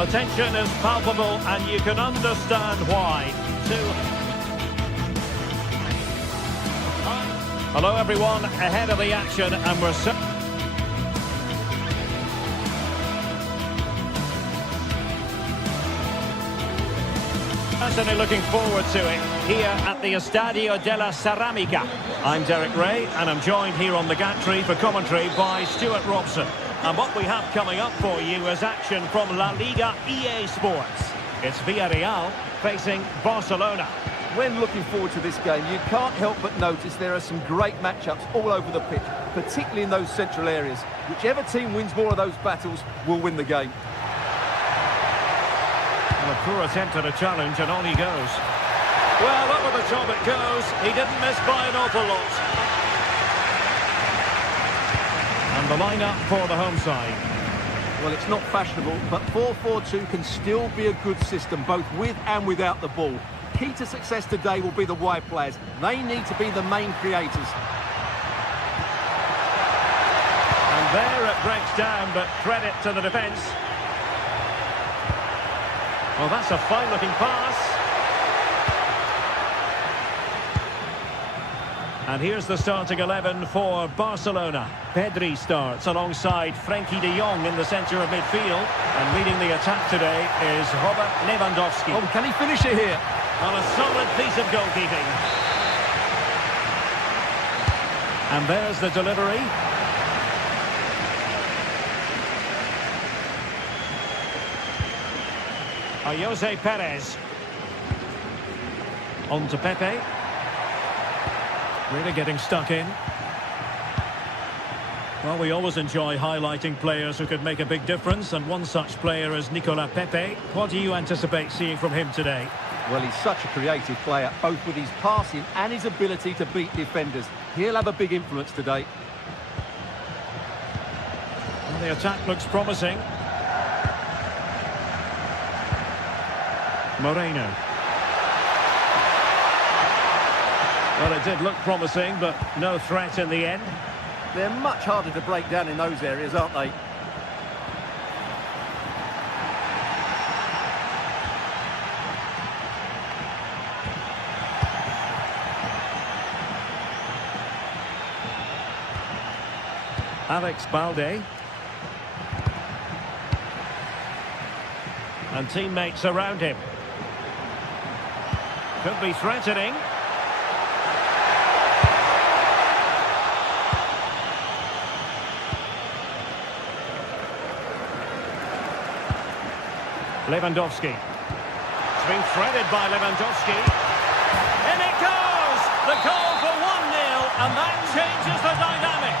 The tension is palpable and you can understand why. Hello everyone, ahead of the action and we're certainly looking forward to it here at the Estadio de la Ceramica. I'm Derek Ray and I'm joined here on the gantry for commentary by Stuart Robson. And what we have coming up for you is action from La Liga EA Sports. It's Villarreal facing Barcelona. When looking forward to this game, you can't help but notice there are some great matchups all over the pitch, particularly in those central areas. Whichever team wins more of those battles will win the game. Well, a poor attempt at a challenge and on he goes. Well, over the top it goes. He didn't miss by an awful lot. And the lineup for the home side. Well, it's not fashionable, but 4-4-2 can still be a good system, both with and without the ball. Key to success today will be the wide players. They need to be the main creators. And there it breaks down, but credit to the defence. Well, that's a fine-looking pass. And here's the starting 11 for Barcelona. Pedri starts alongside Frenkie de Jong in the centre of midfield. And leading the attack today is Robert Lewandowski. Oh, can he finish it here? On a solid piece of goalkeeping. And there's the delivery. Jose Perez. On to Pepe. Really getting stuck in. Well, we always enjoy highlighting players who could make a big difference, and one such player is Nicolas Pepe. What do you anticipate seeing from him today? Well, he's such a creative player, both with his passing and his ability to beat defenders. He'll have a big influence today. Well, the attack looks promising. Moreno. Well, it did look promising, but no threat in the end. They're much harder to break down in those areas, aren't they? Alex Balde. And teammates around him. Could be threatening. Lewandowski. It's been threaded by Lewandowski. In it goes! The goal for 1-0, and that changes the dynamic.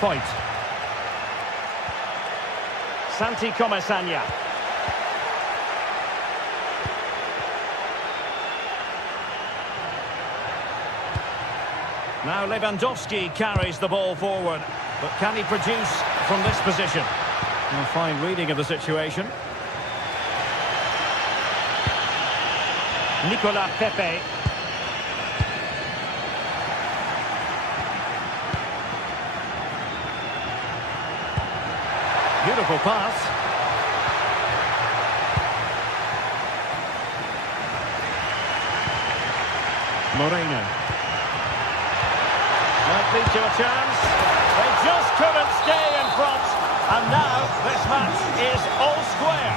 Fight. Santi Comesaña. Now Lewandowski carries the ball forward, but can he produce from this position? A fine reading of the situation. Nicolas Pepe. Beautiful pass. Moreno. Might lead to a chance. They just couldn't stay in front. And now this match is all square.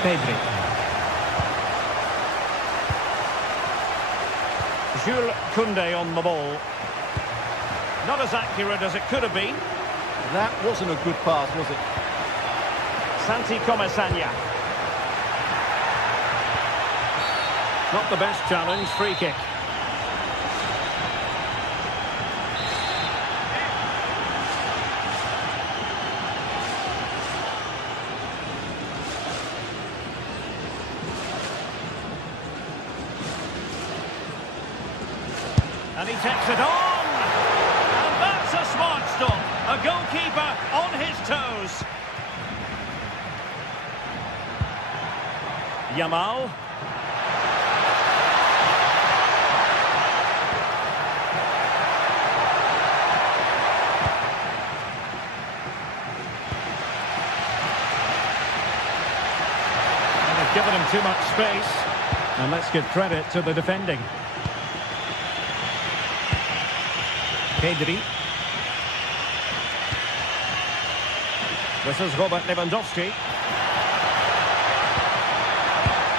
Pedri. Jules Koundé on the ball. Not as accurate as it could have been. That wasn't a good pass, was it? Santi Comesaña. Not the best challenge, free kick. And he takes it on! And that's a smart stop! A goalkeeper on his toes. Yamal. They've given him too much space. And let's give credit to the defending. Pedri. This is Robert Lewandowski.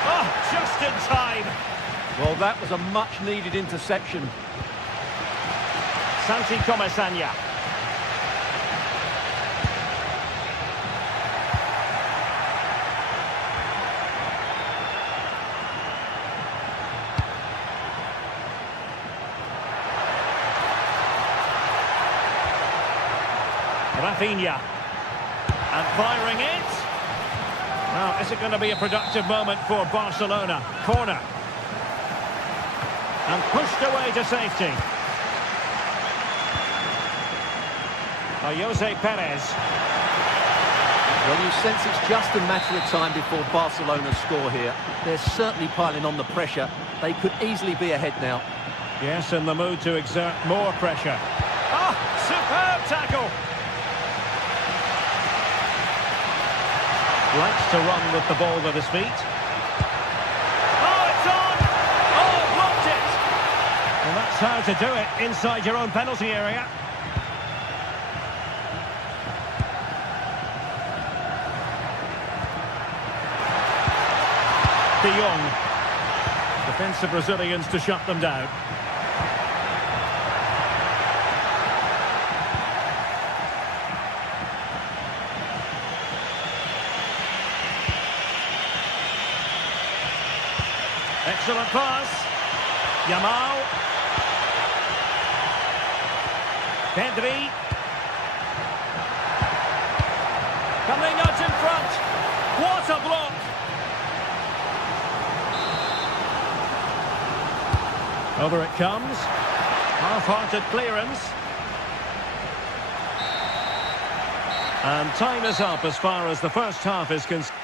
Oh, just in time. Well, that was a much-needed interception. Santi Comesaña. Rafinha. And firing it. Now, is it going to be a productive moment for Barcelona? Corner. And pushed away to safety. Jose Perez. Well, you sense it's just a matter of time before Barcelona score here. They're certainly piling on the pressure. They could easily be ahead now. Yes, in the mood to exert more pressure. Oh, superb tackle. Likes to run with the ball at his feet. Oh, it's on! Oh, blocked it! And that's how to do it inside your own penalty area. De Jong. Defensive Brazilians to shut them down. Excellent pass. Yamal. Pedri. Coming out in front. What a block. Over it comes. Half-hearted clearance. And time is up as far as the first half is concerned.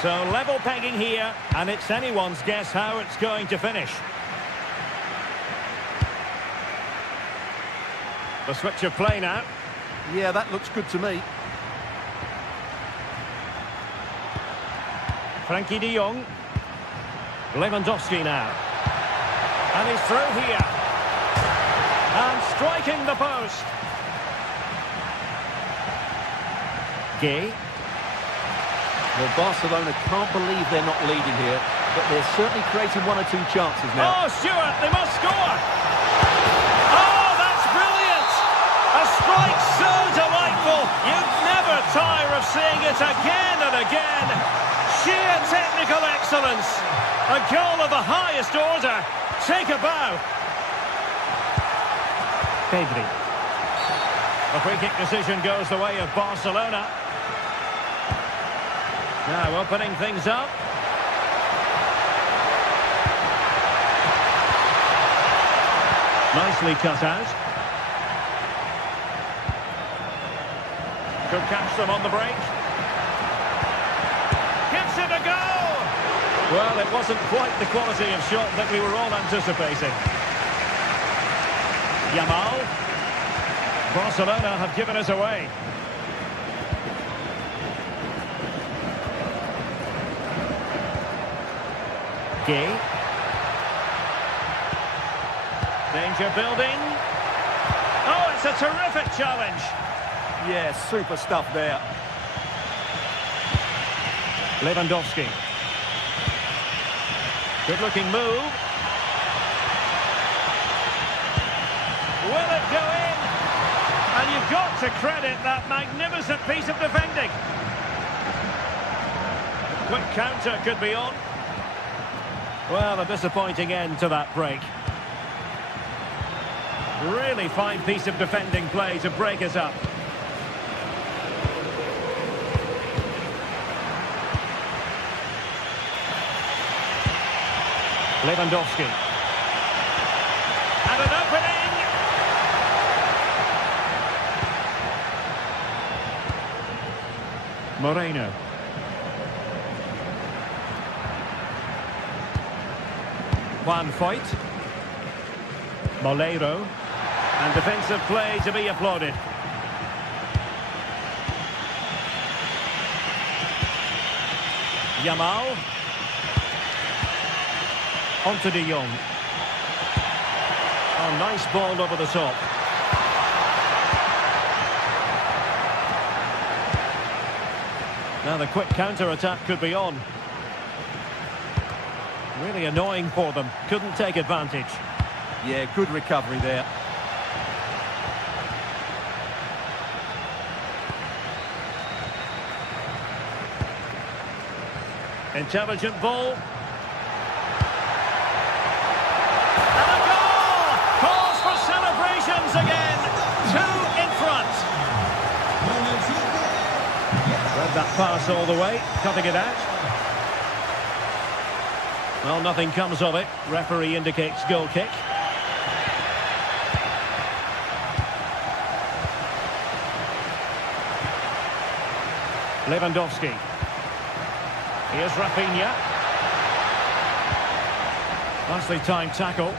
So level pegging here, and it's anyone's guess how it's going to finish. The switch of play now. Yeah, that looks good to me. Frankie de Jong. Lewandowski now. And he's through here. And striking the post. Gay. Well, Barcelona can't believe they're not leading here, but they're certainly creating one or two chances now. Oh, Stewart, they must score! Oh, that's brilliant! A strike so delightful, you'd never tire of seeing it again and again. Sheer technical excellence. A goal of the highest order. Take a bow. Pedri. The free kick decision goes the way of Barcelona. Now opening things up. Nicely cut out. Could catch them on the break. Gives it a go! Well, it wasn't quite the quality of shot that we were all anticipating. Yamal. Barcelona have given us away. Gay. Danger building. Oh, it's a terrific challenge. Yeah, super stuff there. Lewandowski. Good looking move. Will it go in? And you've got to credit that magnificent piece of defending. Quick counter could be on. Well, a disappointing end to that break. Really fine piece of defending play to break us up. Lewandowski. And an opening! Moreno. Juan Foyt. Molero. And defensive play to be applauded. Yamal. Onto De Jong. Oh, nice ball over the top. Now the quick counter-attack could be on. Really annoying for them. Couldn't take advantage. Yeah, good recovery there. Intelligent ball. And a goal! Calls for celebrations again. 2 in front. Read that pass all the way, cutting it out. Well, nothing comes of it. Referee indicates goal kick. Lewandowski. Here's Rafinha. Nicely timed tackle.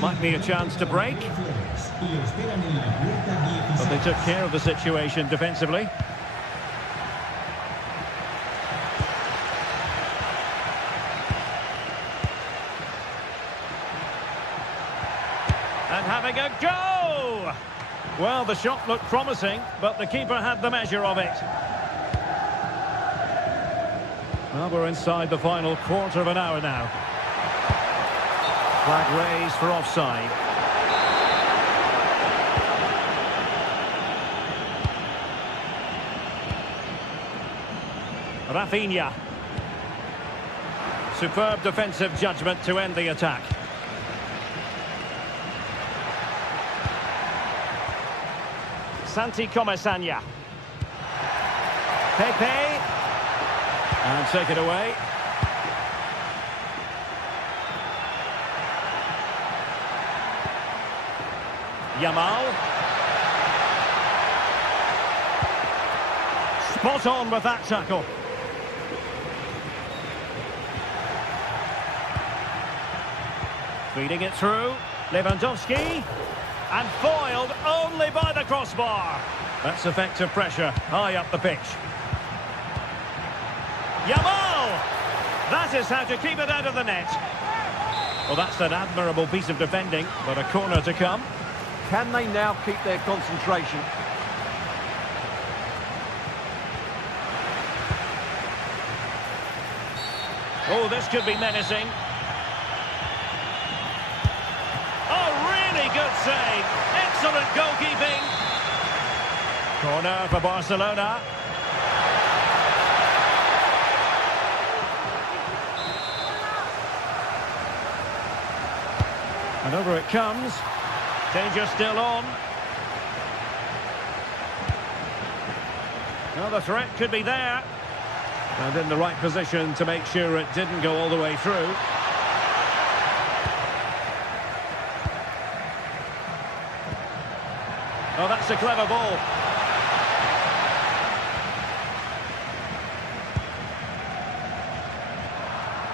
Might be a chance to break. But they took care of the situation defensively. And having a go! Well, the shot looked promising, but the keeper had the measure of it. Well, we're inside the final quarter of an hour now. Flag raised for offside. Rafinha. Superb defensive judgment to end the attack. Santi Comesaña. Pepe. And take it away. Yamal. Spot on with that tackle. Feeding it through. Lewandowski. And foiled only by the crossbar. That's effective pressure high up the pitch. Yamal! That is how to keep it out of the net. Well, that's an admirable piece of defending, but a corner to come. Can they now keep their concentration? Oh, this could be menacing. Oh, really good save. Excellent goalkeeping. Corner for Barcelona. And over it comes. Danger still on. Well, the threat could be there. And in the right position to make sure it didn't go all the way through. Oh, that's a clever ball.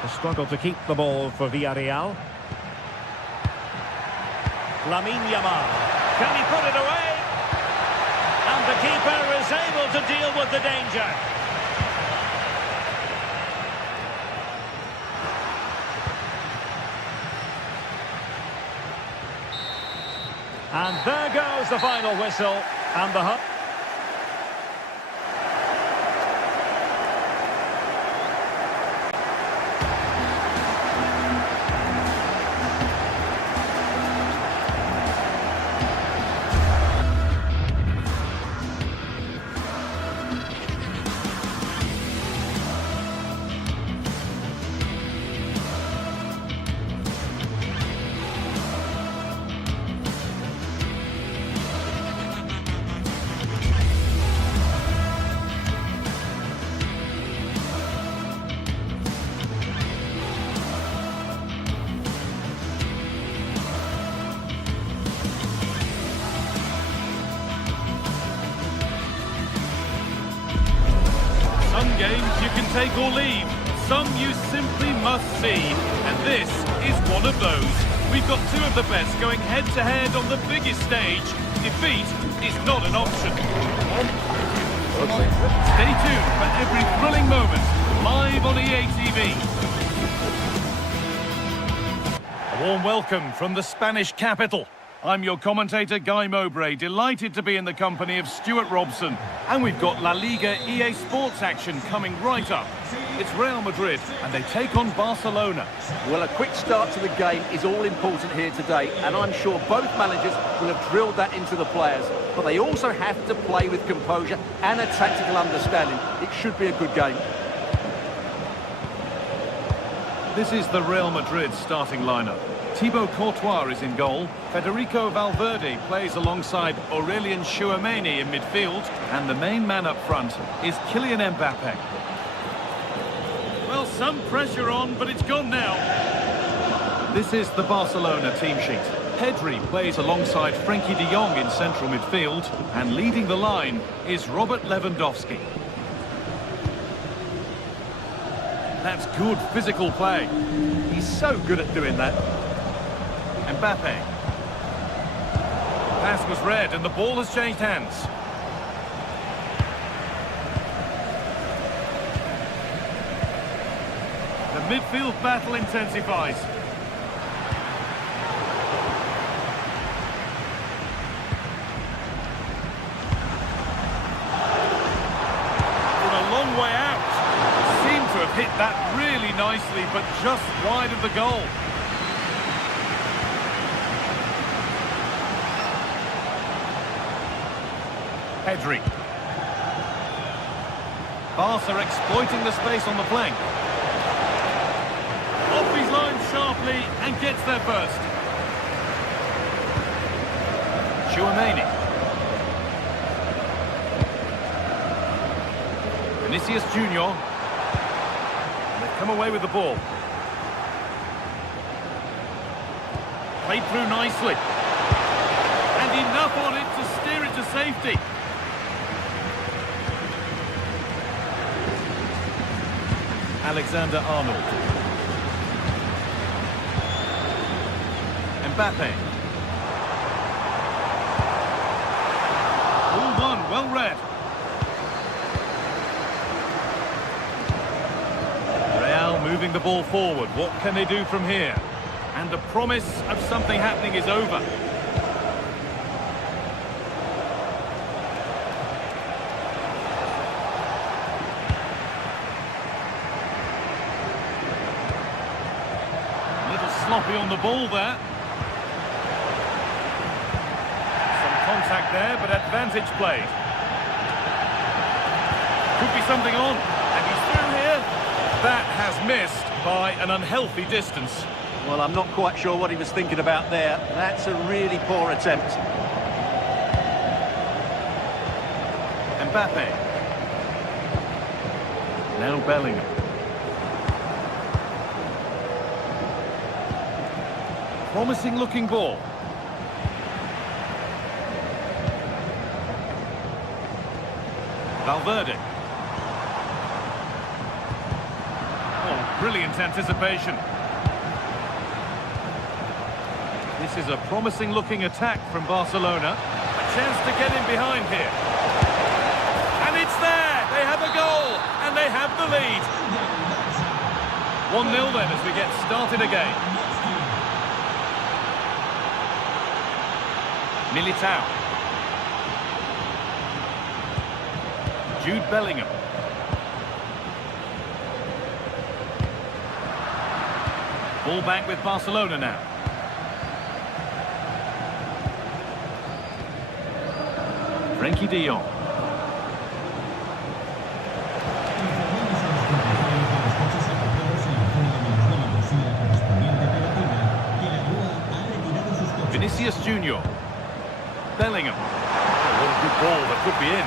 The struggle to keep the ball for Villarreal. Lamine Yamal. Can he put it away? And the keeper is able to deal with the danger. And there goes the final whistle. And the hut. Some games you can take or leave, some you simply must see, and this is one of those. We've got two of the best going head-to-head on the biggest stage. Defeat is not an option. Stay tuned for every thrilling moment, live on EA TV. A warm welcome from the Spanish capital. I'm your commentator, Guy Mowbray, delighted to be in the company of Stuart Robson. And we've got La Liga EA Sports action coming right up. It's Real Madrid, and they take on Barcelona. Well, a quick start to the game is all important here today, and I'm sure both managers will have drilled that into the players. But they also have to play with composure and a tactical understanding. It should be a good game. This is the Real Madrid starting lineup. Thibaut Courtois is in goal. Federico Valverde plays alongside Aurelien Tchouameni in midfield. And the main man up front is Kylian Mbappe. Well, some pressure on, but it's gone now. This is the Barcelona team sheet. Pedri plays alongside Frenkie de Jong in central midfield. And leading the line is Robert Lewandowski. That's good physical play. He's so good at doing that. Mbappe. Pass was read and the ball has changed hands. The midfield battle intensifies. From a long way out. Seemed to have hit that really nicely, but just wide of the goal. Pedri. Barca exploiting the space on the flank. Off his line sharply and gets there first. Tchouameni. Vinicius Junior. And they've come away with the ball. Played through nicely. And enough on it to steer it to safety. Alexander-Arnold. Mbappe. All one, well read. Real moving the ball forward. What can they do from here? And the promise of something happening is over. Sloppy on the ball there. Some contact there, but advantage played. Could be something on, and he's through here. That has missed by an unhealthy distance. Well, I'm not quite sure what he was thinking about there. That's a really poor attempt. Mbappe. Now Bellingham. Promising looking ball. Valverde. Oh, brilliant anticipation. This is a promising looking attack from Barcelona. A chance to get in behind here. And it's there! They have a goal! And they have the lead. 1-0 then as we get started again. Militao. Jude Bellingham. Ball back with Barcelona now. Frenkie de Jong. Vinicius Junior. Bellingham. Oh, what a good ball that could be in.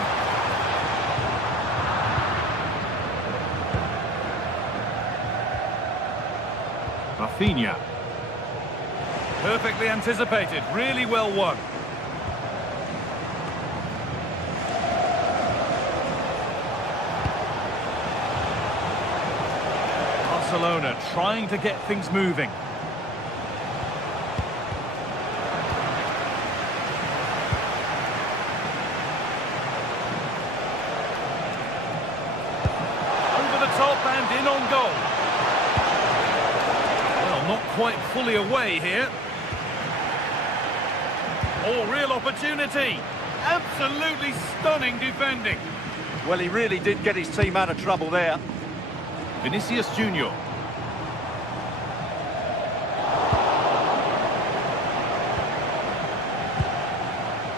Rafinha. Perfectly anticipated, really well won. Barcelona trying to get things moving. planned in on goal. Well, not quite fully away here. Oh, real opportunity. Absolutely stunning defending. Well, he really did get his team out of trouble there. Vinicius Junior.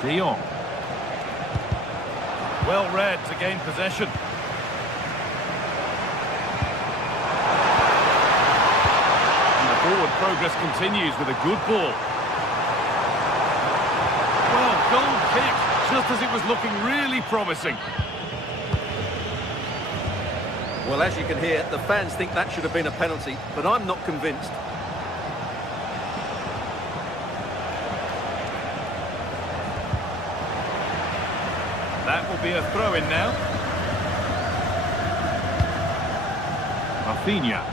De Jong. Well read to gain possession. And the forward progress continues with a good ball. Well, goal kick, just as it was looking really promising. Well, as you can hear, the fans think that should have been a penalty, but I'm not convinced. That will be a throw-in now. Rafinha.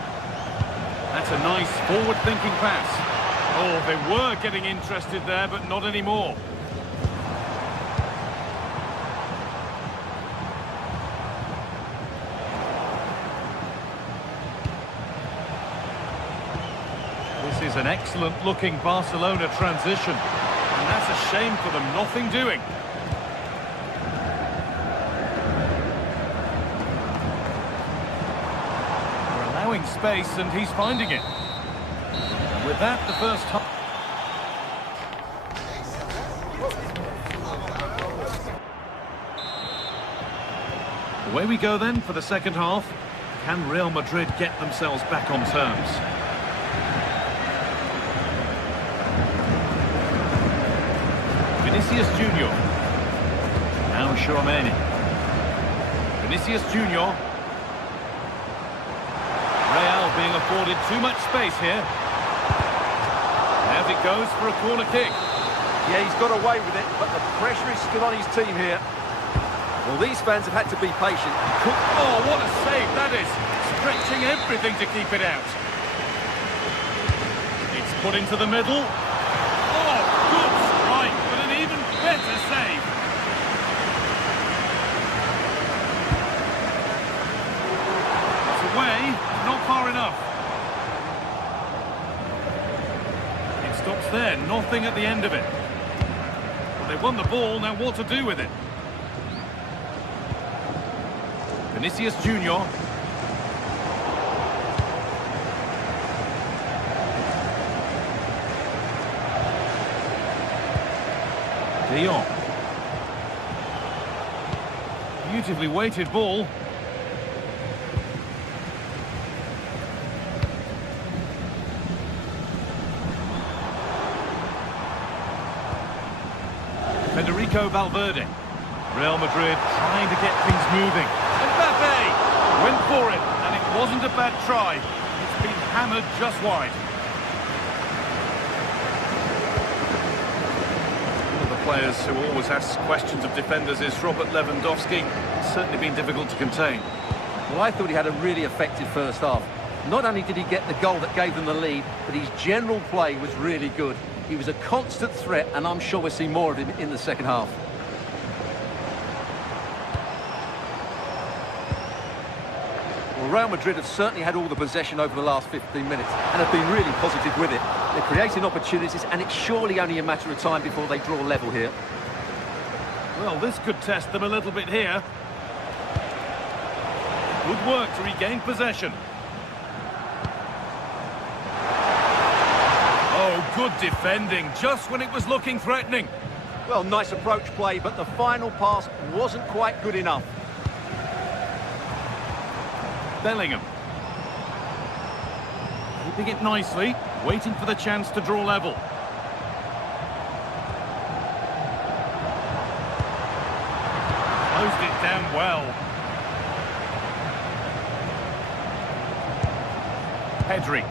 That's a nice forward-thinking pass. Oh, they were getting interested there, but not anymore. This is an excellent-looking Barcelona transition. And that's a shame for them, nothing doing. Space, and he's finding it. And with that, the first half. Away we go then for the second half. Can Real Madrid get themselves back on terms? Vinicius Junior. Now Tchouaméni. Vinicius Junior. Being afforded too much space here. As it goes for a corner kick. Yeah, he's got away with it, but the pressure is still on his team here. Well, these fans have had to be patient. Oh, what a save that is. Stretching everything to keep it out. It's put into the middle. Oh, good strike, but an even better save. It's away. Not far enough. It stops there, nothing at the end of it. Well, they won the ball, now what to do with it? Vinicius Junior. De Jong. Beautifully weighted ball. Valverde. Real Madrid trying to get things moving. Mbappe went for it, and it wasn't a bad try. It's been hammered just wide. One of the players who always asks questions of defenders is Robert Lewandowski. It's certainly been difficult to contain. Well, I thought he had a really effective first half. Not only did he get the goal that gave them the lead, but his general play was really good. He was a constant threat, and I'm sure we'll see more of him in the second half. Well, Real Madrid have certainly had all the possession over the last 15 minutes and have been really positive with it. They're creating opportunities, and it's surely only a matter of time before they draw level here. Well, this could test them a little bit here. Good work to regain possession. Oh, good defending, just when it was looking threatening. Well, nice approach play, but the final pass wasn't quite good enough. Bellingham. Keeping it nicely, waiting for the chance to draw level. Closed it down well. Pedri.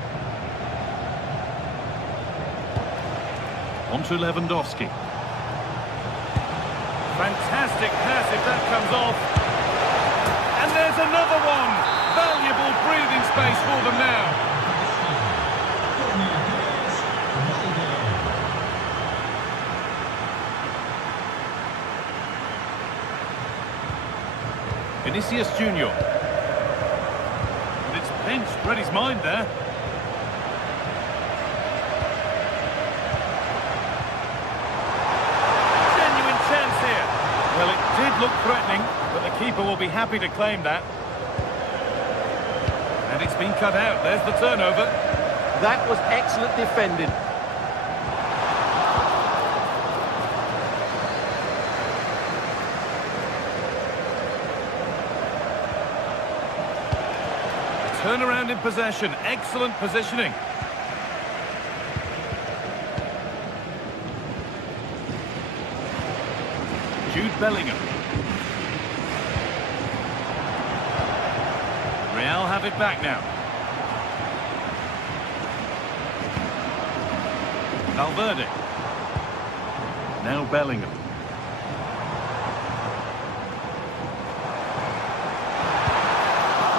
On to Lewandowski. Fantastic pass if that comes off. And there's another one. Valuable breathing space for them now. Vinicius Junior. Finch read his mind there. Genuine chance here. Well, it did look threatening, but the keeper will be happy to claim that. And it's been cut out. There's the turnover. That was excellent defending. Turnaround in possession. Excellent positioning. Jude Bellingham. Real have it back now. Valverde. Now Bellingham.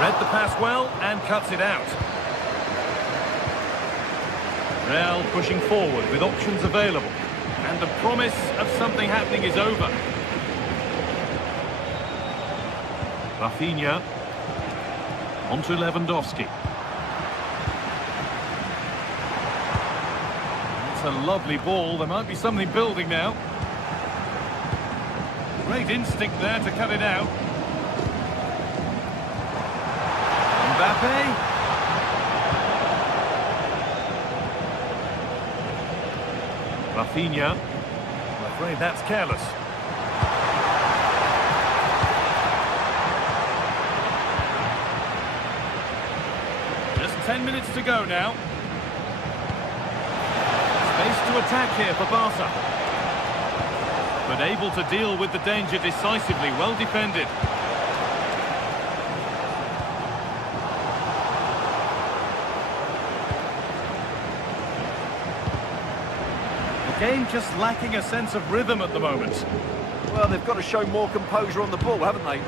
Read the pass well and cuts it out. Real pushing forward with options available. And the promise of something happening is over. Rafinha. On to Lewandowski. It's a lovely ball. There might be something building now. Great instinct there to cut it out. Mbappe. Rafinha. I'm afraid that's careless. Just 10 minutes to go now. Space to attack here for Barca. But able to deal with the danger decisively. Well defended. Game just lacking a sense of rhythm at the moment. Well, they've got to show more composure on the ball, haven't they?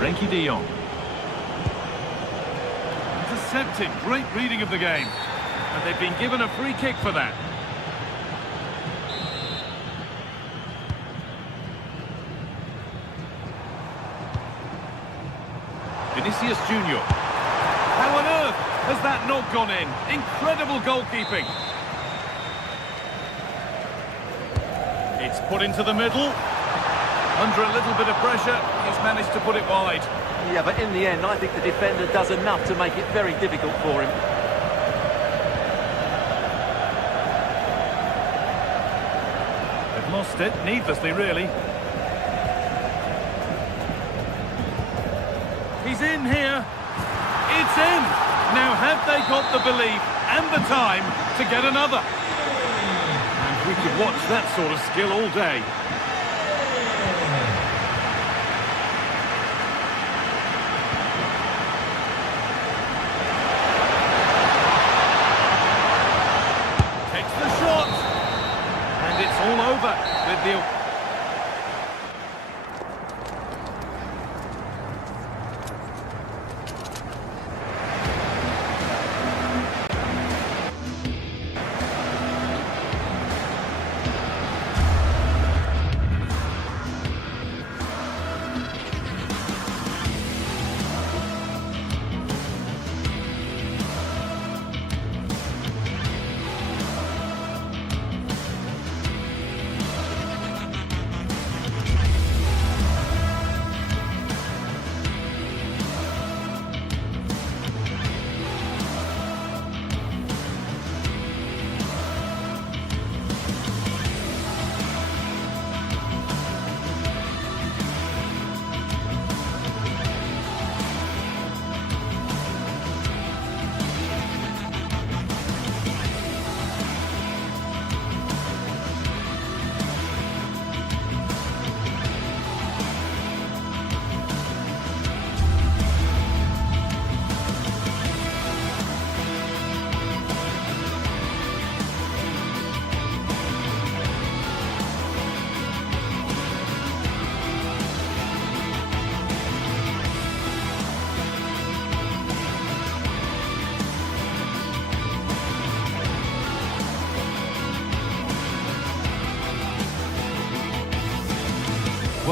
Frenkie de Jong. Intercepted. Great reading of the game. And they've been given a free kick for that. Vinicius Junior. How on earth has that not gone in? Incredible goalkeeping. It's put into the middle. Under a little bit of pressure, he's managed to put it wide. Yeah, but in the end, I think the defender does enough to make it very difficult for him. They've lost it, needlessly, really. He's in here. It's in. Now, have they got the belief and the time to get another? And we could watch that sort of skill all day. Takes the shot. And it's all over with the...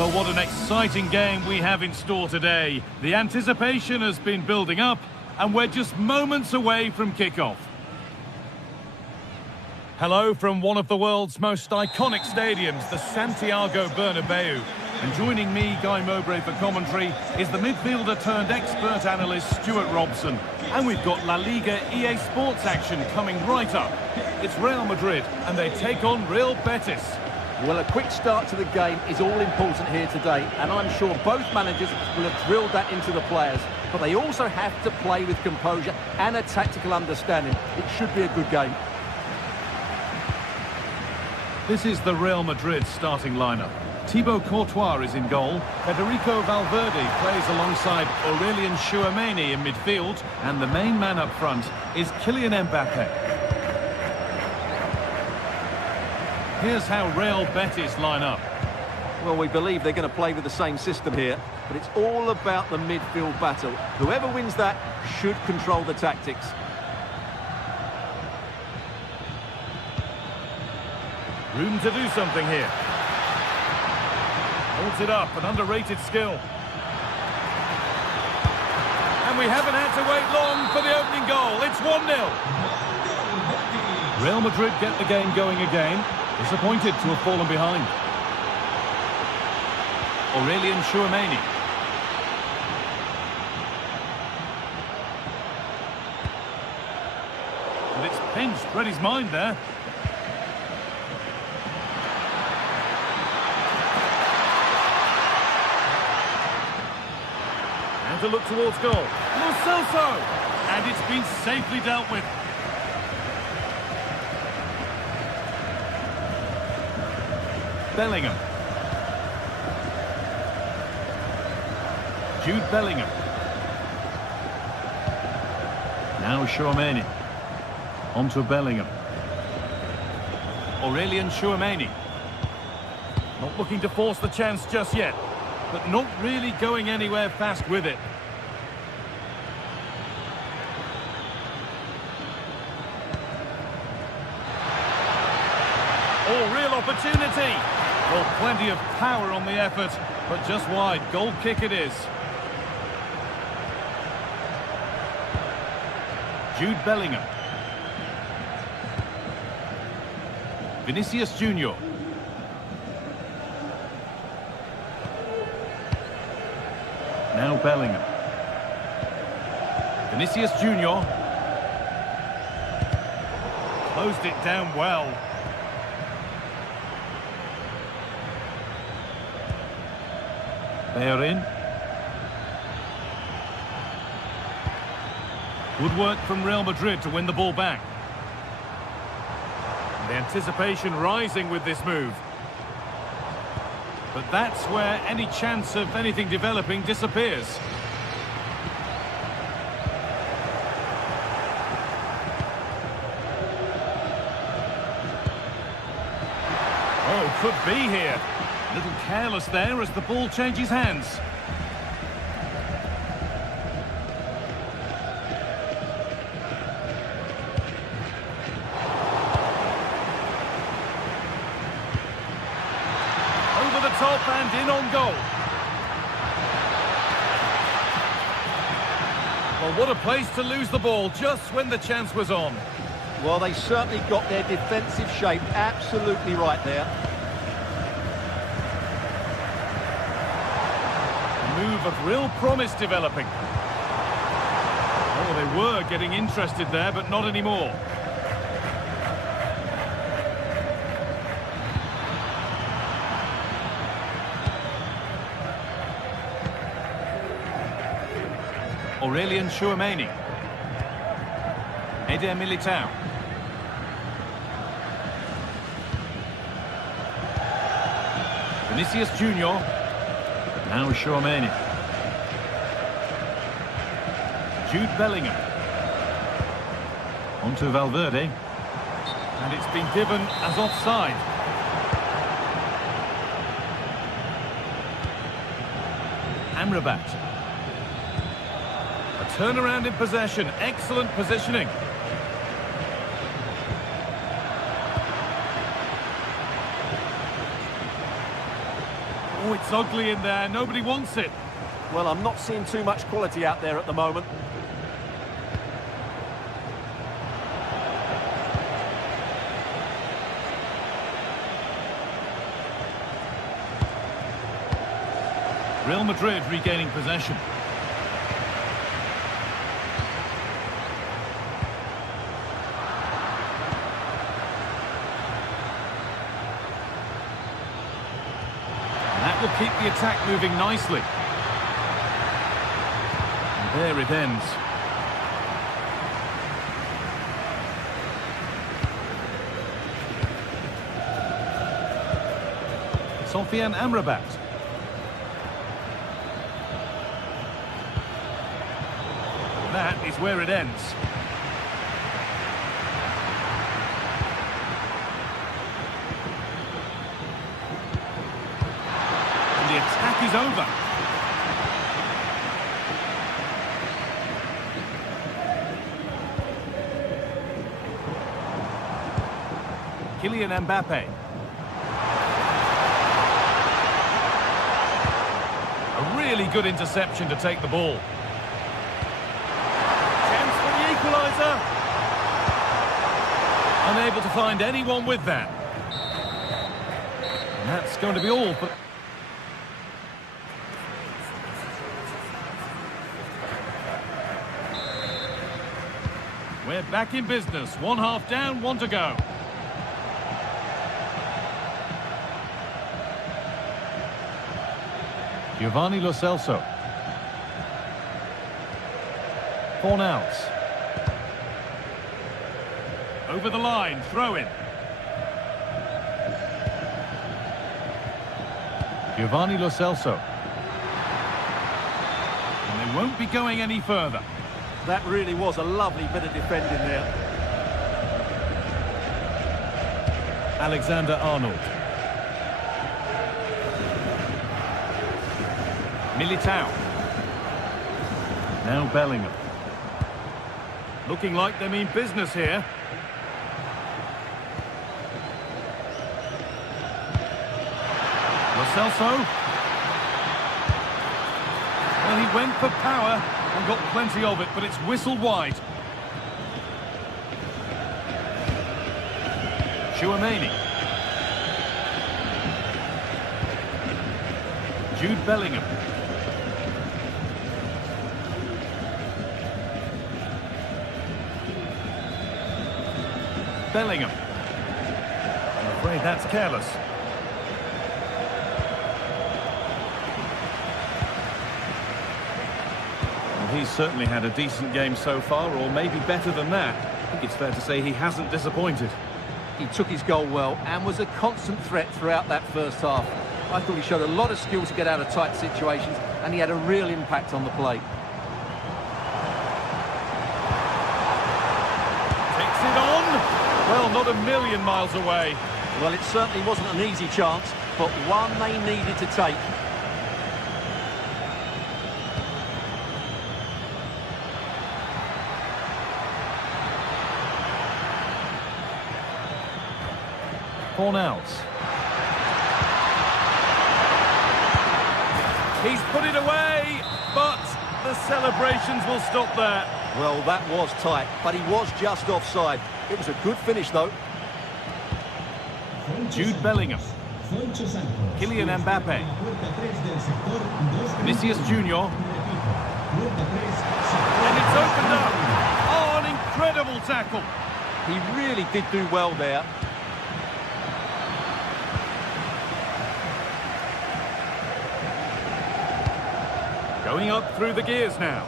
Well, what an exciting game we have in store today. The anticipation has been building up, and we're just moments away from kickoff. Hello from one of the world's most iconic stadiums, the Santiago Bernabeu. And joining me, Guy Mowbray, for commentary is the midfielder turned expert analyst Stuart Robson. And we've got La Liga EA Sports action coming right up. It's Real Madrid, and they take on Real Betis. Well, a quick start to the game is all important here today, and I'm sure both managers will have drilled that into the players. But they also have to play with composure and a tactical understanding. It should be a good game. This is the Real Madrid starting lineup. Thibaut Courtois is in goal. Federico Valverde plays alongside Aurelien Tchouameni in midfield. And the main man up front is Kylian Mbappe. Here's how Real Betis line up. Well, we believe they're going to play with the same system here, but it's all about the midfield battle. Whoever wins that should control the tactics. Room to do something here. Holds it up, an underrated skill. And we haven't had to wait long for the opening goal. It's 1-0. Real Madrid get the game going again. Disappointed to have fallen behind. Aurelien Tchouameni. And it's pinched, read his mind there. And to look towards goal. Lo Celso! And it's been safely dealt with. Bellingham. Jude Bellingham. Now Tchouameni. On to Bellingham. Aurelien Tchouameni. Not looking to force the chance just yet, but not really going anywhere fast with it. Oh, real opportunity. Well, plenty of power on the effort, but just wide. Goal kick it is. Jude Bellingham. Vinicius Junior. Now Bellingham. Vinicius Junior. Closed it down well. They're in. Good work from Real Madrid to win the ball back. The anticipation rising with this move. But that's where any chance of anything developing disappears. Oh, could be here. A little careless there as the ball changes hands. Over the top and in on goal. Well, what a place to lose the ball just when the chance was on. Well, they certainly got their defensive shape absolutely right there. Move of real promise developing. Oh, they were getting interested there, but not anymore. Aurelien Tchouameni. Eder Militao. Vinicius Junior. Now Tchouameni. Jude Bellingham. On to Valverde. And it's been given as offside. Amrabat. A turnaround in possession. Excellent positioning. Oh, Oh, it's ugly in there. Nobody wants it. Well, I'm not seeing too much quality out there at the moment. Real Madrid regaining possession. And that will keep the attack moving nicely. And there it ends. Sofian Amrabat. That is where it ends. And the attack is over. Kylian Mbappe. A really good interception to take the ball. Unable to find anyone with that. And that's going to be all. But we're back in business. 1 half down, 1 to go. Giovanni Lo Celso. Fornals. Over the line, throw in. Giovanni Lo Celso. And they won't be going any further. That really was a lovely bit of defending there. Alexander-Arnold. Militao. Now Bellingham. Looking like they mean business here. Lo Celso. Well, he went for power and got plenty of it, but it's whistled wide. Chouameni. Jude Bellingham. Bellingham. I'm afraid that's careless. Well, he's certainly had a decent game so far, or maybe better than that. I think it's fair to say he hasn't disappointed. He took his goal well and was a constant threat throughout that first half. I thought he showed a lot of skill to get out of tight situations, and he had a real impact on the plate. Takes it on. Well, not a million miles away. Well, it certainly wasn't an easy chance, but one they needed to take. Fornals. He's put it away, but the celebrations will stop there. Well, that was tight, but he was just offside. It was a good finish, though. Jude Bellingham. Kylian Mbappe. Vinicius Junior. And it's opened up. Oh, an incredible tackle. He really did do well there. Going up through the gears now.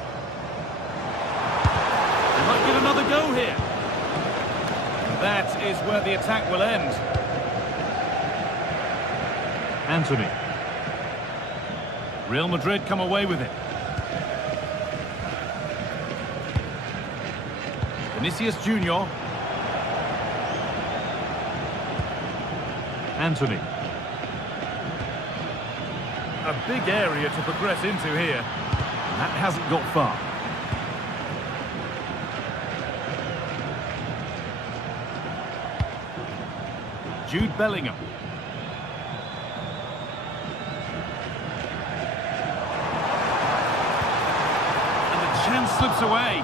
They might get another go here. And that is where the attack will end. Anthony. Real Madrid come away with it. Vinicius Junior. Anthony. A big area to progress into here. And that hasn't got far. Jude Bellingham. and slips away.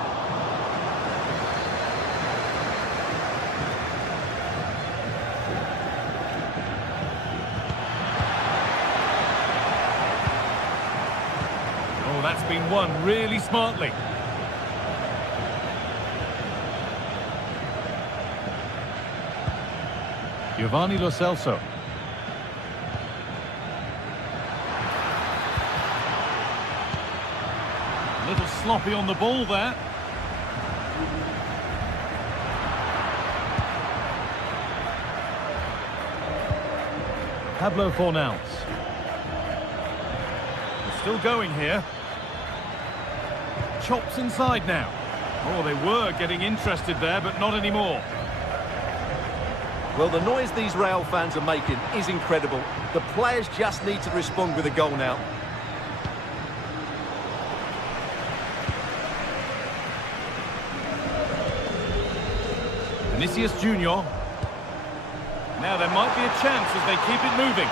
Oh, that's been won really smartly. Giovanni Lo Celso. A little sloppy on the ball there. Pablo Fornals. We're still going here. Chops inside now. Oh, they were getting interested there, but not anymore. Well, the noise these Real fans are making is incredible. The players just need to respond with a goal now. Vinicius Junior. Now there might be a chance as they keep it moving.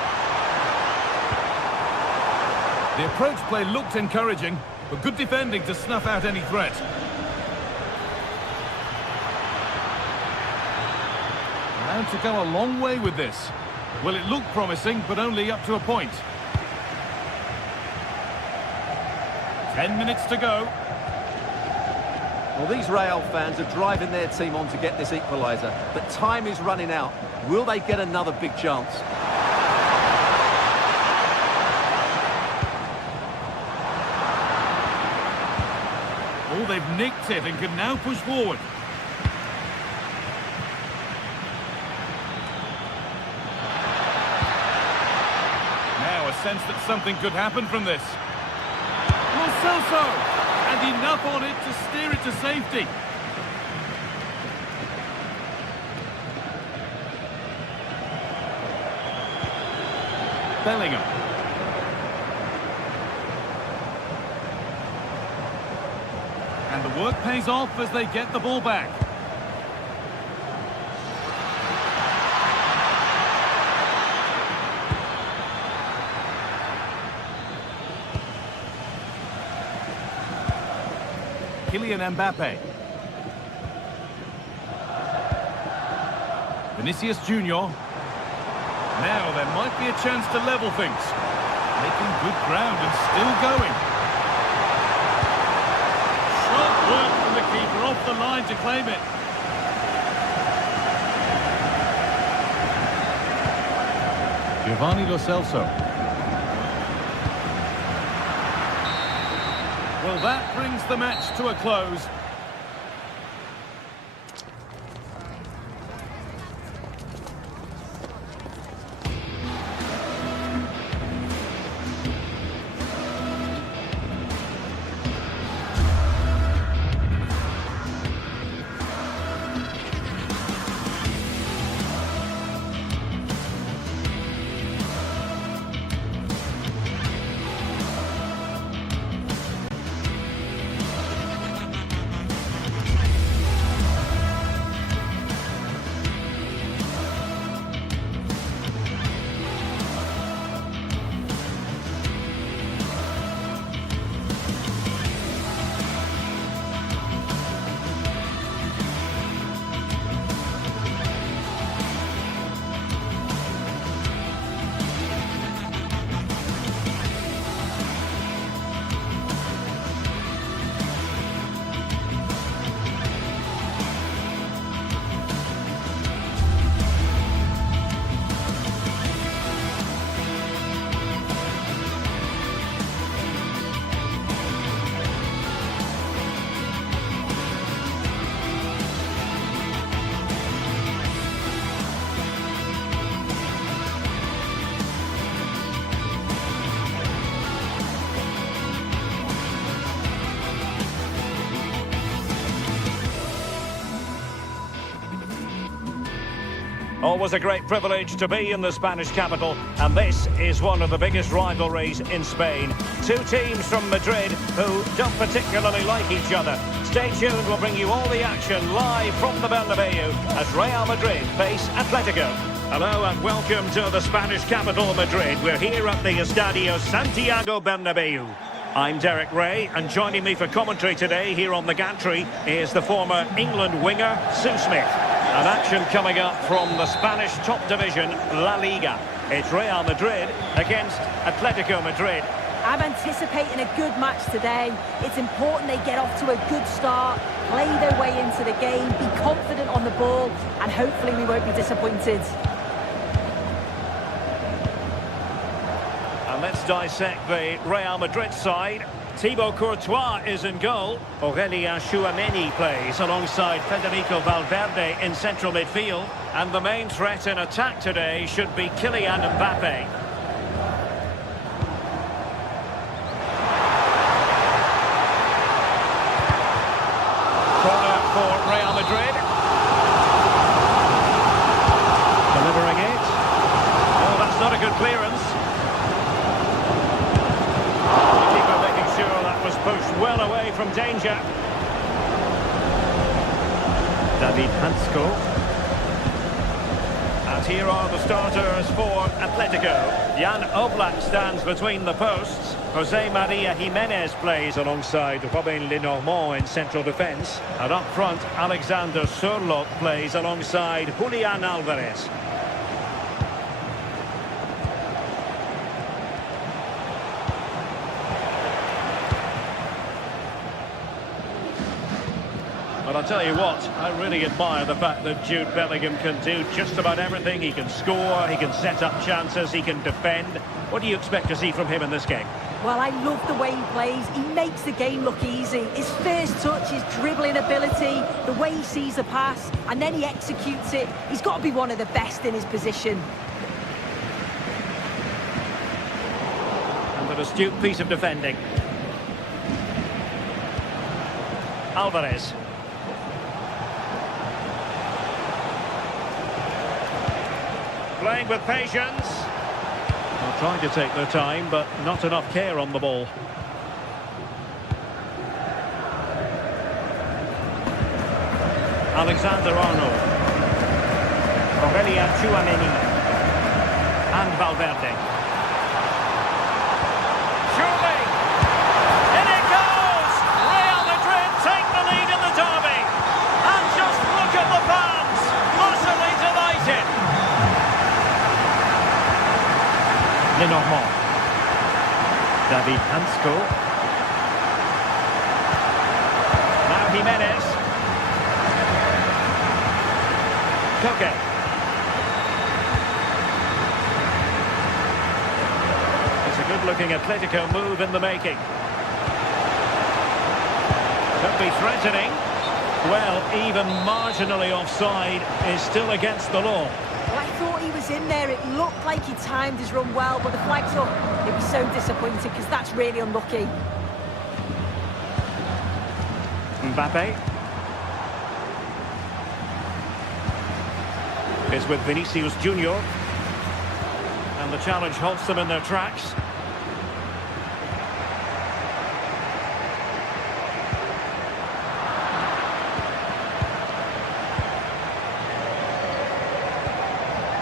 The approach play looked encouraging, but good defending to snuff out any threat. Allowed to go a long way with this. Well, it looked promising, but only up to a point. 10 minutes to go. Well, these Real fans are driving their team on to get this equaliser, but time is running out. Will they get another big chance? Oh, they've nicked it and can now push forward. Now a sense that something could happen from this. Lo Celso! And enough on it to steer it to safety. Bellingham. And the work pays off as they get the ball back. Kylian Mbappe. Vinicius Junior. Now there might be a chance to level things. Making good ground and still going. Sharp work from the keeper off the line to claim it. Giovanni Lo Celso. Well, that brings the match to a close. Always a great privilege to be in the Spanish capital, and this is one of the biggest rivalries in Spain. Two teams from Madrid who don't particularly like each other. Stay tuned, we'll bring you all the action live from the Bernabeu as Real Madrid face Atletico. Hello and welcome to the Spanish capital, Madrid. We're here at the Estadio Santiago Bernabeu. I'm Derek Ray, and joining me for commentary today here on the gantry is the former England winger, Sue Smith. An action coming up from the Spanish top division, La Liga. It's Real Madrid against Atletico Madrid. I'm anticipating a good match today. It's important they get off to a good start, play their way into the game, be confident on the ball, and hopefully we won't be disappointed. And let's dissect the Real Madrid side. Thibaut Courtois is in goal. Aurélien Tchouameni plays alongside Federico Valverde in central midfield. And the main threat in attack today should be Kylian Mbappe. Corner for Real Madrid. Delivering it. Oh, that's not a good clearance. That was pushed well away from danger. David Hansko. And here are the starters for Atletico. Jan Oblak stands between the posts. Jose Maria Jimenez plays alongside Robin Lenormand in central defence. And up front, Alexander Sørloth plays alongside Julian Alvarez. But I'll tell you what, I really admire the fact that Jude Bellingham can do just about everything. He can score, he can set up chances, he can defend. What do you expect to see from him in this game? Well, I love the way he plays. He makes the game look easy. His first touch, his dribbling ability, the way he sees the pass, and then he executes it. He's got to be one of the best in his position. And an astute piece of defending. Alvarez. Playing with patience. Well, trying to take their time, but not enough care on the ball. Alexander-Arnold. Aurélien Tchouameni. And Valverde. Surely! In it goes! Real Madrid take the lead in the derby. And just look at the fans! Utterly delighted! Lenormand. David Hansko. Now Jimenez. Koke. It's a good-looking Atletico move in the making. Could be threatening. Well, even marginally offside is still against the law. Well, I thought he was in there. It looked like he timed his run well, but the flag's up. He'd be so disappointed because that's really unlucky. Mbappe. Is with Vinicius Junior. And the challenge halts them in their tracks.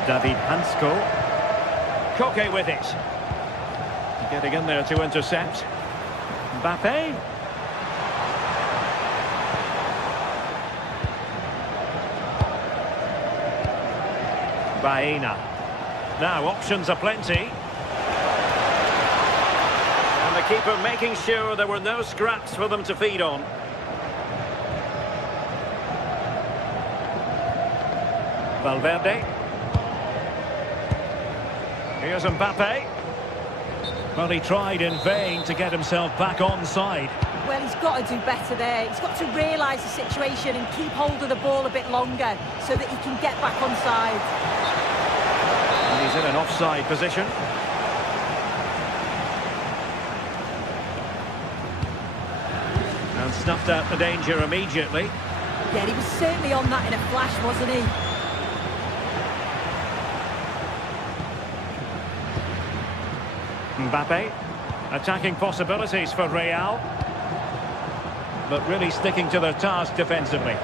David Hansko. Koke with it. Getting in there to intercept. Mbappe. Baena. Now options are plenty. And the keeper making sure there were no scraps for them to feed on. Valverde. Here's Mbappe. Well, he tried in vain to get himself back onside. Well, he's got to do better there. He's got to realise the situation and keep hold of the ball a bit longer so that he can get back onside. And he's in an offside position. And snuffed out the danger immediately. Yeah, he was certainly on that in a flash, wasn't he? Mbappe, attacking possibilities for Real, but really sticking to their task defensively.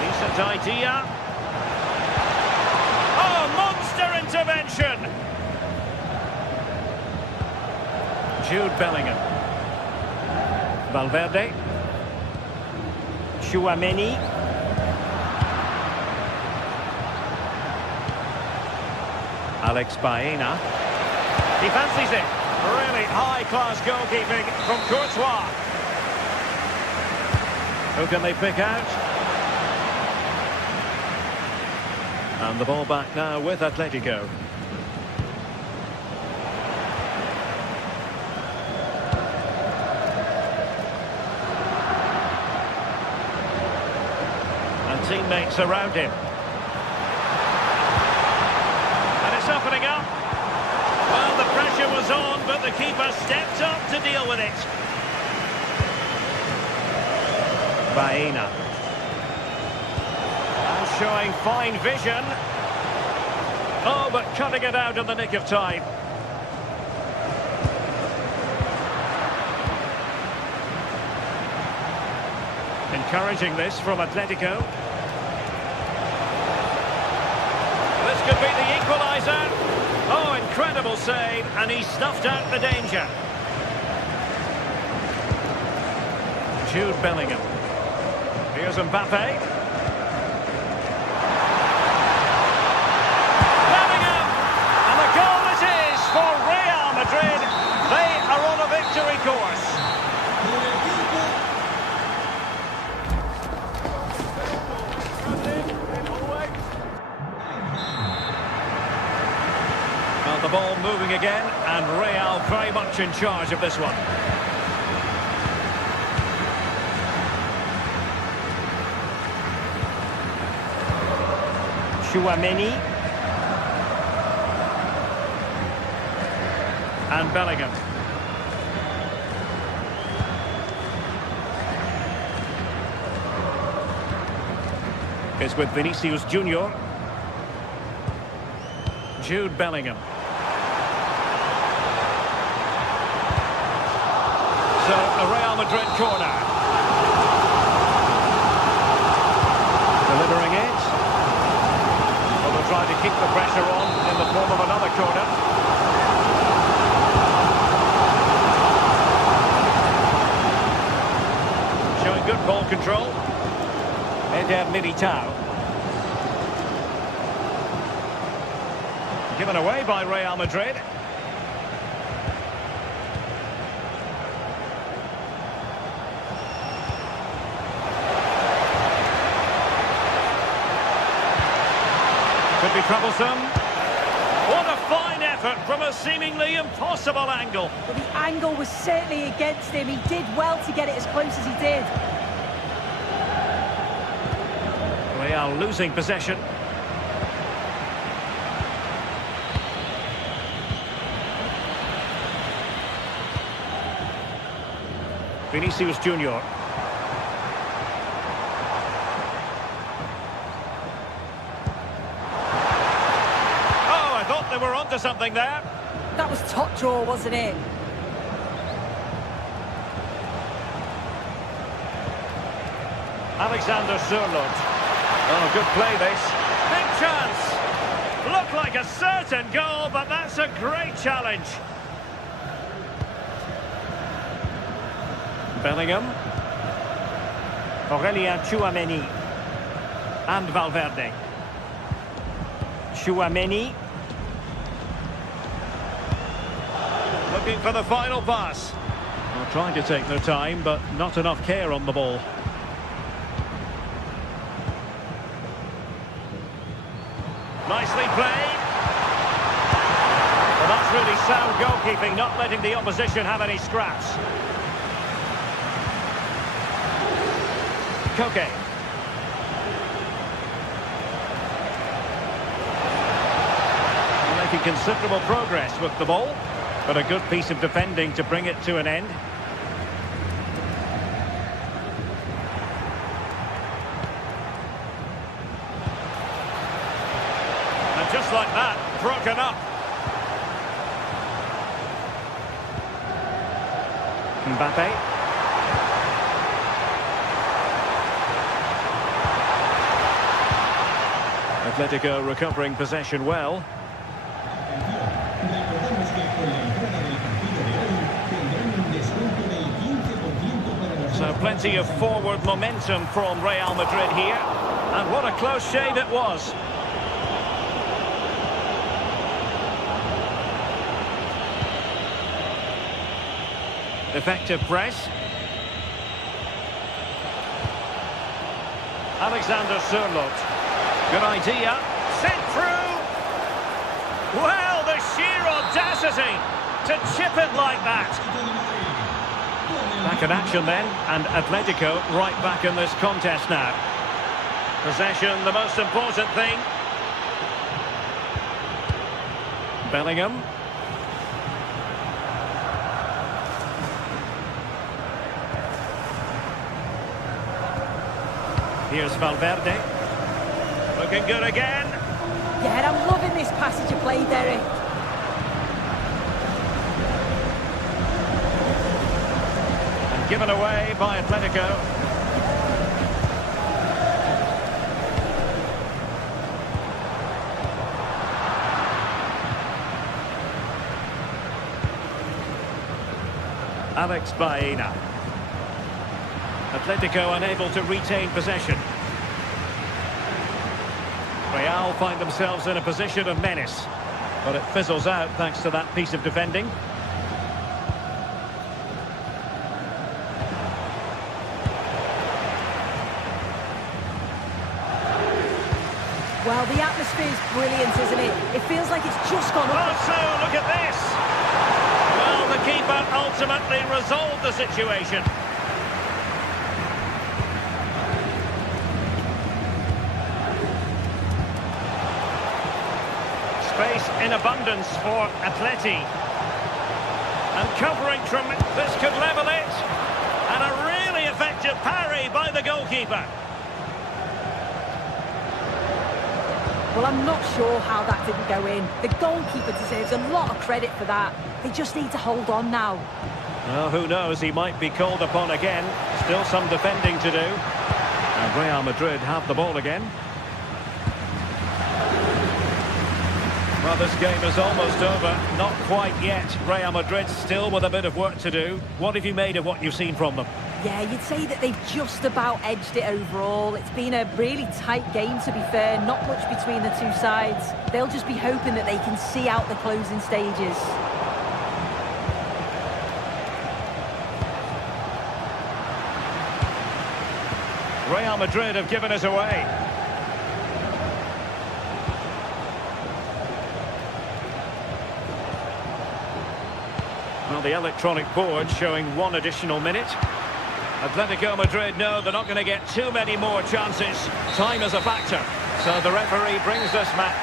Decent idea. Jude Bellingham. Valverde. Tchouaméni. Alex Baena. He fancies it. Really high-class goalkeeping from Courtois. Who can they pick out? And the ball back now with Atletico. And teammates around him. And it's opening up. Well, the pressure was on, but the keeper stepped up to deal with it. Baena. And showing fine vision. Oh, but cutting it out in the nick of time. Encouraging this from Atletico. This could be the equaliser. Oh, incredible save, and he snuffed out the danger. Jude Bellingham. Here's Mbappe. Bellingham! And the goal it is for Real Madrid. They are on a victory course. Well, the ball moving again, and Real very much in charge of this one. Tchouaméni. And Bellingham. It's with Vinicius Junior. Jude Bellingham. So, a Real Madrid corner. Delivering it. Well, they'll try to keep the pressure on in the form of another corner. Showing good ball control. Eder Militao. Given away by Real Madrid. Could be troublesome. What a fine effort from a seemingly impossible angle. But the angle was certainly against him. He did well to get it as close as he did. Real losing possession. Vinicius Junior. They were onto something there. That was top draw, wasn't it? Alexander Sørloth. Oh, good play this. Big chance. Looked like a certain goal, but that's a great challenge. Bellingham. Aurélien Tchouaméni. And Valverde. Tchouaméni. Looking for the final pass. Well, trying to take their time, but not enough care on the ball. Nicely played. Well, that's really sound goalkeeping, not letting the opposition have any scraps. Koke. Making considerable progress with the ball. But a good piece of defending to bring it to an end. And just like that, broken up. Mbappe. Atletico recovering possession well. plenty of forward momentum from Real Madrid here. And what a close shave it was. Effective press. Alexander Sørloth. Good idea. Sent through. Well, the sheer audacity to chip it like that. Back in action then, and Atletico right back in this contest now. Possession, the most important thing. Bellingham. Here's Valverde. Looking good again. Yeah, I'm loving this passage of play, Derek. And given away by Atletico. Alex Baena. Atletico unable to retain possession. Real find themselves in a position of menace, but it fizzles out thanks to that piece of defending. Well, the atmosphere is brilliant, isn't it? It feels like it's just gone up. Oh, so look at this! Well, the keeper ultimately resolved the situation. Space in abundance for Atleti. And covering from this could level it. And a really effective parry by the goalkeeper. Well, I'm not sure how that didn't go in. The goalkeeper deserves a lot of credit for that. They just need to hold on now. Well, who knows? He might be called upon again. Still some defending to do. And Real Madrid have the ball again. Well, this game is almost over. Not quite yet. Real Madrid still with a bit of work to do. What have you made of what you've seen from them? Yeah, you'd say that they've just about edged it overall. It's been a really tight game, to be fair. Not much between the two sides. They'll just be hoping that they can see out the closing stages. Real Madrid have given us away. Well, the electronic board showing one additional minute. Atletico Madrid know they're not going to get too many more chances. Time is a factor. So the referee brings this match.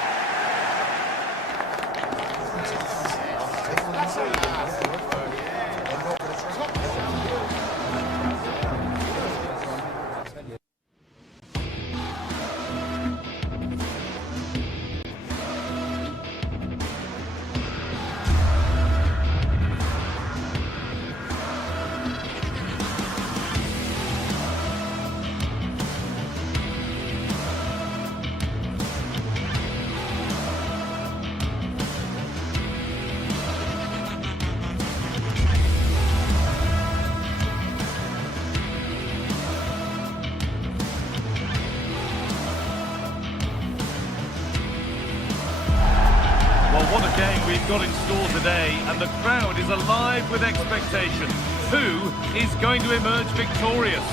What a game we've got in store today, and the crowd is alive with expectation. Who is going to emerge victorious?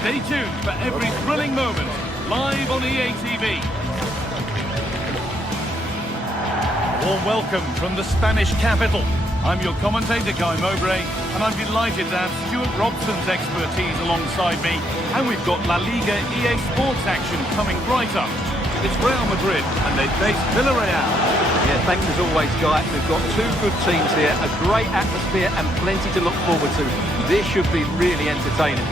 Stay tuned for every thrilling moment, live on EA TV. Warm welcome from the Spanish capital. I'm your commentator, Guy Mowbray, and I'm delighted to have Stuart Robson's expertise alongside me. And we've got La Liga EA Sports action coming right up. It's Real Madrid, and they face Villarreal. Yeah, thanks as always, Guy. We've got two good teams here, a great atmosphere and plenty to look forward to. This should be really entertaining.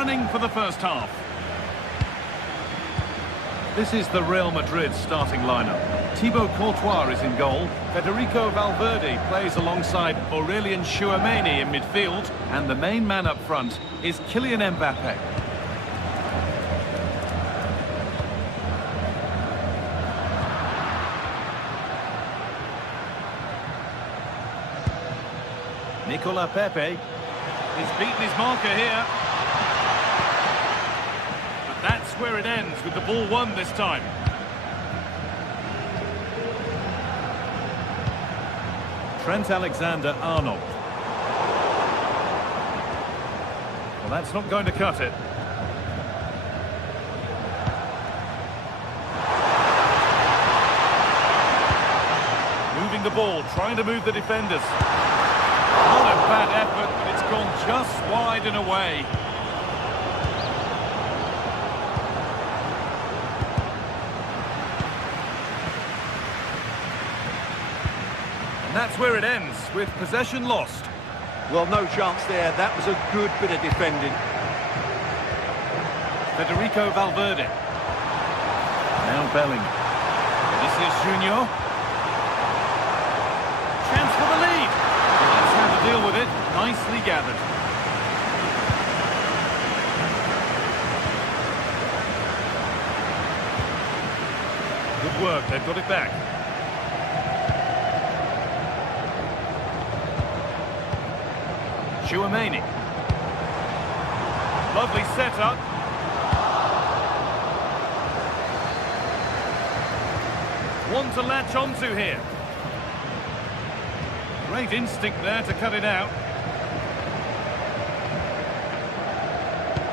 running for the first half. This is the Real Madrid starting lineup. Thibaut Courtois is in goal. Federico Valverde plays alongside Aurelien Tchouameni in midfield. And the main man up front is Kylian Mbappe. Nicolas Pepe. He's beaten his marker here. But that's where it ends, with the ball won this time. Trent Alexander-Arnold. Well, that's not going to cut it. Moving the ball, trying to move the defenders. Not a bad effort, but it's gone just wide and away. And that's where it ends, with possession lost. Well, no chance there. That was a good bit of defending. Federico Valverde. Now Bellingham. Vinicius Junior. Chance for the lead. That's how to deal with it. Nicely gathered. Good work. They've got it back. Tchouameni. Lovely setup. One to latch onto here. Great instinct there to cut it out.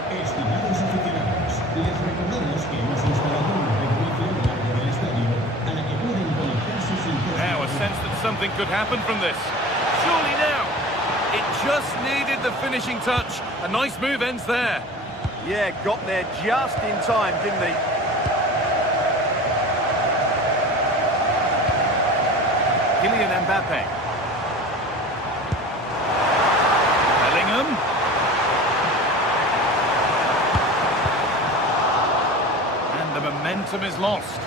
Estimados aficionados, les recordamos que hemos instalado un regulación largo del estadio a la que pueden conectarse sin costo. Now a sense that something could happen from this. Surely now. It just needed the finishing touch. A nice move ends there. Yeah, got there just in time, didn't he? Kylian Mbappe. Bellingham. And the momentum is lost.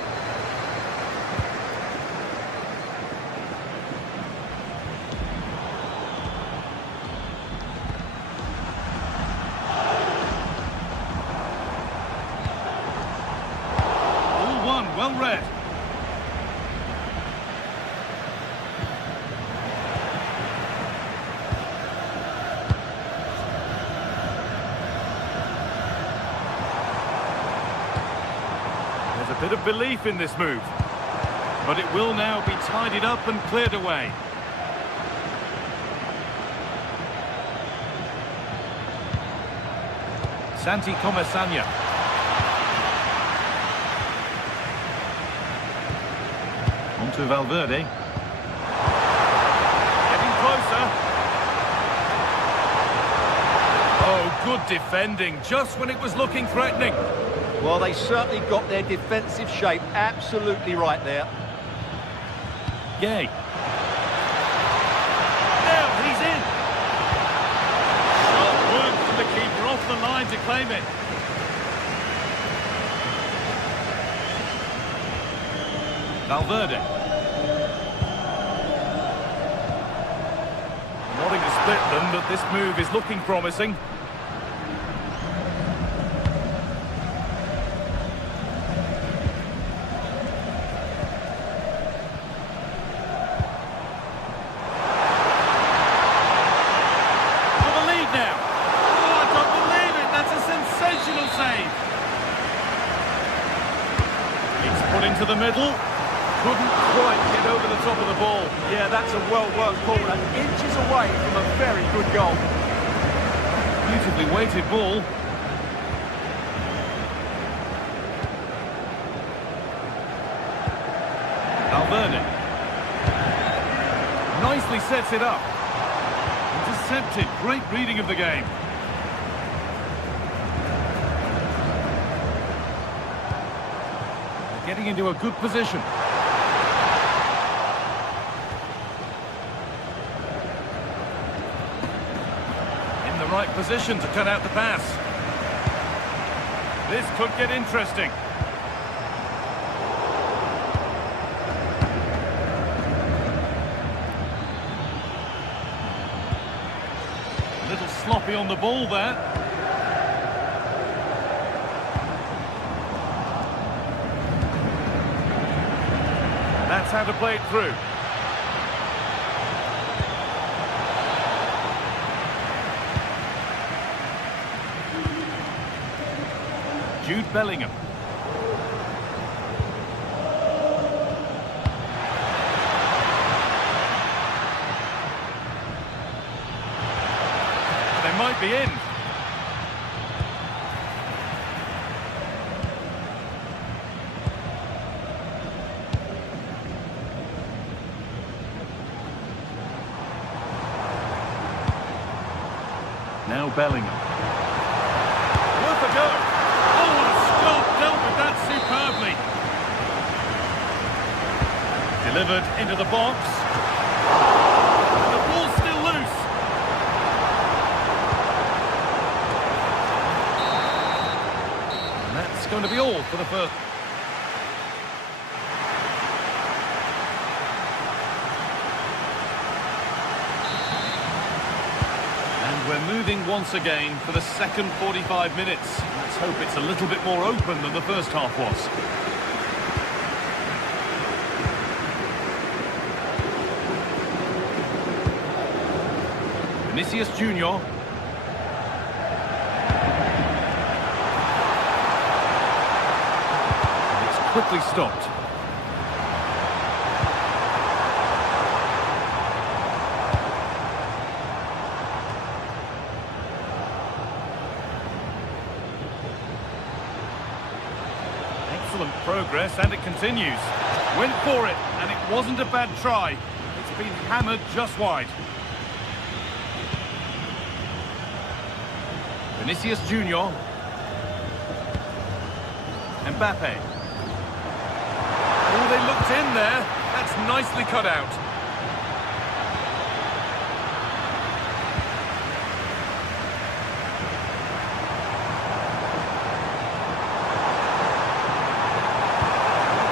Well read. There's a bit of belief in this move, but it will now be tidied up and cleared away. Santi Comesaña. To Valverde. Getting closer. Oh, good defending, just when it was looking threatening. Well, they certainly got their defensive shape absolutely right there. Yay. Now he's in. Sharp work from the keeper off the line to claim it. Valverde. Wanting to split them, but this move is looking promising. For the lead now. Oh, I don't believe it. That's a sensational save. It's put into the middle. Couldn't quite get over the top of the ball. Yeah, that's a well-worked corner. Inches away from a very good goal. Beautifully weighted ball. Valverde. Nicely sets it up. Intercepted. Great reading of the game. Getting into a good position. Right position to cut out the pass. This could get interesting. A little sloppy on the ball there. That's how to play it through. Jude Bellingham. They might be in. Now Bellingham. Worth a go. Oh, what a stop. Dealt with that superbly. Delivered into the box. The ball's still loose. And that's going to be all for the first. We're moving once again for the second 45 minutes. Let's hope it's a little bit more open than the first half was. Vinicius Junior. It's quickly stopped. Excellent progress, and it continues. Went for it, and it wasn't a bad try. It's been hammered just wide. Vinicius Junior. Mbappe. Oh, they looked in there. That's nicely cut out.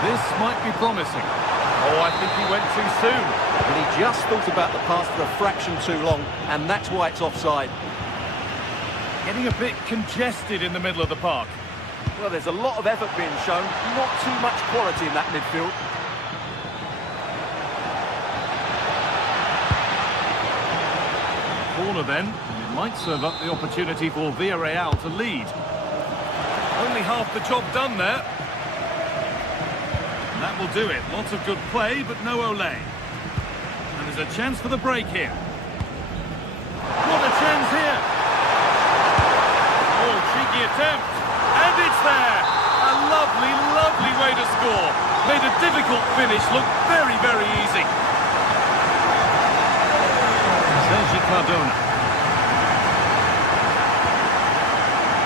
This might be promising. Oh, I think he went too soon. And he just thought about the pass for a fraction too long, and that's why it's offside. Getting a bit congested in the middle of the park. Well, there's a lot of effort being shown, not too much quality in that midfield. Corner then, and it might serve up the opportunity for Villarreal to lead. Only half the job done there. And that will do it. Lots of good play, but no Olé. And there's a chance for the break here. What a chance here! Oh, cheeky attempt. And it's there! A lovely, lovely way to score. Made a difficult finish look very, very easy. Sergi Cardona.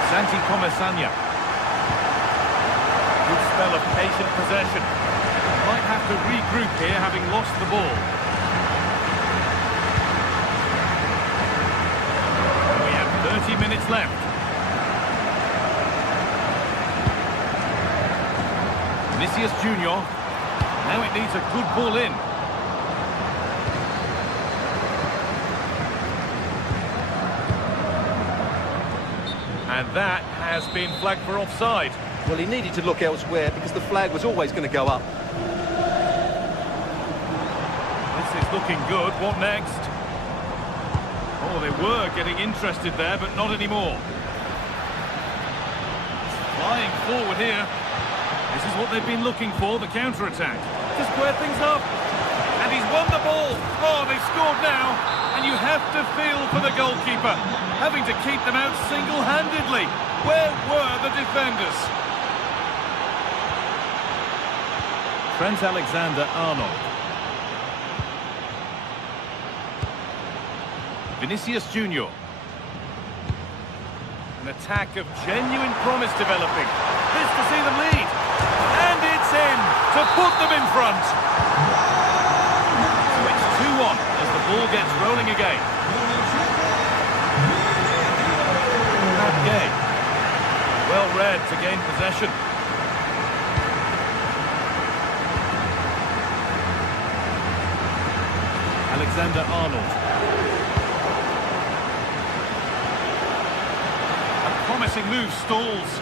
Santi Comesania. Good spell of patient possession. Might have to regroup here, having lost the ball. And we have 30 minutes left. Vinicius Junior. Now it needs a good ball in. And that has been flagged for offside. Well, he needed to look elsewhere because the flag was always going to go up. This is looking good. What next? Oh, they were getting interested there, but not anymore. Flying forward here. This is what they've been looking for, the counter-attack. To square things up. And he's won the ball. Oh, they've scored now. And you have to feel for the goalkeeper, having to keep them out single-handedly. Where were the defenders? Trent Alexander-Arnold. Vinicius Junior. An attack of genuine promise developing. This to see them lead. And it's in to put them in front. So it's 2-1 as the ball gets rolling again. That game. Well read to gain possession. Alexander-Arnold. A promising move stalls.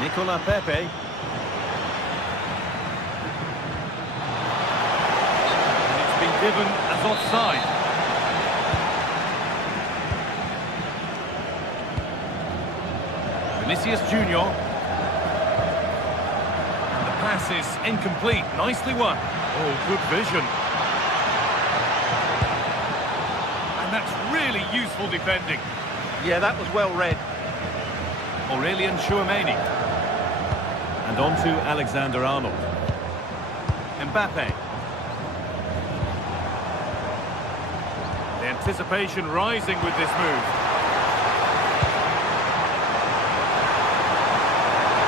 Nicola Pepe. And it's been given as offside. Vinicius Junior. And the pass is incomplete. Nicely won. Oh, good vision. And that's really useful defending. Yeah, that was well read. Aurelian Chouameni. And on to Alexander-Arnold. Mbappe. The anticipation rising with this move.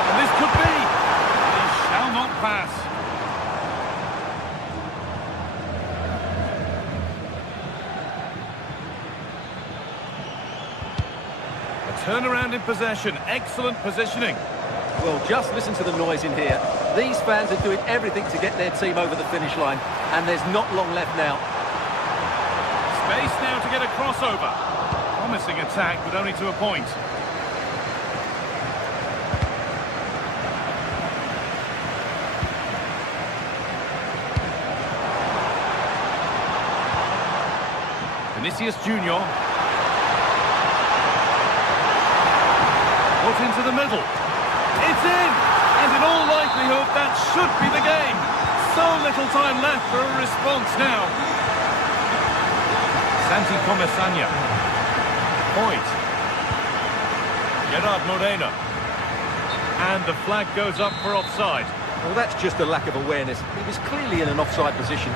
And this could be. He shall not pass. A turnaround in possession. Excellent positioning. Well, just listen to the noise in here. These fans are doing everything to get their team over the finish line, and there's not long left now. Space now to get a crossover. Promising attack, but only to a point. Vinicius Junior. Put into the middle. It's in! And in all likelihood, that should be the game. So little time left for a response now. Santi Comesaña. Point. Gerard Moreno. And the flag goes up for offside. Well, that's just a lack of awareness. He was clearly in an offside position.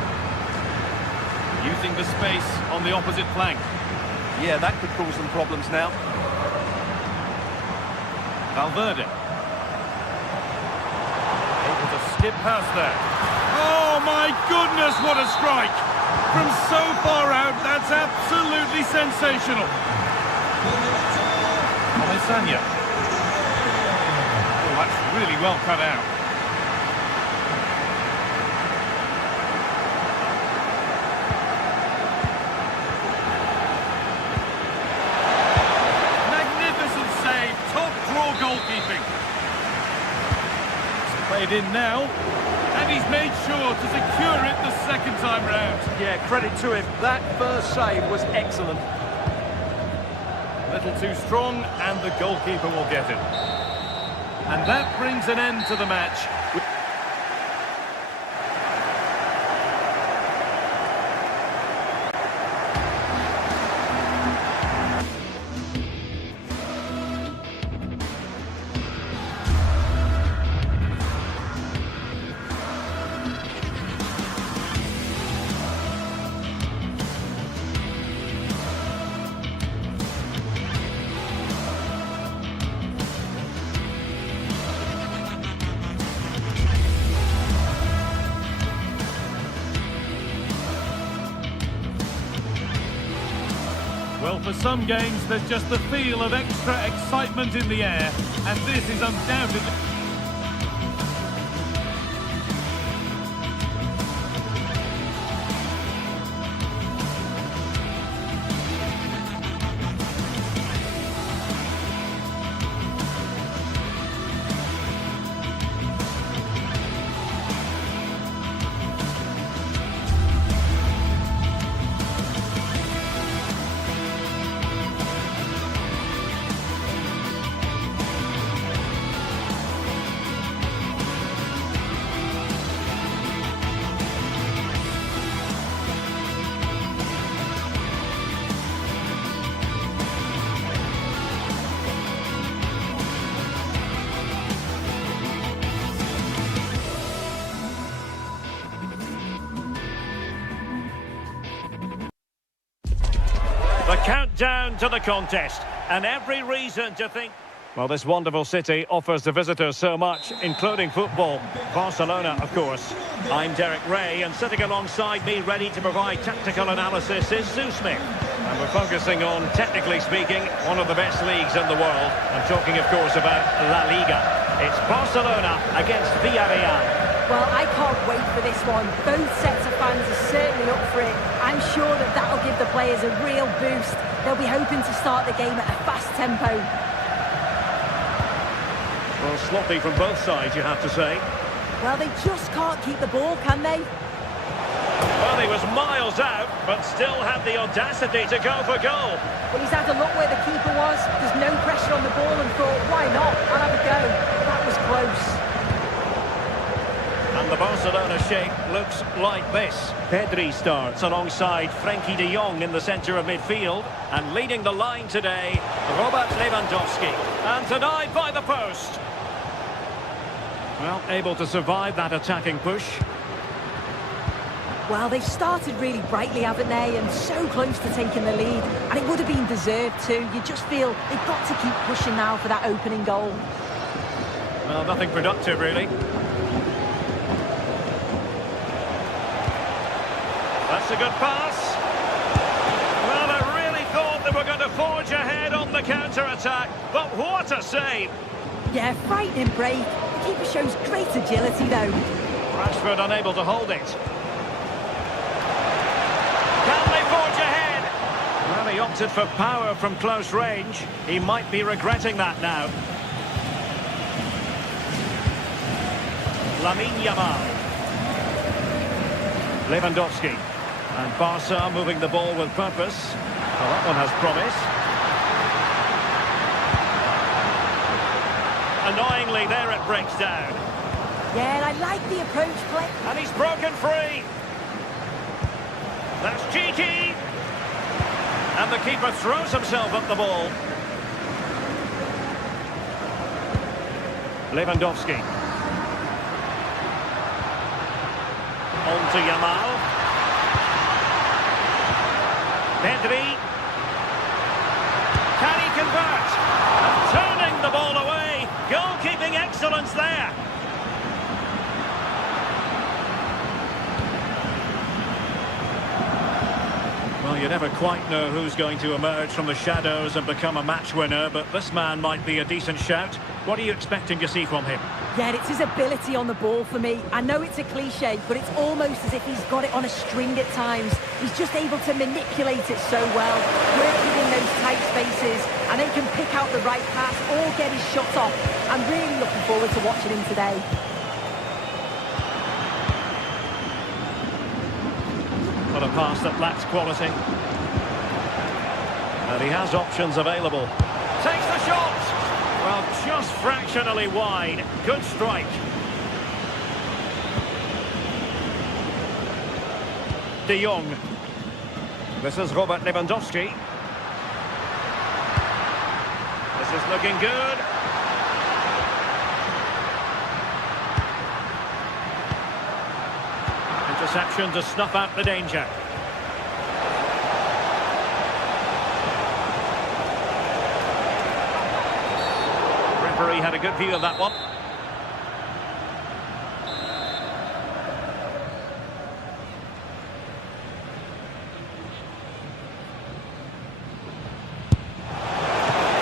Using the space on the opposite flank. Yeah, that could cause them problems now. Valverde. Able to skip past there. Oh my goodness, what a strike! From so far out, that's absolutely sensational. Comesaña. Oh, that's really well cut out. Magnificent save, top draw goalkeeping. It's played in now, and he's made sure to secure it the second time round. Yeah, credit to him. That first save was excellent. A little too strong, and the goalkeeper will get it. And that brings an end to the match. Well, for some games, there's just the feel of extra excitement in the air, and this is undoubtedly... The countdown to the contest, and every reason to think... Well, this wonderful city offers the visitors so much, including football. Barcelona, of course. I'm Derek Ray, and sitting alongside me, ready to provide tactical analysis, is Sue Smith. And we're focusing on, technically speaking, one of the best leagues in the world. I'm talking, of course, about La Liga. It's Barcelona against Villarreal. Well, I can't wait for this one. Both sets of fans are certainly up for it. I'm sure that that'll give the players a real boost. They'll be hoping to start the game at a fast tempo. Well, sloppy from both sides, you have to say. Well, they just can't keep the ball, can they? Well, he was miles out, but still had the audacity to go for goal. Well, he's had a look where the keeper was. There's no pressure on the ball and thought, why not? I'll have a go. That was close. And the Barcelona shape looks like this. Pedri starts alongside Frenkie de Jong in the centre of midfield. And leading the line today, Robert Lewandowski. And denied by the post. Well, able to survive that attacking push. Well, they've started really brightly, haven't they? And so close to taking the lead. And it would have been deserved too. You just feel they've got to keep pushing now for that opening goal. Well, nothing productive, really. That's a good pass. Well, I really thought they were going to forge ahead on the counter-attack. But what a save! Yeah, frightening break. The keeper shows great agility, though. Rashford unable to hold it. Can they forge ahead? Well, he opted for power from close range. He might be regretting that now. Lamine Yamal. Lewandowski. And Barca moving the ball with purpose. Well, that one has promise. Annoyingly, there it breaks down. Yeah, and I like the approach play. And he's broken free. That's cheeky. And the keeper throws himself at the ball. Lewandowski. On to Yamal. Pedri. Can he convert? And turning the ball away. Goalkeeping excellence there. Well, you never quite know who's going to emerge from the shadows and become a match winner, but this man might be a decent shout. What are you expecting to see from him? Yeah, it's his ability on the ball for me. I know it's a cliche, but it's almost as if he's got it on a string at times. He's just able to manipulate it so well, working in those tight spaces, and then can pick out the right pass or get his shot off. I'm really looking forward to watching him today. What a pass that lacks quality. And he has options available. Takes the shot! Well, just fractionally wide. Good strike. De Jong. This is Robert Lewandowski. This is looking good. Interception to snuff out the danger. Referee had a good view of that one.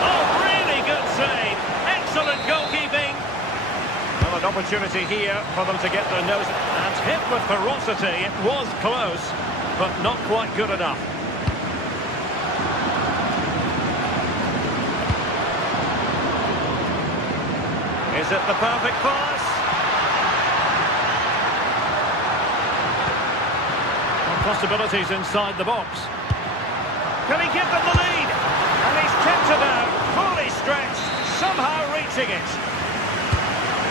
Oh, really good save. Excellent goalkeeping. Well, an opportunity here for them to get their nose and hit with ferocity. It was close, but not quite good enough. Is it the perfect pass? And possibilities inside the box. Can he give them the lead? And he's kept it out, fully stretched, somehow reaching it.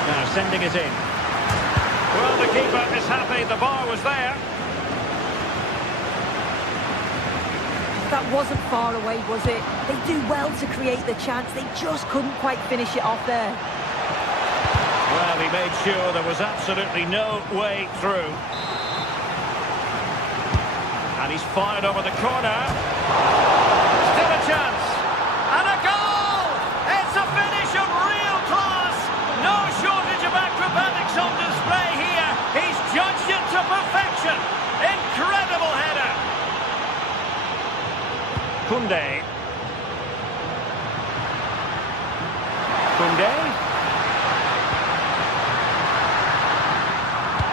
Now sending it in. Well, the keeper is happy the bar was there. That wasn't far away, was it? They do well to create the chance. They just couldn't quite finish it off there. Well, he made sure there was absolutely no way through. And he's fired over the corner. Still a chance. And a goal! It's a finish Koundé. Koundé.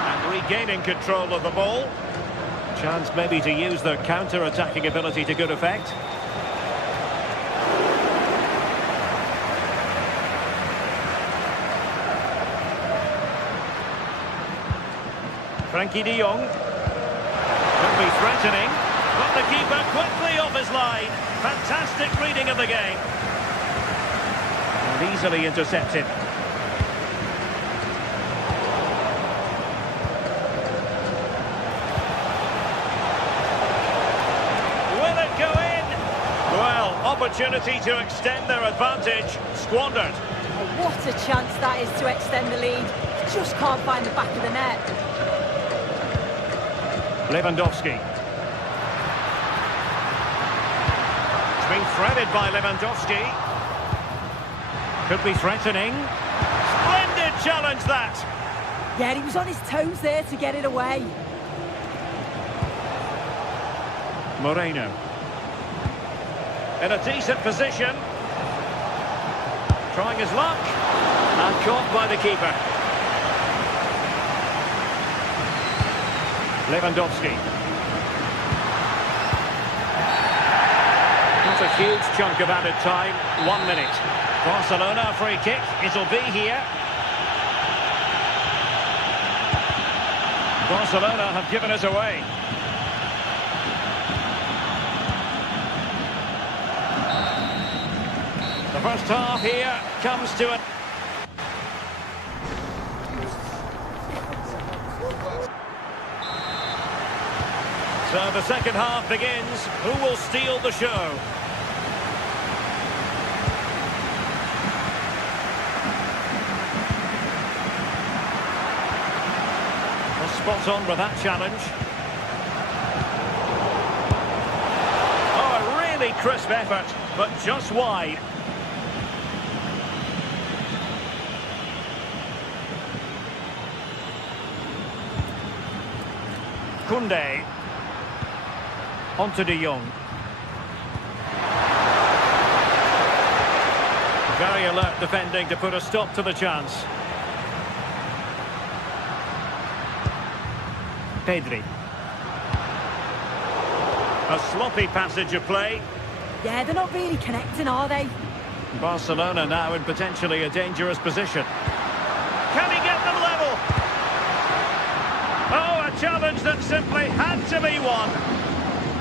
And regaining control of the ball. Chance maybe to use their counter-attacking ability to good effect. Frankie de Jong. Could be threatening. Got the keeper quickly off his line. Fantastic reading of the game. And easily intercepted. Will it go in? Well, opportunity to extend their advantage. Squandered. Oh, what a chance that is to extend the lead. Just can't find the back of the net. Lewandowski. It's been threaded by Lewandowski. Could be threatening. Splendid challenge that. Yeah, he was on his toes there to get it away. Moreno. In a decent position. Trying his luck. And caught by the keeper. Lewandowski. Not a huge chunk of added time. 1 minute. Barcelona free kick. It'll be here. Barcelona have given us away. The first half here comes to an... So the second half begins. Who will steal the show? Well, spot on with that challenge. Oh, a really crisp effort, but just wide. Koundé. On to de Jong. Very alert defending to put a stop to the chance. Pedri. A sloppy passage of play. Yeah, they're not really connecting, are they? Barcelona now in potentially a dangerous position. Can he get them level? Oh, a challenge that simply had to be won.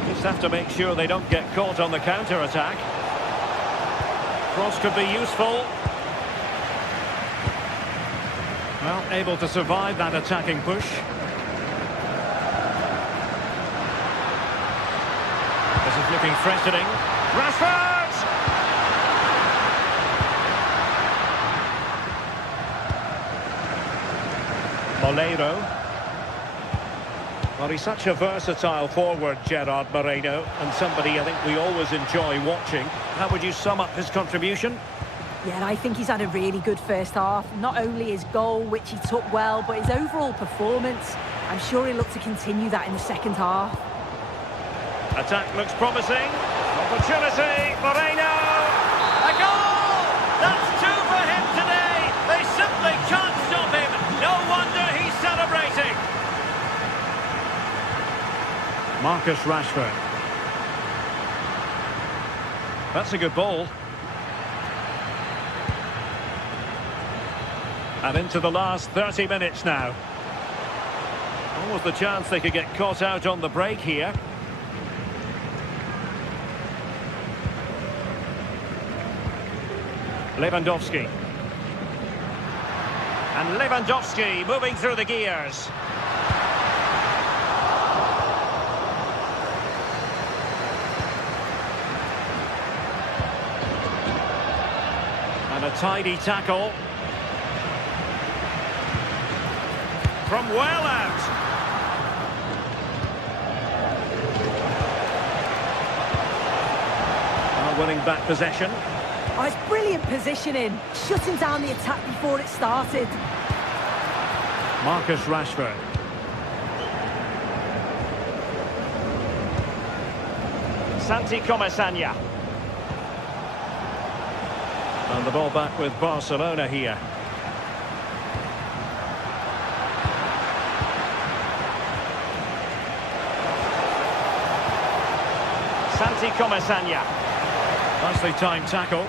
Just have to make sure they don't get caught on the counter-attack. Cross could be useful. Well, able to survive that attacking push. This is looking threatening. Rashford! Molero. Well, he's such a versatile forward, Gerard Moreno, and somebody I think we always enjoy watching. How would you sum up his contribution? Yeah, I think he's had a really good first half. Not only his goal, which he took well, but his overall performance. I'm sure he'll look to continue that in the second half. Attack looks promising. Opportunity, Moreno! A goal! That's two for him today! They simply can't stop him! No wonder he's celebrating! Marcus Rashford. That's a good ball. And into the last 30 minutes now. Almost the chance they could get caught out on the break here. Lewandowski. And Lewandowski moving through the gears. And a tidy tackle. From well out. Now winning back possession. Oh, it's brilliant positioning. Shutting down the attack before it started. Marcus Rashford. Santi Comesaña. And the ball back with Barcelona here. Santi Comesaña. Nicely timed tackle.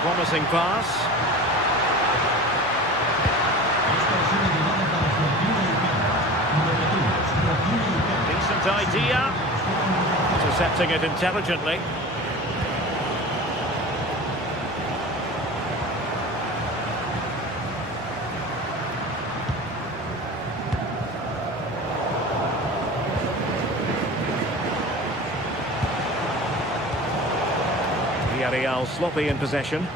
Promising pass. Decent idea. Intercepting it intelligently. Villarreal sloppy in possession.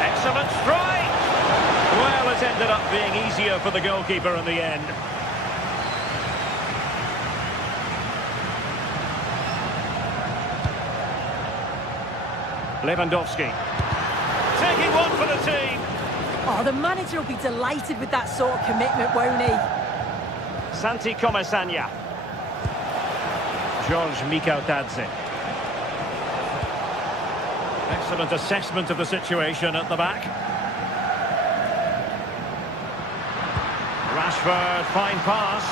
Excellent strike! Well, it ended up being easier for the goalkeeper in the end. Lewandowski. Taking one for the team. Oh, the manager will be delighted with that sort of commitment, won't he? Santi Comesaña. George Mikautadze. Excellent assessment of the situation at the back. Rashford, fine pass.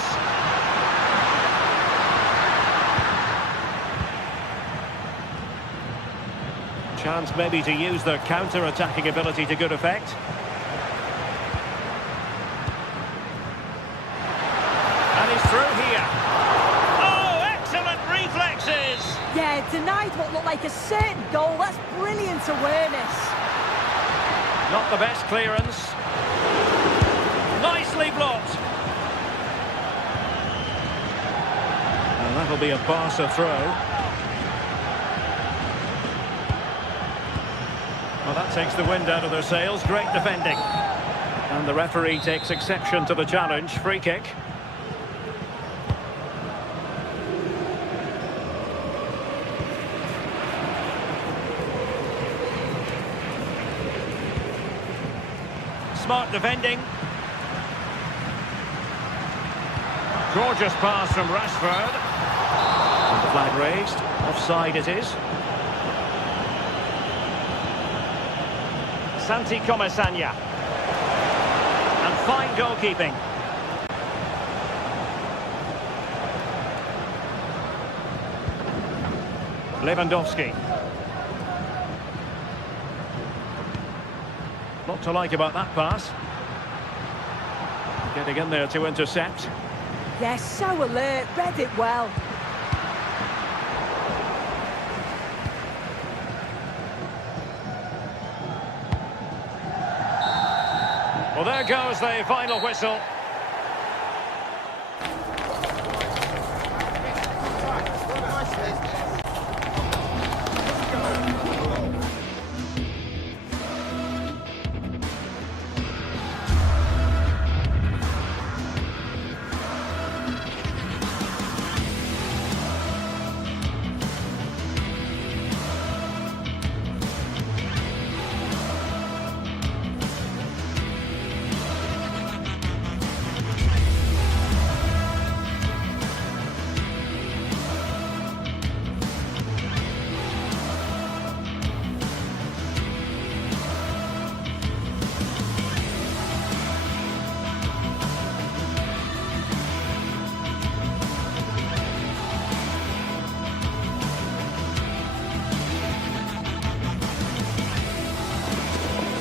Chance maybe to use their counter-attacking ability to good effect. And he's through here. Oh, excellent reflexes! Yeah, denied what looked like a certain goal. That's brilliant awareness. Not the best clearance. Nicely blocked. And that'll be a Barca throw. Well, that takes the wind out of their sails. Great defending. And the referee takes exception to the challenge. Free kick. Smart defending. Gorgeous pass from Rashford. And the flag raised. Offside it is. Santi Comesaña. And fine goalkeeping. Lewandowski. Lot to like about that pass. Getting in there to intercept. Yes, so alert, read it well. Well, there goes the final whistle.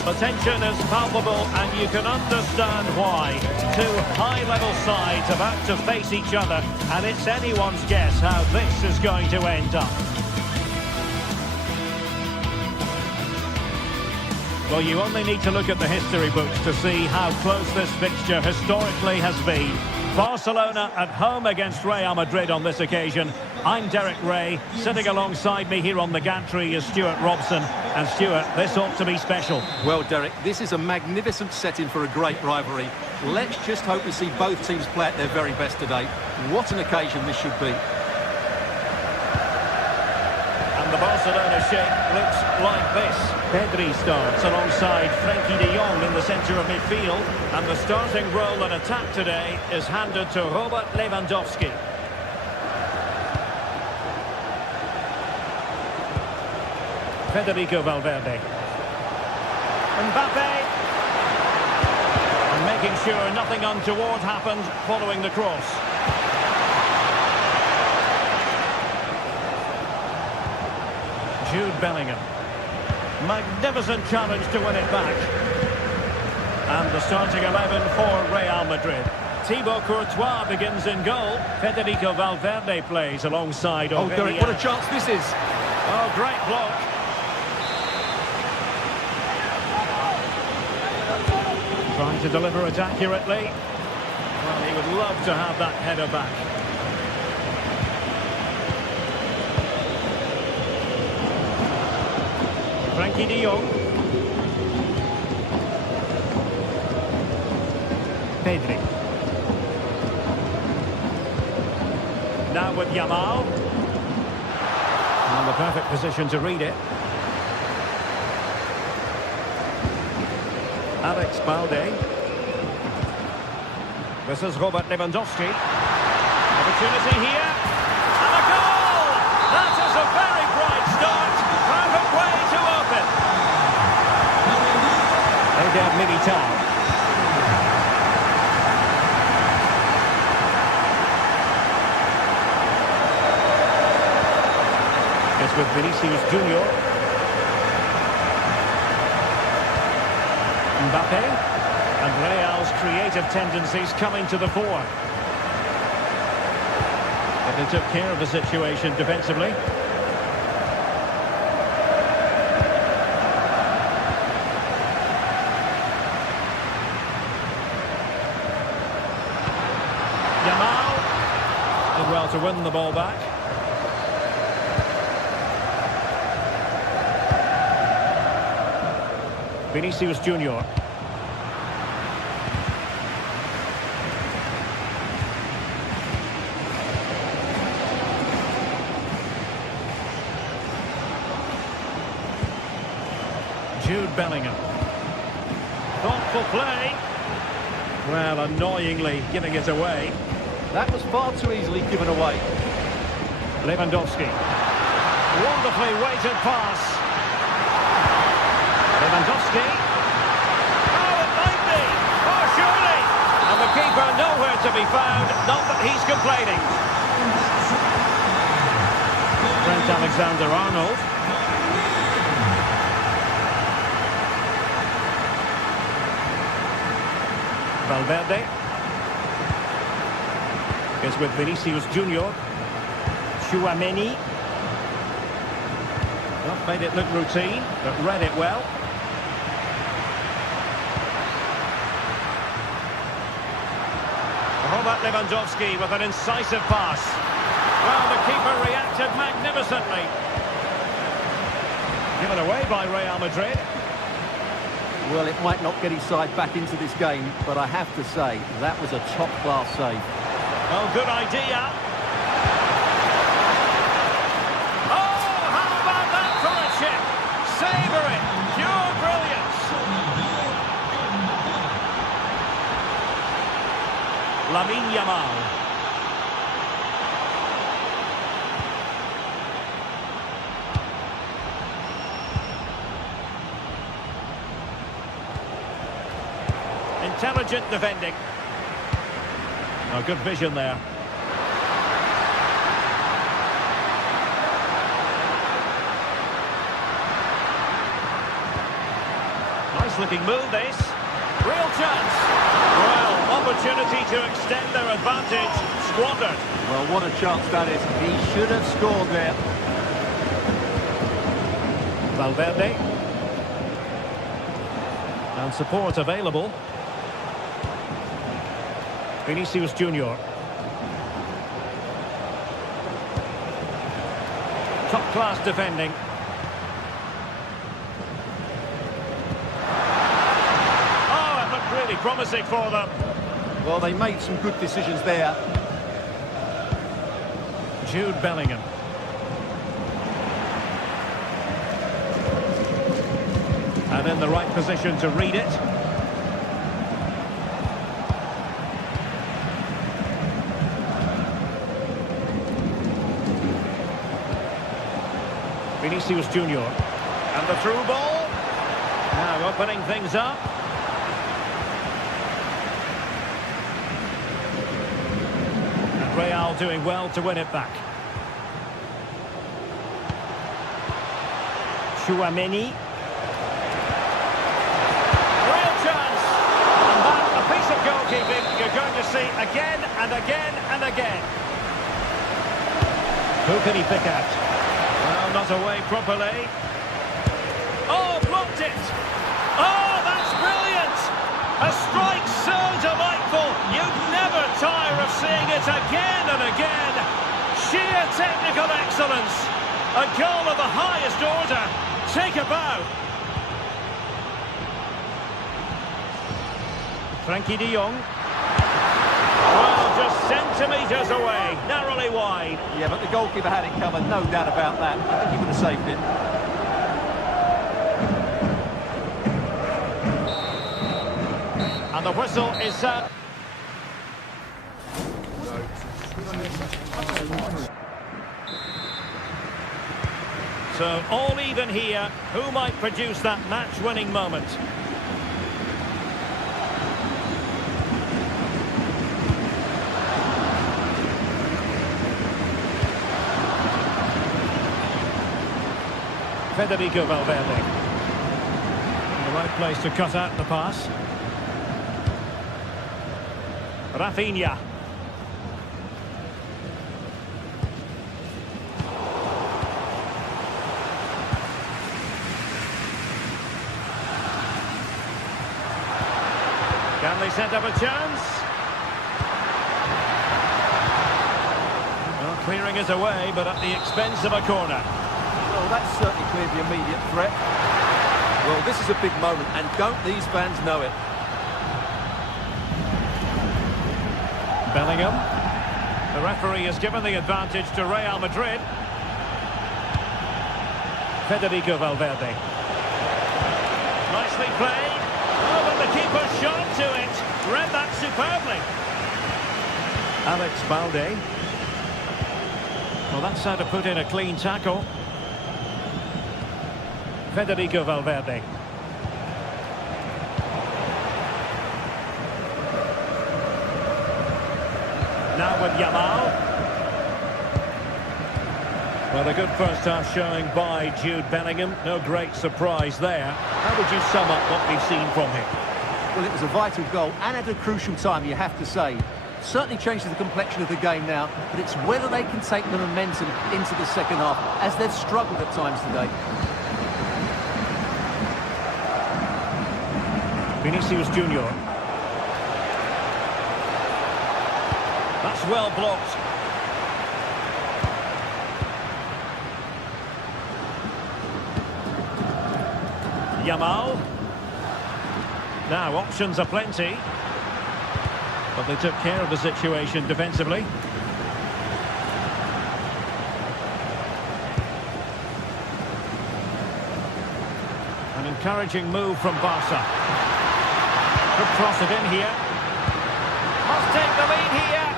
The tension is palpable, and you can understand why. Two high-level sides about to face each other, and it's anyone's guess how this is going to end up. Well, you only need to look at the history books to see how close this fixture historically has been. Barcelona at home against Real Madrid on this occasion. I'm Derek Ray. Sitting alongside me here on the gantry is Stuart Robson. And Stuart, this ought to be special. Well, Derek, this is a magnificent setting for a great rivalry. Let's just hope we see both teams play at their very best today. What an occasion this should be. And the Barcelona shape looks like this. Pedri starts alongside Frenkie de Jong in the centre of midfield. And the starting role in attack today is handed to Robert Lewandowski. Federico Valverde. Mbappe. And making sure nothing untoward happened following the cross. Jude Bellingham. Magnificent challenge to win it back. And the starting 11 for Real Madrid. Thibaut Courtois begins in goal. Federico Valverde plays alongside Oh, Derek, what a chance this is. Oh, great block. Trying to deliver it accurately. Well, he would love to have that header back. Frenkie de Jong. Pedri. Now with Yamal. And the perfect position to read it. Alex Balde. This is Robert Lewandowski. Opportunity here. And a goal! That is a very bright start. Perfect way to open. Eder Militao. It's with Vinicius Junior. Mbappe. And Real's creative tendencies coming to the fore. But they took care of the situation defensively. Yamal did well to win the ball back. Vinicius Junior. Jude Bellingham. Thoughtful play. Well, annoyingly giving it away. That was far too easily given away. Lewandowski. Wonderfully weighted pass. Lewandowski. Oh, it might be. Oh, surely. And the keeper nowhere to be found. Not that he's complaining. Trent Alexander-Arnold. Valverde is with Vinicius Junior. Tchouaméni. Not made it look routine, but read it well. Robert Lewandowski with an incisive pass. Well, the keeper reacted magnificently. Given away by Real Madrid. Well, it might not get his side back into this game, but I have to say, that was a top-class save. Oh, good idea. Oh, how about that for a chip? Savour it. Pure brilliance. Lamine Yamal. Intelligent defending. Oh, good vision there. Nice looking move this. Real chance. Well, opportunity to extend their advantage. Squandered. Well, what a chance that is. He should have scored there. Valverde. And support available. Vinicius Junior. Top-class defending. Oh, it looked really promising for them. Well, they made some good decisions there. Jude Bellingham. And in the right position to read it. Vinicius Junior. And the through ball. Now opening things up. And Real doing well to win it back. Chouameni. Real chance. And that, a piece of goalkeeping you're going to see again and again and again. Who can he pick out? Well, not away properly. Oh, blocked it! Oh, that's brilliant! A strike so delightful, you'd never tire of seeing it again and again. Sheer technical excellence. A goal of the highest order. Take a bow. Frankie de Jong. Well, just centimetres away, narrowly wide. Yeah, but the goalkeeper had it covered, no doubt about that. I think he would have saved it. And the whistle is set. So all even here. Who might produce that match-winning moment? Federico Valverde. The right place to cut out the pass. Rafinha. Can they set up a chance? Well, clearing it away, but at the expense of a corner. Well, that's certainly cleared the immediate threat. Well, this is a big moment, and don't these fans know it? Bellingham. The referee has given the advantage to Real Madrid. Federico Valverde. Nicely played. Oh, but the keeper shot to it. Read that superbly. Alex Balde. Well, that's how to put in a clean tackle. Federico Valverde. Now with Yamal. Well, a good first half showing by Jude Bellingham. No great surprise there. How would you sum up what we've seen from him? Well, it was a vital goal and at a crucial time, you have to say. Certainly changes the complexion of the game now, but it's whether they can take the momentum into the second half, as they've struggled at times today. Vinicius Junior. That's well blocked. Yamal. Now options are plenty, but they took care of the situation defensively. An encouraging move from Barca. Could cross it in here. Must take the lead here.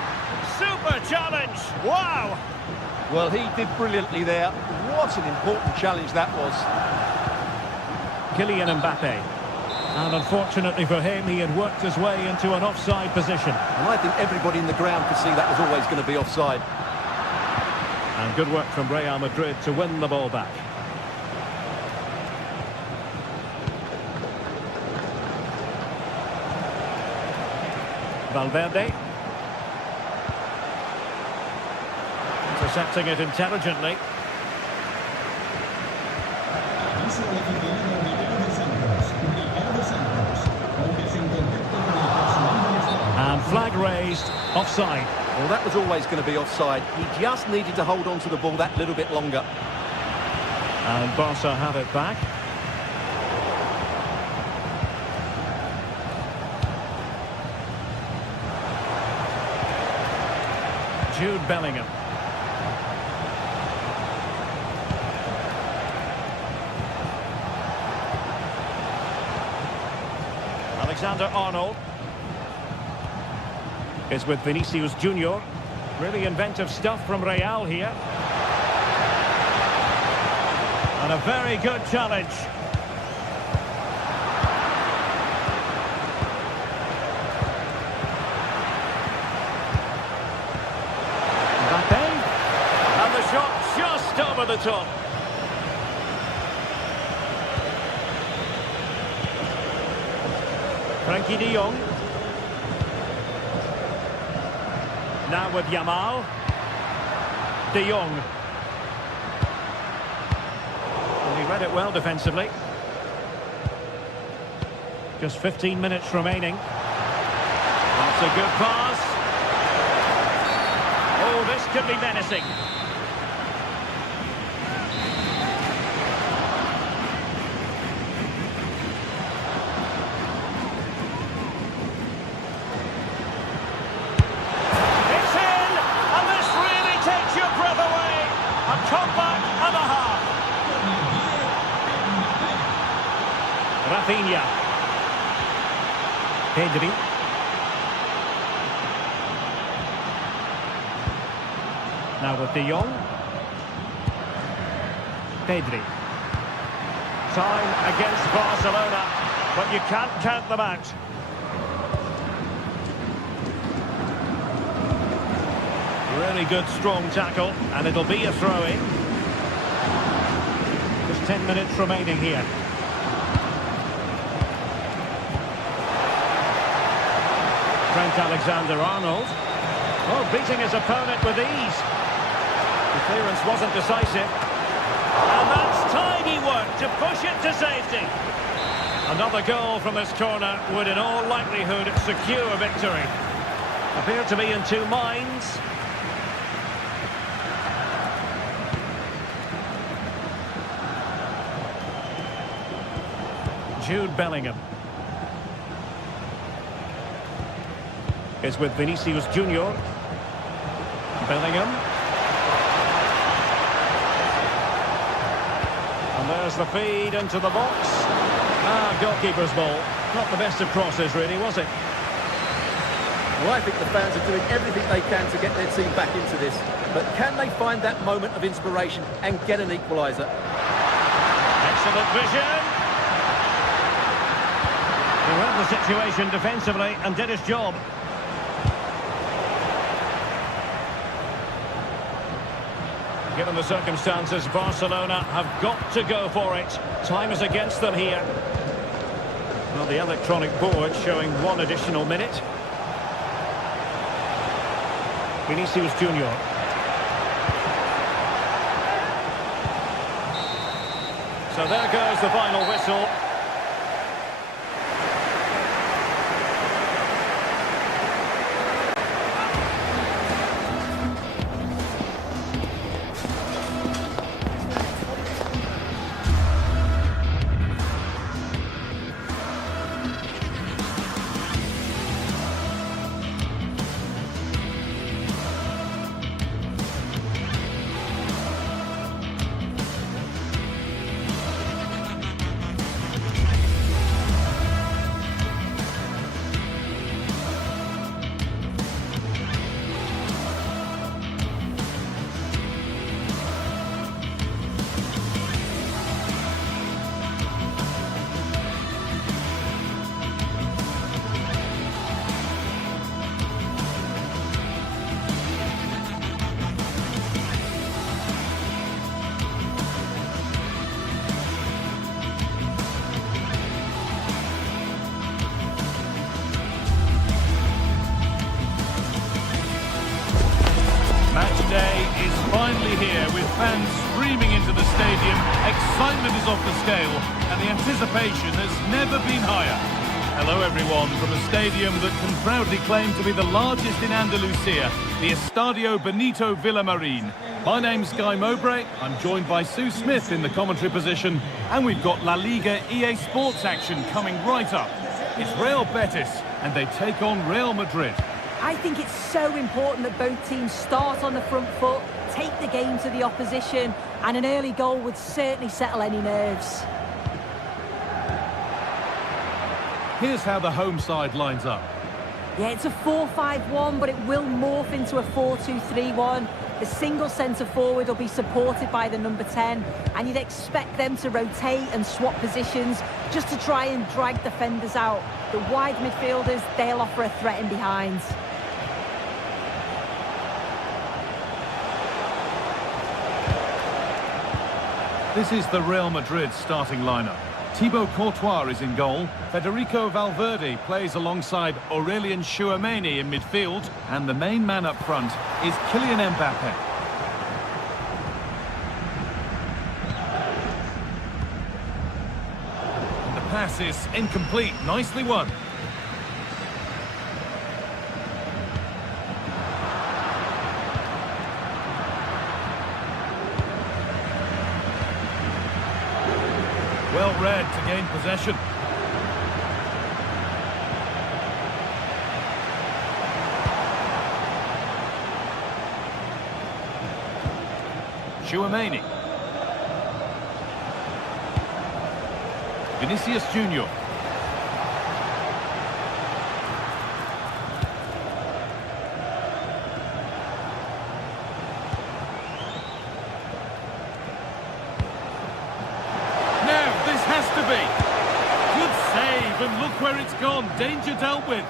Super challenge. Wow. Well, he did brilliantly there. What an important challenge that was. Kylian Mbappe. And unfortunately for him, he had worked his way into an offside position. And I think everybody in the ground could see that was always going to be offside. And good work from Real Madrid to win the ball back. Valverde. Intercepting it intelligently. And flag raised Offside. Well, that was always going to be offside. He just needed to hold on to the ball that little bit longer. And Barca have it back. Jude Bellingham. Alexander-Arnold is with Vinicius Junior. Really inventive stuff from Real here. And a very good challenge. Mbappe. And the shot just over the top. Frankie de Jong. Now with Yamal. De Jong. And he read it well defensively. Just 15 minutes remaining. That's a good pass. Oh, this could be menacing. Rafinha. Pedri. Now with De Jong. Pedri. Time against Barcelona, but you can't count them out. Really good, strong tackle, and it'll be a throw-in. Just 10 minutes remaining here. Trent Alexander-Arnold. Oh, beating his opponent with ease. The clearance wasn't decisive. And that's tidy work to push it to safety. Another goal from this corner would in all likelihood secure victory. Appear to be in two minds. Jude Bellingham is with Vinicius Junior. Bellingham. And there's the feed into the box. Goalkeeper's ball. Not the best of crosses, really, was it? Well, I think the fans are doing everything they can to get their team back into this. But can they find that moment of inspiration and get an equaliser? Excellent vision. He read the situation defensively and did his job. Given the circumstances, Barcelona have got to go for it. Time is against them here. Well, the electronic board showing one additional minute. Vinicius Junior. So there goes the final whistle. Day is finally here with fans streaming into the stadium. Excitement is off the scale and the anticipation has never been higher. Hello everyone from a stadium that can proudly claim to be the largest in Andalusia, the Estadio Benito Villamarín. My name's Guy Mowbray, I'm joined by Sue Smith in the commentary position, and we've got La Liga EA Sports action coming right up. It's Real Betis, and they take on Real Madrid. I think it's so important that both teams start on the front foot, take the game to the opposition, and an early goal would certainly settle any nerves. Here's how the home side lines up. Yeah, it's a 4-5-1, but it will morph into a 4-2-3-1. The single centre-forward will be supported by the number 10, and you'd expect them to rotate and swap positions just to try and drag defenders out. The wide midfielders, they'll offer a threat in behind. This is the Real Madrid starting lineup. Thibaut Courtois is in goal. Federico Valverde plays alongside Aurélien Tchouaméni in midfield. And the main man up front is Kylian Mbappé. And the pass is incomplete. Nicely won. Well read to gain possession. Tchouaméni. Vinicius Junior. Good save, and look where it's gone. Danger dealt with.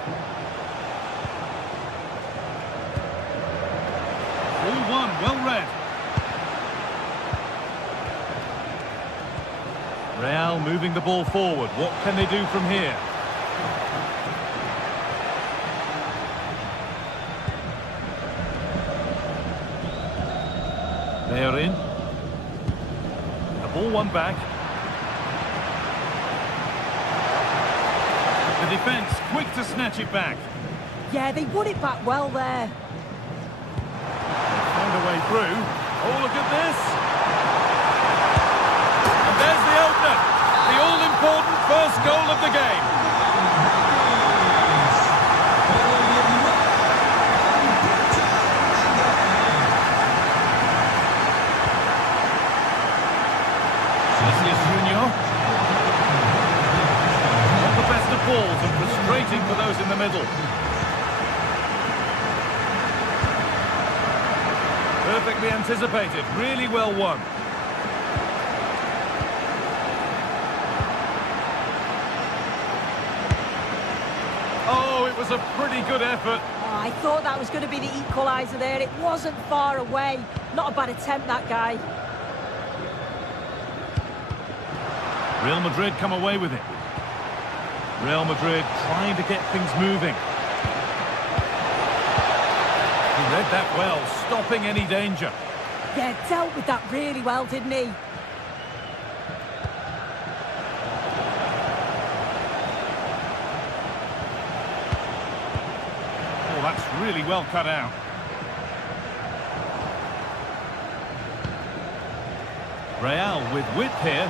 4-1, well read. Real moving the ball forward. What can they do from here? They are in. The ball won back. The defence quick to snatch it back. Yeah, they won it back well there. Found a way through. Oh, look at this. And there's the opener. The all-important first goal of the game. Vinicius Junior. Balls and frustrating for those in the middle. Perfectly anticipated, really well won. Oh, it was a pretty good effort. Oh, I thought that was going to be the equaliser there. It wasn't far away. Not a bad attempt, that guy. Real Madrid come away with it. Real Madrid trying to get things moving. He read that well, stopping any danger. Yeah, dealt with that really well, didn't he? Oh, that's really well cut out. Real with width here.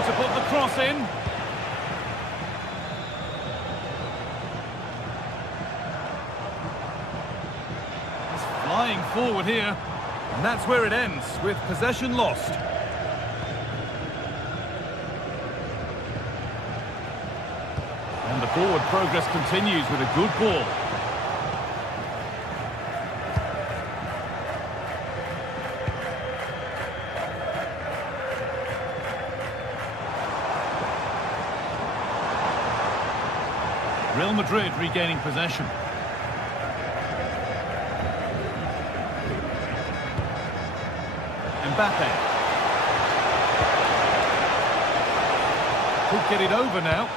To put the cross in. He's flying forward here, and that's where it ends, with possession lost. And the forward progress continues with a good ball. Real Madrid regaining possession. Mbappé. Could get it over now.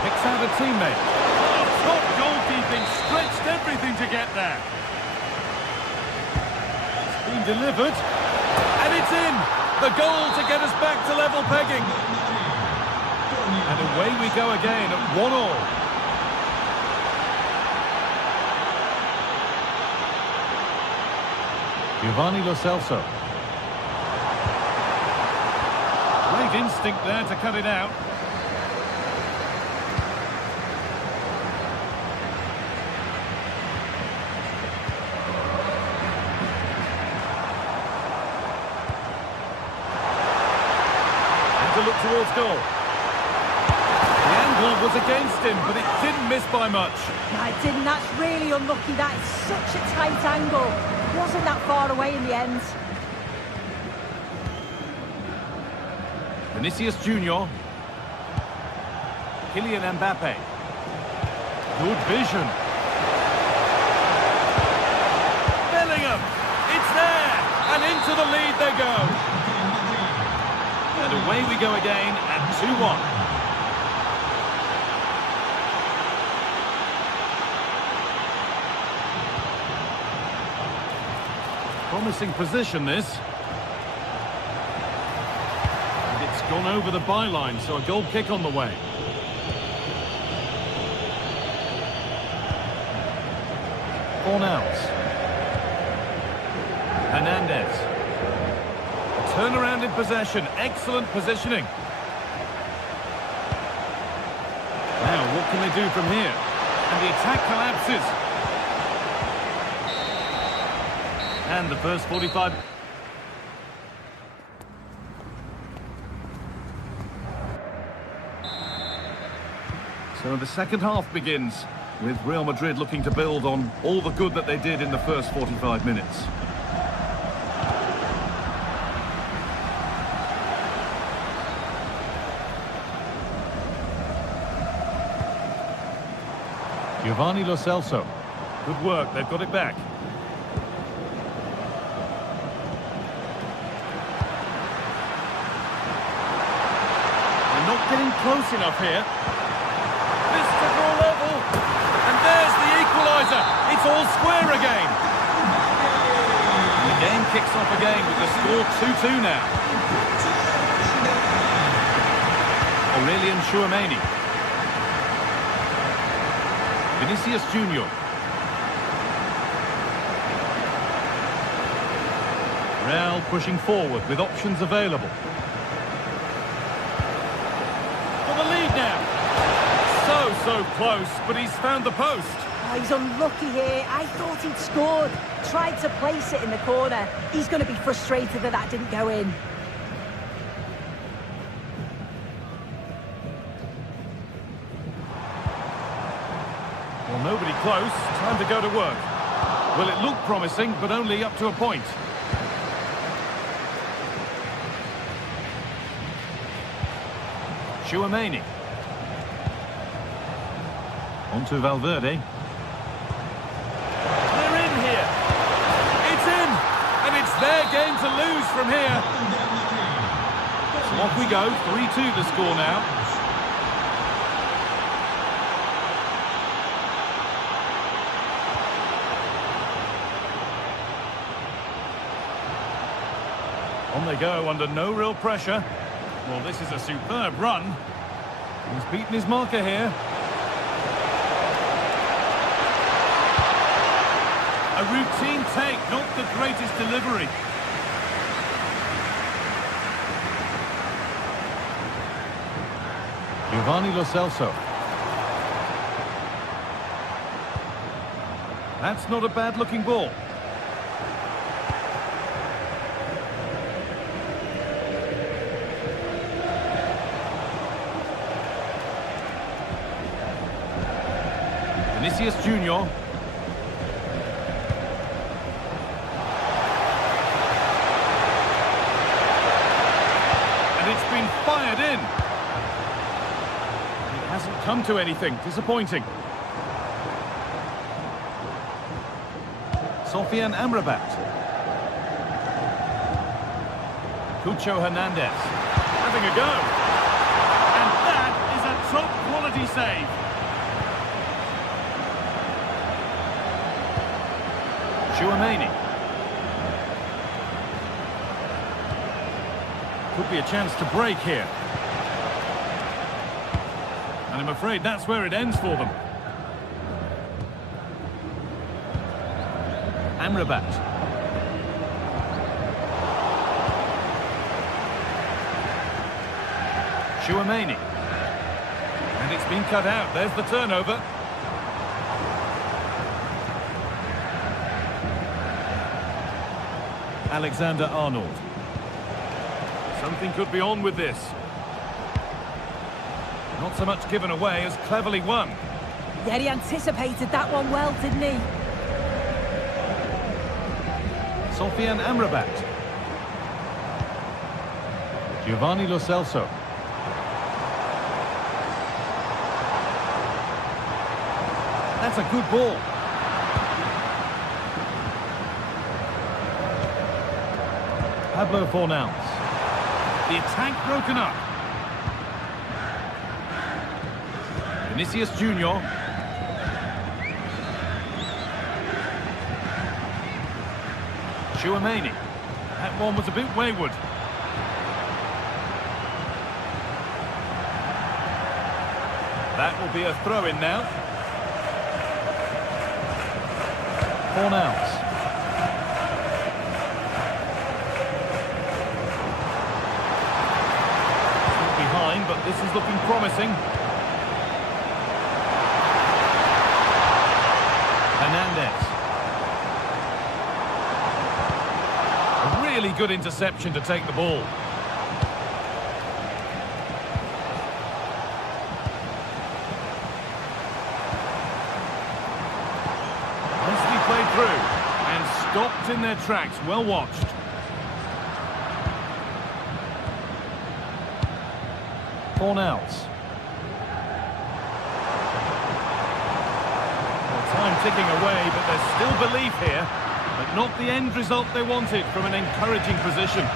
Picks out a teammate. Oh, top goalkeeping, stretched everything to get there. It's been delivered. And it's in! The goal to get us back to level pegging. away we go again at 1-1. Giovanni Lo Celso. Great instinct there to cut it out. And to look towards goal. The angle was against him, but it didn't miss by much. No, it didn't. That's really unlucky. That is such a tight angle. Wasn't that far away in the end. Vinicius Junior. Kylian Mbappe. Good vision. Bellingham. It's there. And into the lead they go. And away we go again at 2-1. Promising position, this. And it's gone over the byline, so a goal kick on the way. Fornals. Hernandez. Turnaround in possession. Excellent positioning. Now, what can they do from here? And the attack collapses. And the first 45... So the second half begins, with Real Madrid looking to build on all the good that they did in the first 45 minutes. Giovanni Lo Celso. Good work, they've got it back. Not getting close enough here. This to draw level. And there's the equaliser. It's all square again. And the game kicks off again with the score 2-2 now. Aurelian Tchouameni. Vinicius Junior. Real pushing forward with options available. So close, but he's found the post. Oh, he's unlucky here. I thought he'd scored. Tried to place it in the corner. He's going to be frustrated that that didn't go in. Well, nobody close. Time to go to work. Well, it looked promising, but only up to a point. Tchouameni. On to Valverde. They're in here. It's in. And it's their game to lose from here. So off we go. 3-2 the score now. On they go under no real pressure. Well, this is a superb run. He's beaten his marker here. A routine take, not the greatest delivery. Giovanni Lo Celso. That's not a bad-looking ball. Vinicius Junior. Fired in. It hasn't come to anything. Disappointing. Sofian Amrabat. Cucho Hernandez. Having a go. And that is a top quality save. Tchouameni. Could be a chance to break here. And I'm afraid that's where it ends for them. Amrabat. Chouameni. And it's been cut out. There's the turnover. Alexander-Arnold. Something could be on with this. Not so much given away as cleverly won. Yeah, he anticipated that one well, didn't he? Sofiane Amrabat. Giovanni Lo Celso. That's a good ball. Pablo Fornals. The attack broken up. Vinicius Junior. Chouameni. That one was a bit wayward. That will be a throw-in now. Fornals. Still behind, but this is looking promising. Hernandez. A really good interception to take the ball. Nicely played through and stopped in their tracks. Well watched. Fornals. Time ticking away, but there's still belief here, but not the end result they wanted from an encouraging position.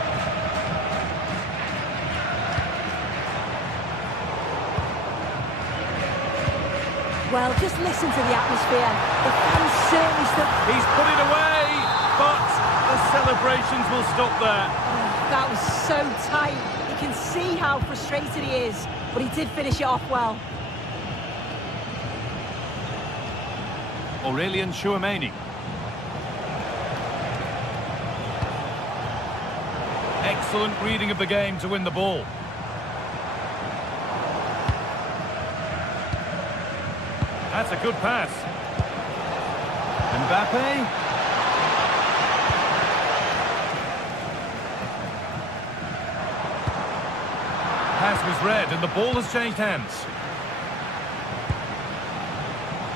Well, just listen to the atmosphere. The fans certainly stood... He's put it away, but the celebrations will stop there. Oh, that was so tight. You can see how frustrated he is, but he did finish it off well. Aurelien Chouameni. Excellent reading of the game to win the ball. That's a good pass. Mbappe. Pass was read and the ball has changed hands.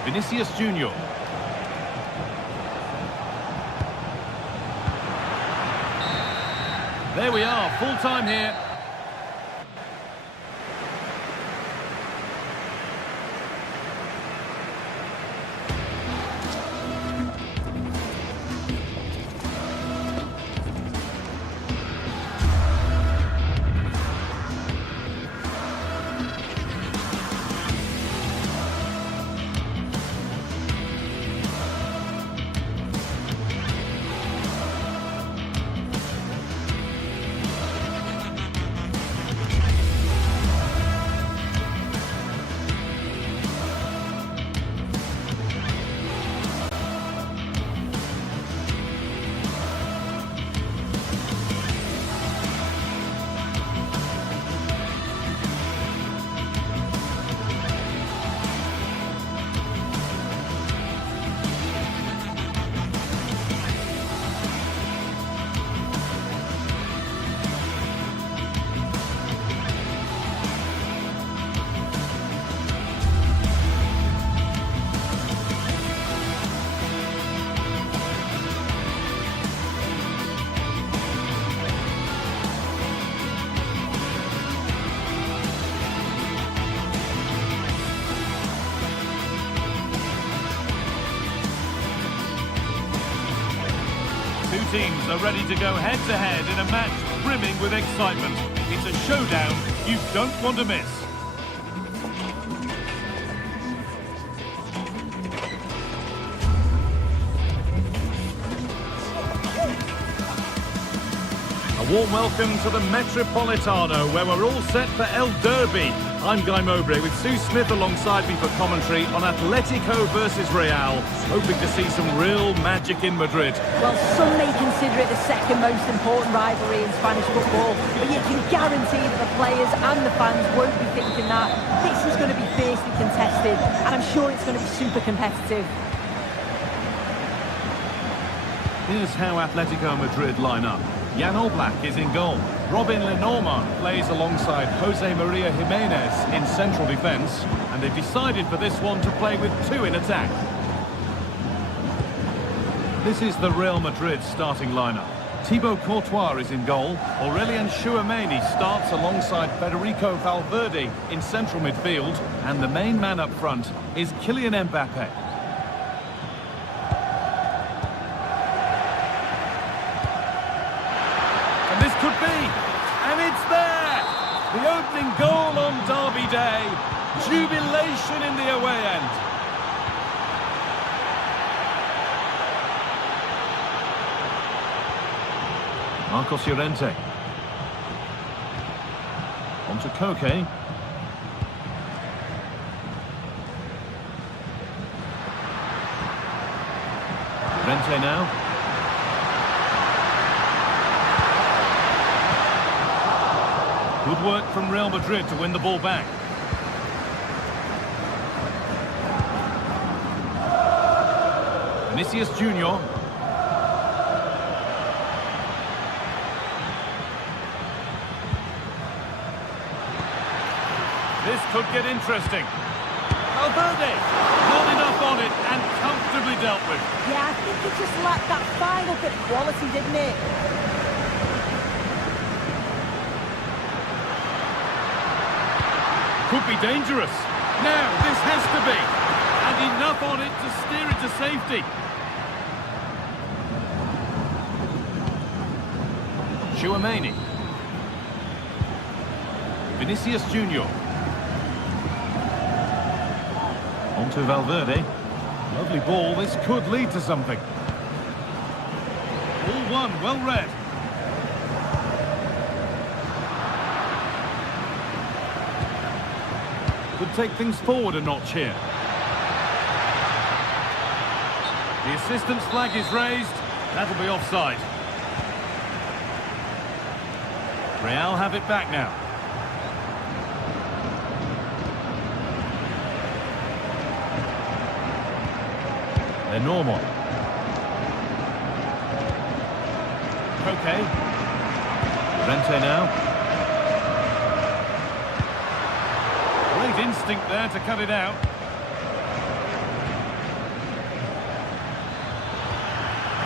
Vinicius Junior. There we are, full time here. Two teams are ready to go head-to-head in a match brimming with excitement. It's a showdown you don't want to miss. A Warm welcome to the Metropolitano, where we're all set for El Derby. I'm Guy Mowbray with Sue Smith alongside me for commentary on Atletico versus Real, hoping to see some real magic in Madrid. Well, some may consider it the second most important rivalry in Spanish football, but you can guarantee that the players and the fans won't be thinking that. This is going to be fiercely contested, and I'm sure it's going to be super competitive. Here's how Atletico Madrid line up. Jan Oblak is in goal. Robin Lenormand plays alongside Jose Maria Jimenez in central defence, and they've decided for this one to play with two in attack. This is the Real Madrid starting lineup. Thibaut Courtois is in goal. Aurelien Tchouameni starts alongside Federico Valverde in central midfield, and the main man up front is Kylian Mbappe. This could be, and it's there! The opening goal on Derby Day. Jubilation in the away end. Marcos Llorente. On to Koke. Llorente now. Good work from Real Madrid to win the ball back. Vinicius Junior. This could get interesting. Valverde, not enough on it and comfortably dealt with. Yeah, I think it just lacked that final bit of quality, didn't it? Could be dangerous. Now, this has to be. And enough on it to steer it to safety. Tchouameni. Vinicius Junior. On to Valverde. Lovely ball. This could lead to something. All one, well read. Could take things forward a notch here. The assistant's flag is raised. That'll be offside. Real have it back now. They're normal. Okay. Llorente now. Great instinct there to cut it out.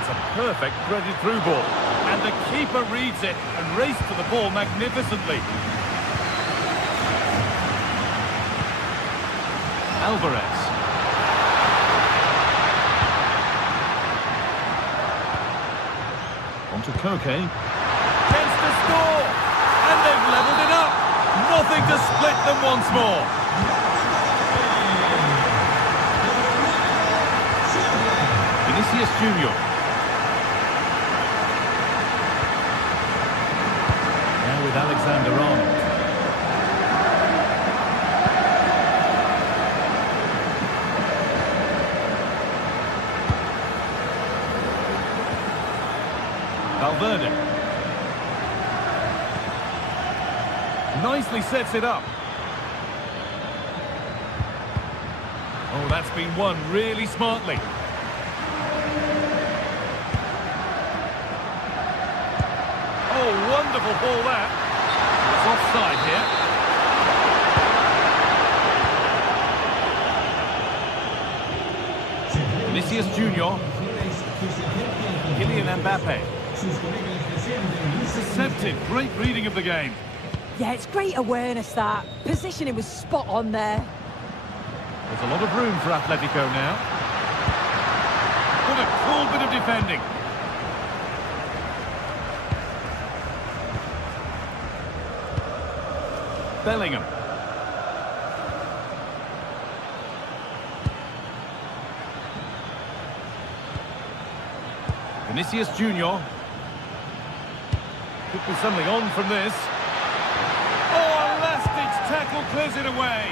It's a perfect threaded through ball. And the keeper reads it and raced to the ball magnificently. Alvarez. On to Koke. Chance to score! And they've levelled it up! Nothing to split them once more. Vinicius Junior. Now with Alexander-Arnold. Valverde. Nicely sets it up. Oh, that's been won really smartly. Oh, wonderful ball that. It's offside here. Vinicius Junior. Kylian Mbappe. Intercepted. Great reading of the game. Yeah, it's great awareness, that. Positioning was spot on there. There's a lot of room for Atletico now. What a cool bit of defending. Bellingham. Vinicius Junior. Could be something on from this. Oh, a last-ditch tackle clears it away.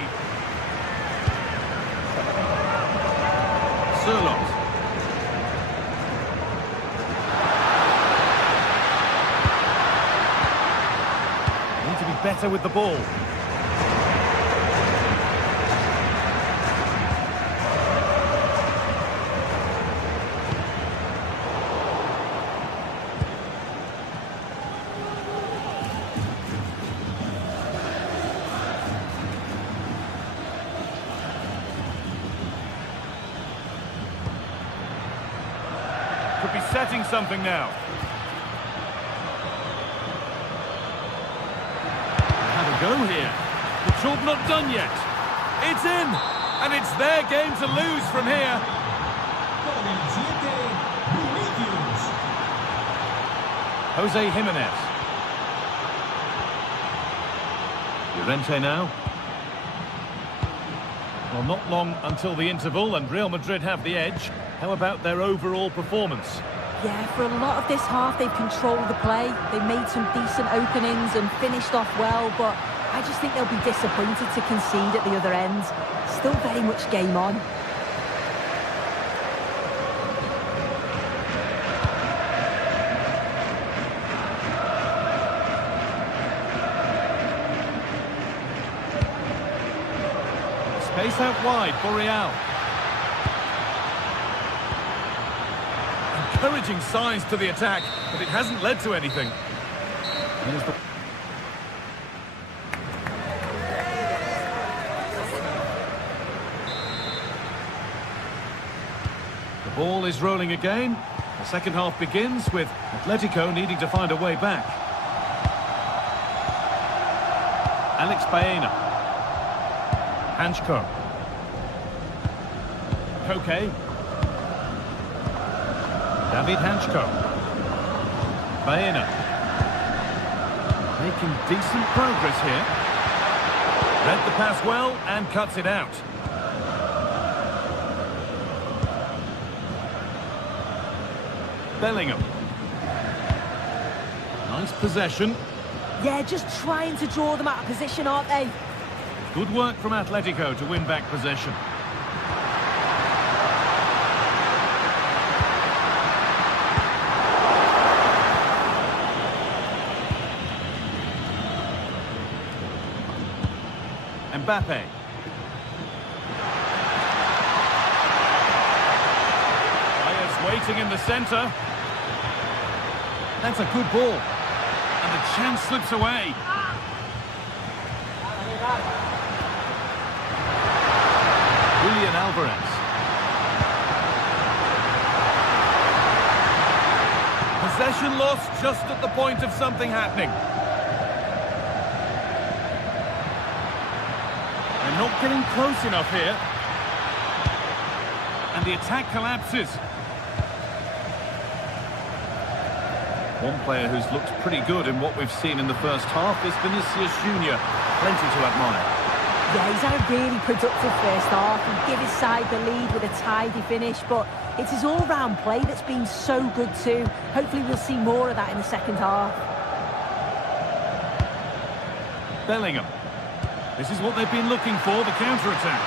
Surlot. Need to be better with the ball. Could be setting something now. Have a go here. The job not done yet. It's in, and it's their game to lose from here. Con el 7, Vinicius. Jose Jimenez. Llorente now. Well, not long until the interval, and Real Madrid have the edge. How about their overall performance? Yeah, for a lot of this half, they've controlled the play. They made some decent openings and finished off well, but I just think they'll be disappointed to concede at the other end. Still very much game on. Space out wide for Real. Encouraging signs to the attack, but it hasn't led to anything. The ball is rolling again. The second half begins with Atletico needing to find a way back. Alex Baena. Hanchko. Koke. David Hanchko. Baena. Making decent progress here. Read the pass well and cuts it out. Bellingham. Nice possession. Yeah, just trying to draw them out of position, aren't they? Good work from Atletico to win back possession. Mbappe. Players waiting in the centre. That's a good ball. And the chance slips away. Julian Alvarez. Possession lost just at the point of something happening. They're not getting close enough here. And the attack collapses. One player who's looked pretty good in what we've seen in the first half is Vinicius Junior. Plenty to admire. Yeah, he's had a really productive first half. He gave his side the lead with a tidy finish, but it's his all-round play that's been so good too. Hopefully we'll see more of that in the second half. Bellingham. This is what they've been looking for, the counter-attack.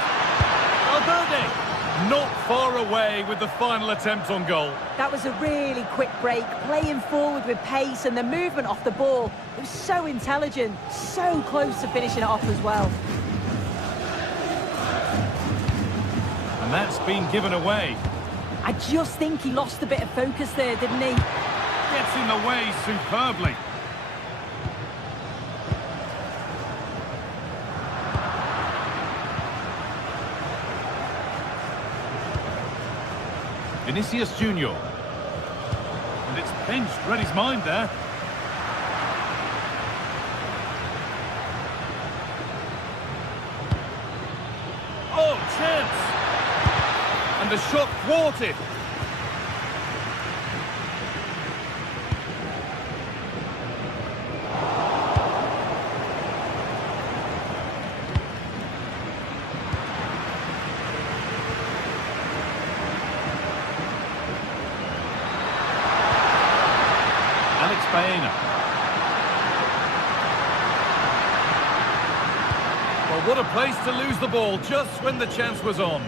Valverde, not far away with the final attempt on goal. That was a really quick break, playing forward with pace, and the movement off the ball. It was so intelligent, so close to finishing it off as well. And that's been given away. I just think he lost a bit of focus there, didn't he? Gets in the way superbly. Vinicius Junior. And it's benched, read his mind there. Oh, chance! And the shot thwarted. Alex Baena. What a place to lose the ball just when the chance was on.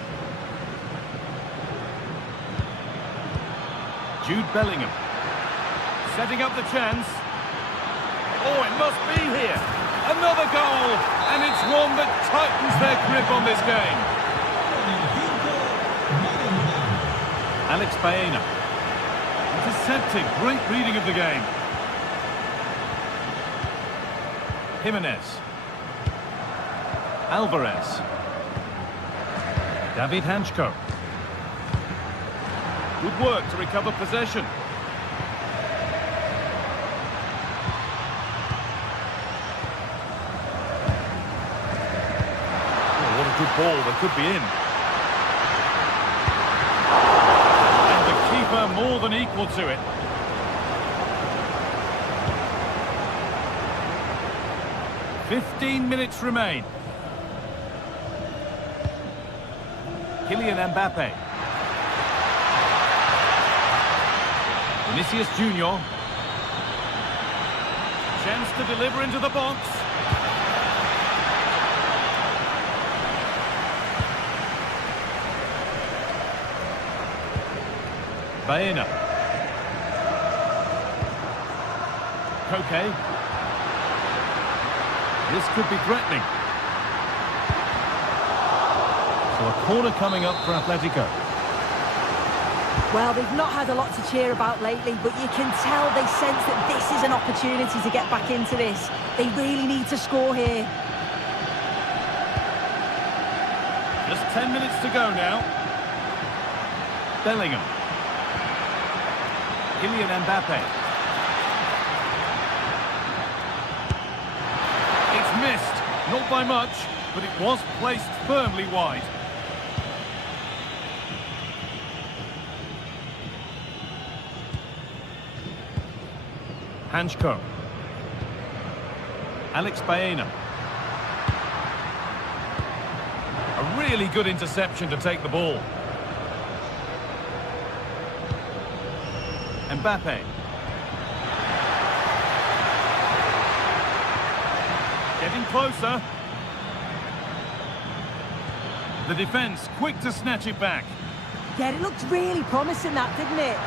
Jude Bellingham. Setting up the chance. Oh, it must be here. Another goal. And it's one that tightens their grip on this game. Alex Baena. Intercepted. Great reading of the game. Jimenez. Alvarez. David Hanchko. Good work to recover possession. Oh, what a good ball. They could be in. And the keeper more than equal to it. "15 minutes remain. Kylian Mbappe. Vinicius Junior. Chance to deliver into the box. Baena. Koke. This could be threatening. So a corner coming up for Atletico. Well, they've not had a lot to cheer about lately, but you can tell they sense that this is an opportunity to get back into this. They really need to score here. Just 10 minutes to go now. Bellingham. Kylian Mbappe. It's missed. Not by much, but it was placed firmly wide. Hanchko. Alex Baena. A really good interception to take the ball. Mbappe. Getting closer. The defence quick to snatch it back. Yeah, it looked really promising, that, didn't it?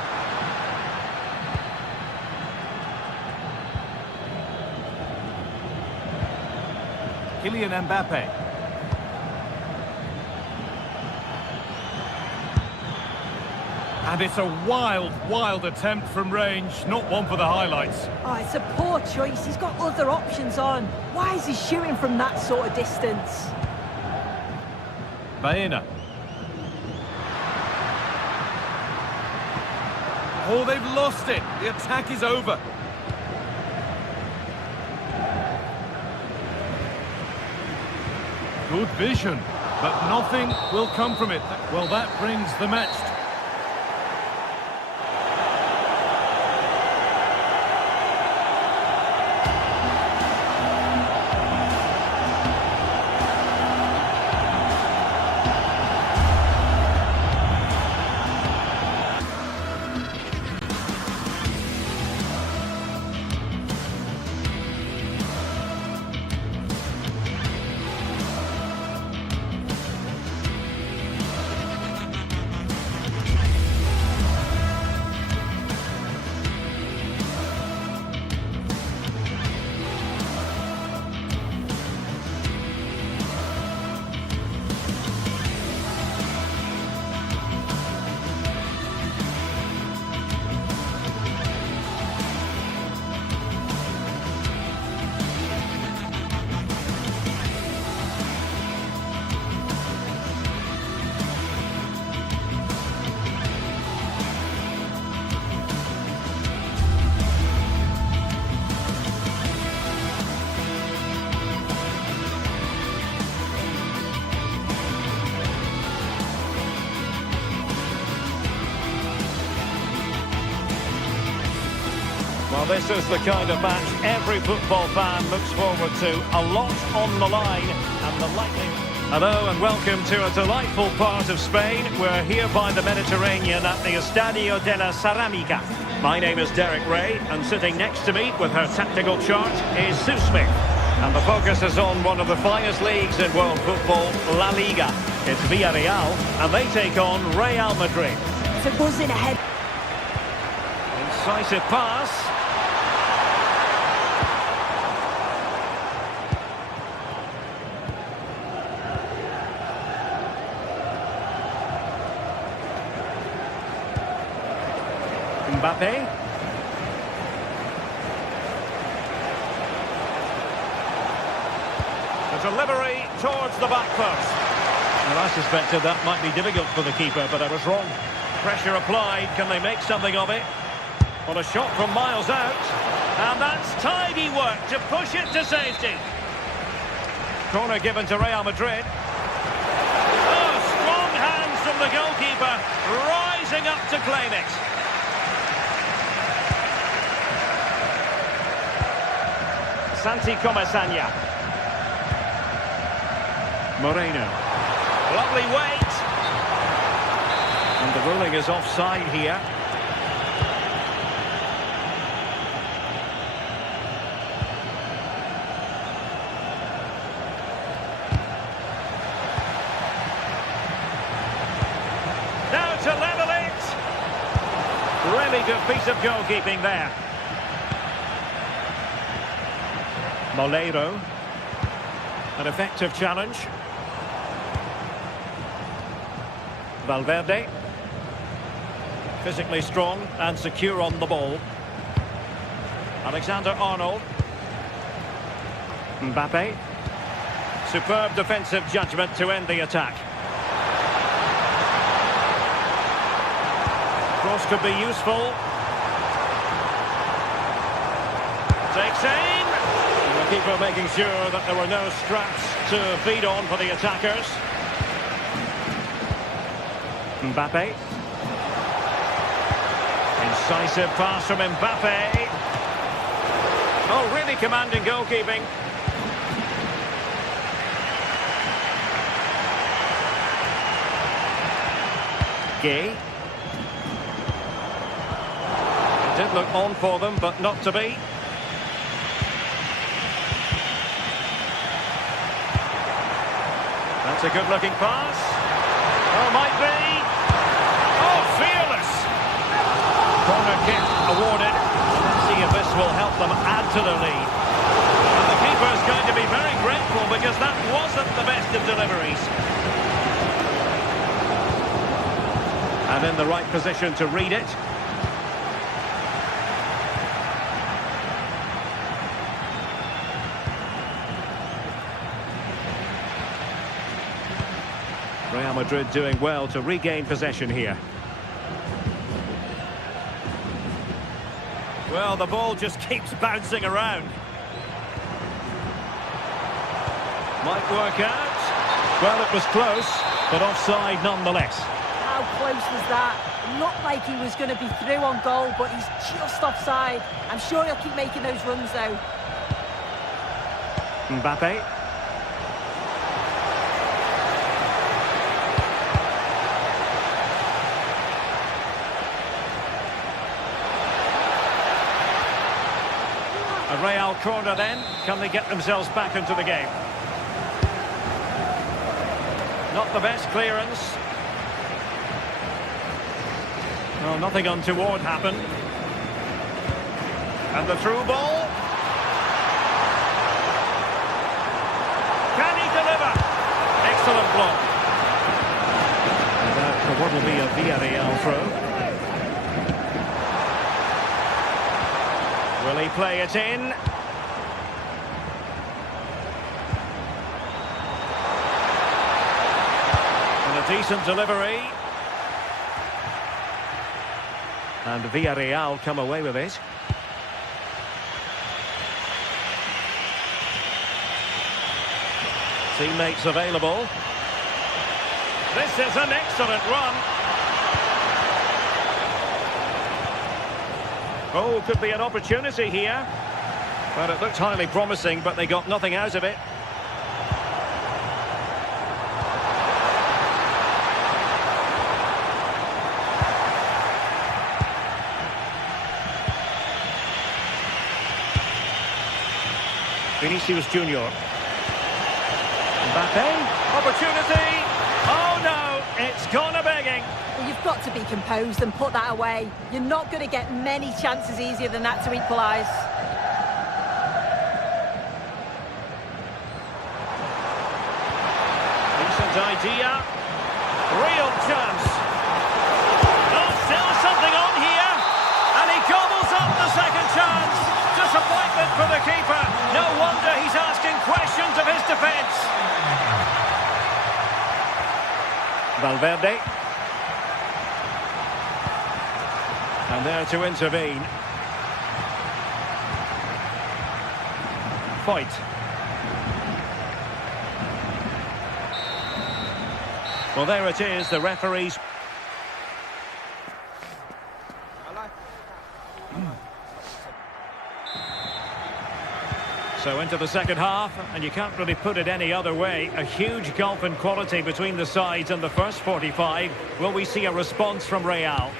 Kylian Mbappe. And it's a wild, wild attempt from range. Not one for the highlights. Oh, it's a poor choice. He's got other options on. Why is he shooting from that sort of distance? Baena. Oh, they've lost it. The attack is over. Good vision, but nothing will come from it. Well, that brings the match. Well, this is the kind of match every football fan looks forward to. A lot on the line and the lightning. Hello and welcome to a delightful part of Spain. We're here by the Mediterranean at the Estadio de la Ceramica. My name is Derek Ray, and sitting next to me with her tactical chart is Sue Smith. And the focus is on one of the finest leagues in world football, La Liga. It's Villarreal, and they take on Real Madrid. So buzzing ahead. Incisive pass. Mbappe. The delivery towards the back post. Well, I suspected that might be difficult for the keeper, but I was wrong. Pressure applied. Can they make something of it? Well, a shot from miles out. And that's tidy work to push it to safety. Corner given to Real Madrid. Oh, strong hands from the goalkeeper, rising up to claim it. Santi Comasagna. Moreno. Lovely weight. And the ruling is offside here. Now to level it. Really good piece of goalkeeping there. Molero. An effective challenge. Valverde. Physically strong and secure on the ball. Alexander-Arnold. Mbappe. Superb defensive judgment to end the attack. Cross could be useful. Takes aim. And the keeper making sure that there were no straps to feed on for the attackers. Mbappe. Incisive pass from Mbappe. Oh, really commanding goalkeeping. Gay. It did look on for them, but not to be. That's a good-looking pass. Oh, might be. Oh, fearless. Corner kick awarded. Let's see if this will help them add to the lead. And the keeper is going to be very grateful because that wasn't the best of deliveries. And in the right position to read it. Real Madrid doing well to regain possession here. Well, the ball just keeps bouncing around. Might work out. Well, it was close, but offside nonetheless. How close was that? Looked like he was going to be through on goal, but he's just offside. I'm sure he'll keep making those runs, though. Mbappe. A Real corner then. Can they get themselves back into the game? Not the best clearance. Well, nothing untoward happened. And the through ball. Can he deliver? Excellent block. And for what will be a Villarreal throw. Will he play it in? And a decent delivery. And Villarreal come away with it. Teammates available. This is an excellent run. Oh, could be an opportunity here. Well, it looked highly promising, but they got nothing out of it. Vinicius Junior. Mbappe. Opportunity. Oh no, it's gone a-begging. Well, you've got to be composed and put that away. You're not going to get many chances easier than that to equalise. Decent idea. Real chance. Oh, still something on here. And he gobbles up the second chance. Disappointment for the keeper. No wonder he's asking questions of his defence. Valverde. And there to intervene. Fight. Well, there it is, the referees. So into the second half, and you can't really put it any other way. A huge gulf in quality between the sides in the first 45. Will we see a response from Real?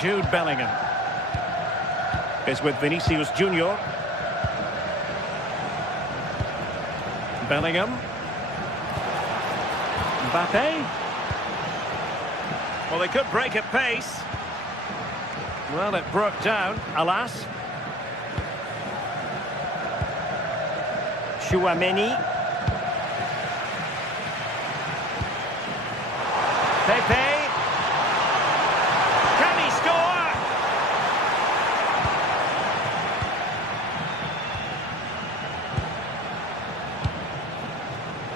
Jude Bellingham is with Vinicius Junior. Bellingham. Mbappe. Well, they could break at pace. Well, it broke down, alas. Chouameni. Pepe.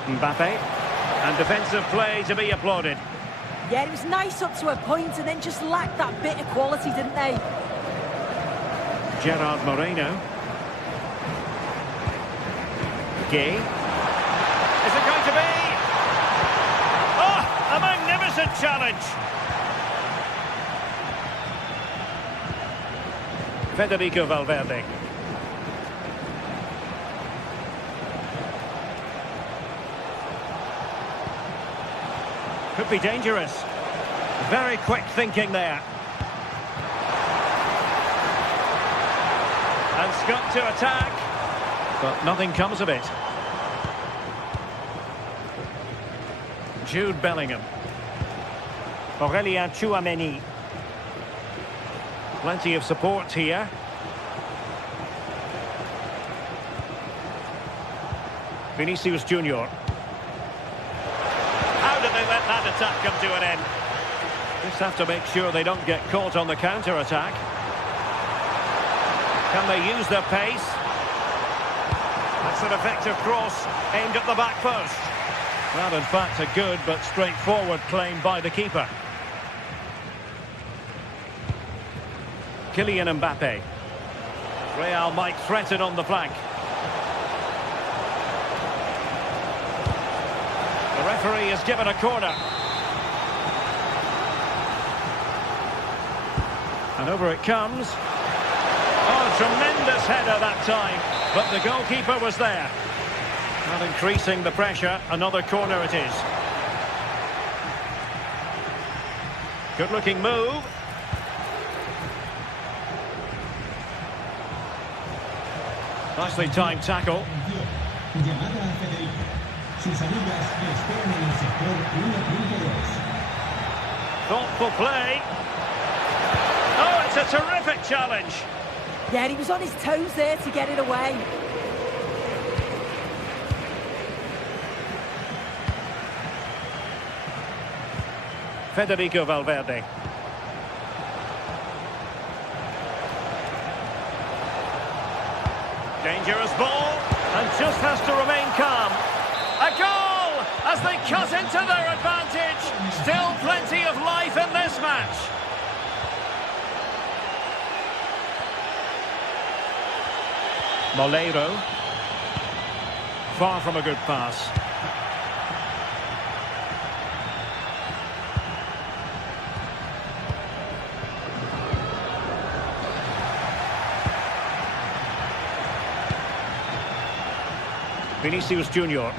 Mbappe, and defensive play to be applauded. Yeah, it was nice up to a point and then just lacked that bit of quality, didn't they? Gerard Moreno. Gay. Is it going to be? Oh, a magnificent challenge. Federico Valverde. Could be dangerous. Very quick thinking there. And Scott to attack. But nothing comes of it. Jude Bellingham. Aurélien Chouameni. Plenty of support here. Vinicius Junior. How did they let that attack come to an end? Just have to make sure they don't get caught on the counter-attack. Can they use their pace? That's an effective cross aimed at the back post. Well, in fact, a good but straightforward claim by the keeper. Kylian Mbappe. Real might threaten on the flank. The referee has given a corner. And over it comes. Oh, tremendous header that time. But the goalkeeper was there. And increasing the pressure, another corner it is. Good-looking move. Nicely timed tackle. Llamada a Federico. Sus amigas le esperan en el sector 1.2. Thoughtful play. Oh, it's a terrific challenge. Yeah, he was on his toes there to get it away. Federico Valverde. Dangerous ball, and just has to remain calm. A goal as they cut into their advantage. Still plenty of life in this match. Molero. Far from a good pass. Vinicius Junior.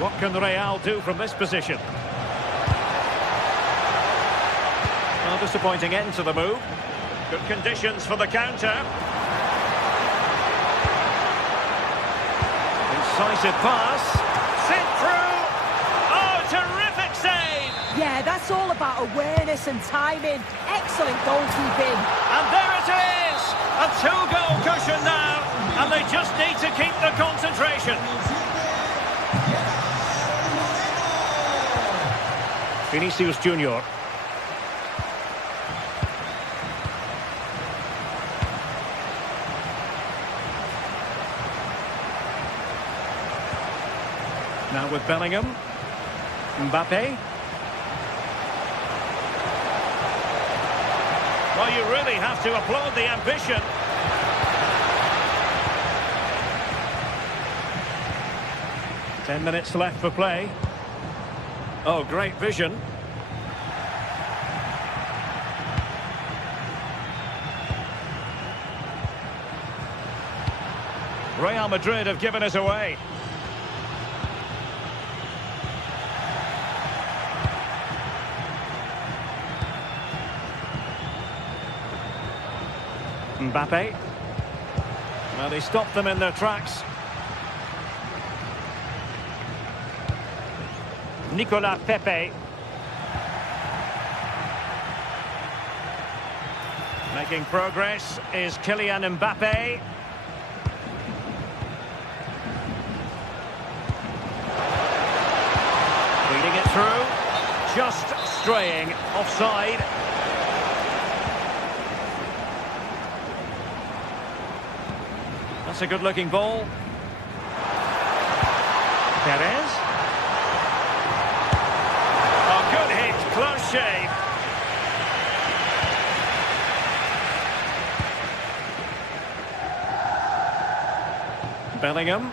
What can Real do from this position? Well, disappointing end to the move. Good conditions for the counter. Incisive pass. Sent through. Oh, terrific save! Yeah, that's all about awareness and timing. Excellent goalkeeping. And there it is! A two-goal cushion now, and they just need to keep the concentration. Vinicius Junior. Now with Bellingham. Mbappe. Well, you really have to applaud the ambition. Ten minutes left for play. Oh, great vision. Real Madrid have given us away. Mbappe. Well, they stopped them in their tracks. Nicolas Pepe. Making progress is Kylian Mbappe. Feeding it through. Just straying offside. That's a good-looking ball. Perez. Oh, good hit, close shave. Bellingham.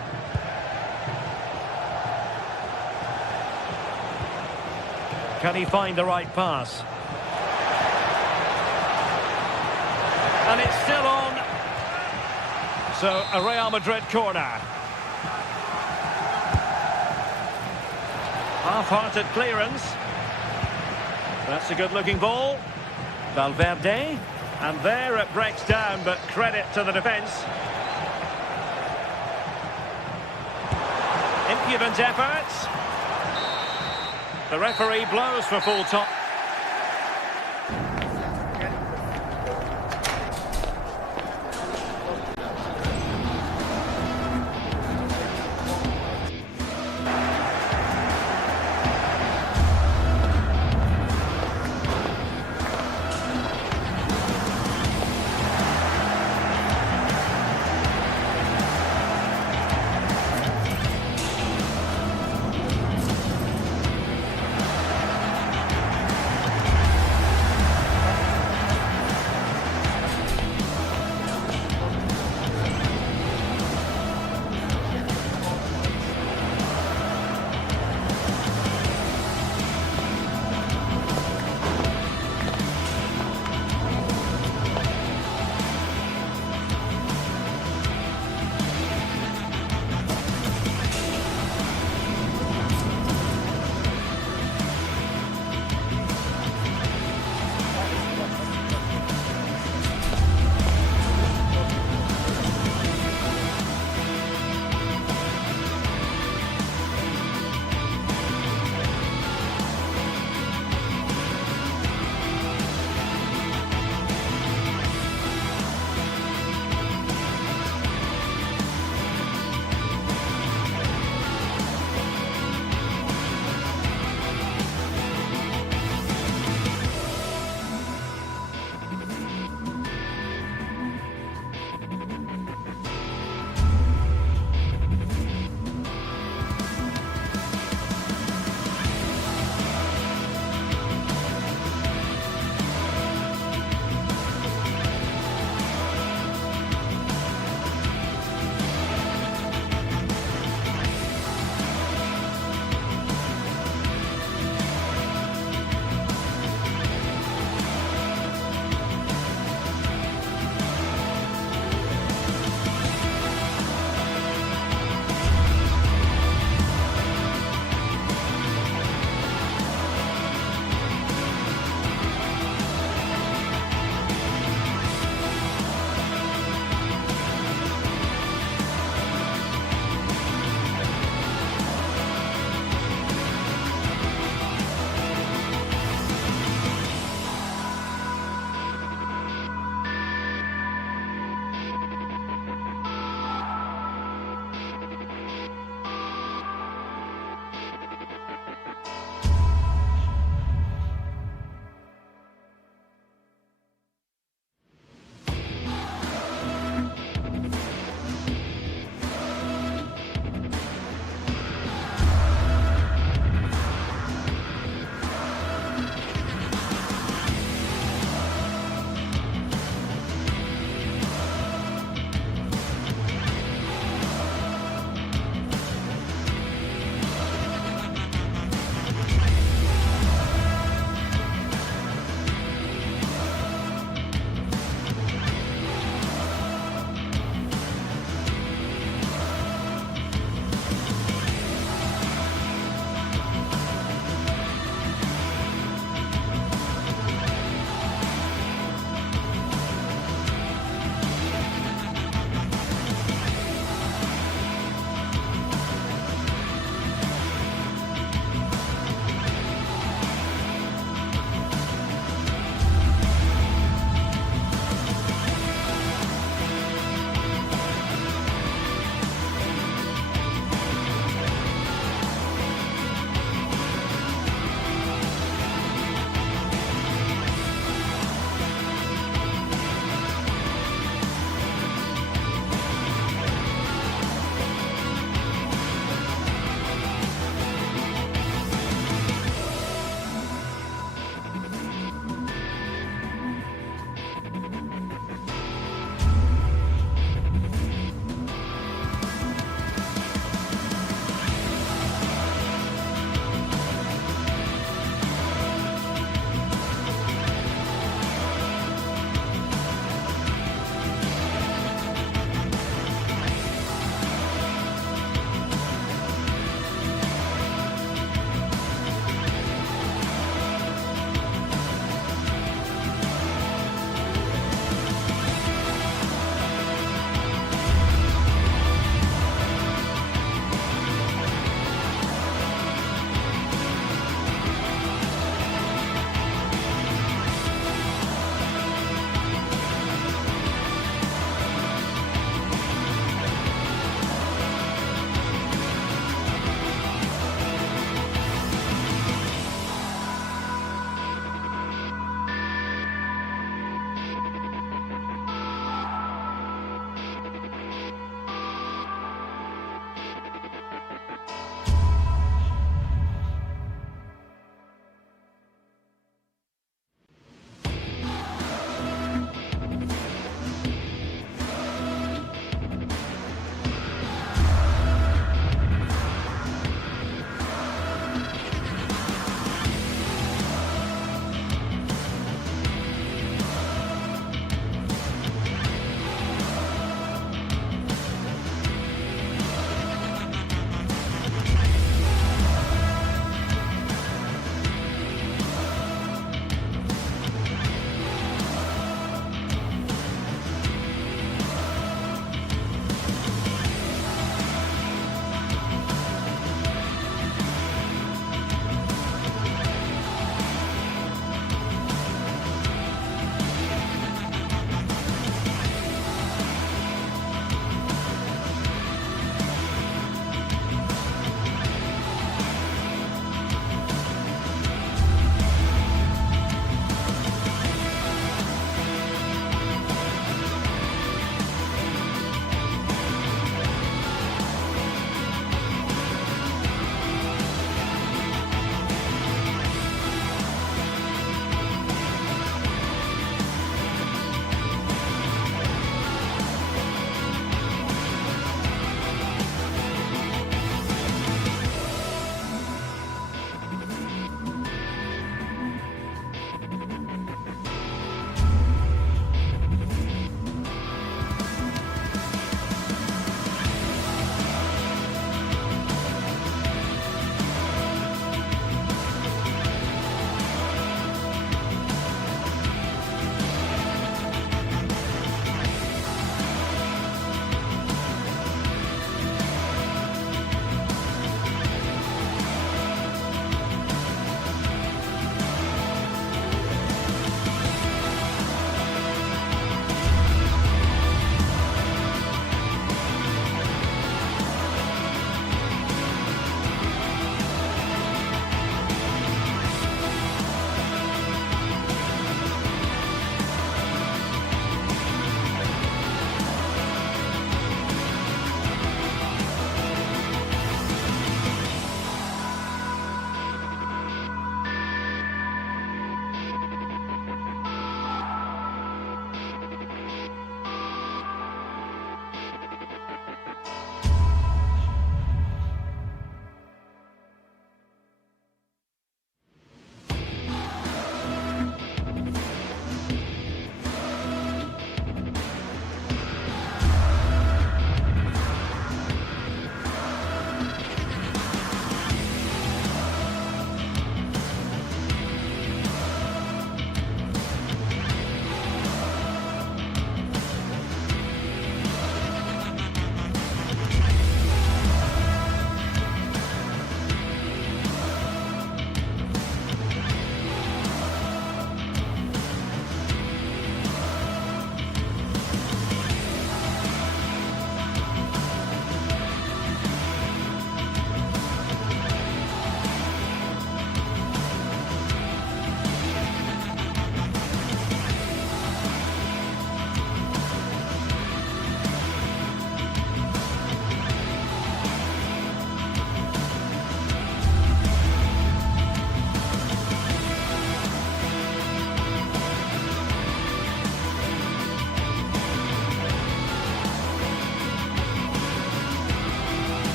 Can he find the right pass? And it's still on. So, a Real Madrid corner. Half-hearted clearance. That's a good-looking ball. Valverde. And there it breaks down, but credit to the defence. Impudent efforts. The referee blows for full time.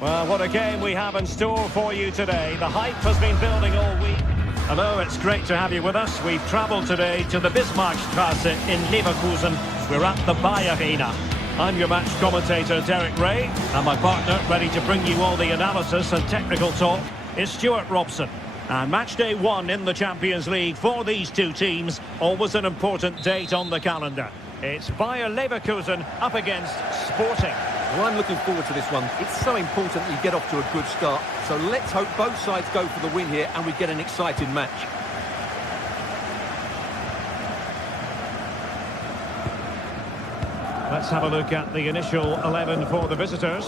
Well, what a game we have in store for you today. The hype has been building all week. Hello, it's great to have you with us. We've travelled today to the Bismarckstraße in Leverkusen. We're at the Bayer Arena. I'm your match commentator, Derek Ray, and my partner, ready to bring you all the analysis and technical talk, is Stuart Robson. And match day 1 in the Champions League for these two teams, always an important date on the calendar. It's Bayer Leverkusen up against Sporting. Well, I'm looking forward to this one. It's so important that you get off to a good start. So let's hope both sides go for the win here and we get an exciting match. Let's have a look at the initial 11 for the visitors.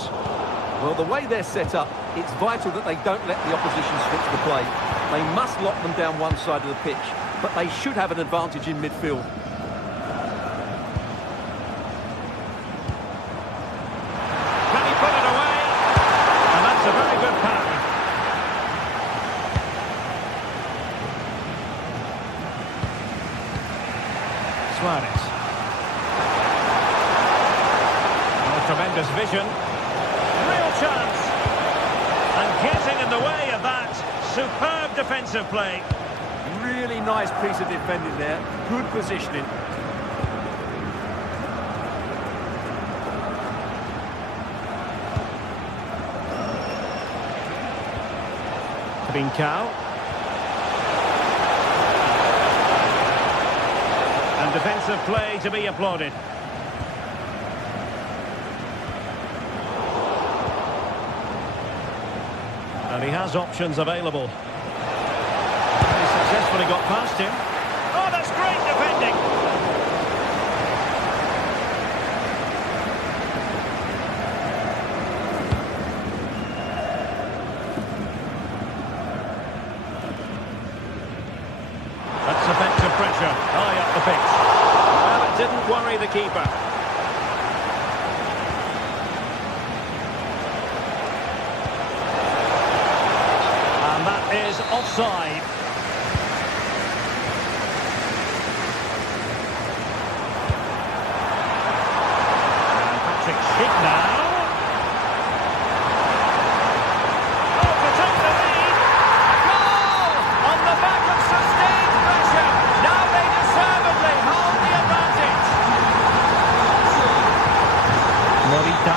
Well, the way they're set up, it's vital that they don't let the opposition switch the play. They must lock them down one side of the pitch, but they should have an advantage in midfield. Can he put it away? And that's a very good pass. Suarez. Oh, tremendous vision. Real chance. And getting in the way of that. Superb defensive play. Really nice piece of defending there. Good positioning. Trincao. And defensive play to be applauded. And he has options available. He successfully got past him. Oh, that's great defending. That's effective pressure. High up the pitch. Well, it didn't worry the keeper. Is offside. And Patrick Schick now. Oh, to take the lead. Goal! On the back of sustained pressure. Now they deservedly hold the advantage. Morita.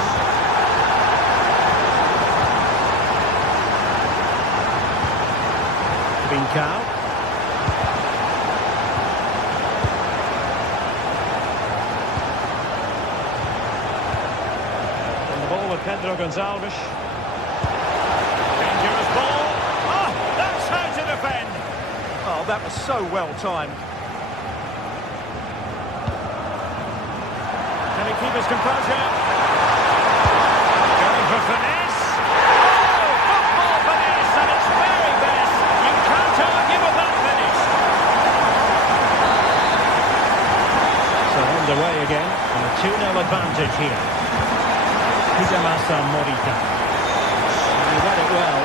Trincao. On the ball with Pedro Gonçalves. Dangerous ball. Oh, that's how to defend. Oh, that was so well timed. Can he keep his composure? Going for finesse. Oh, football finesse at its very best. You can't argue with that finish. So underway again, and a 2-0 advantage here. Hidemasa Morita. And he read it well.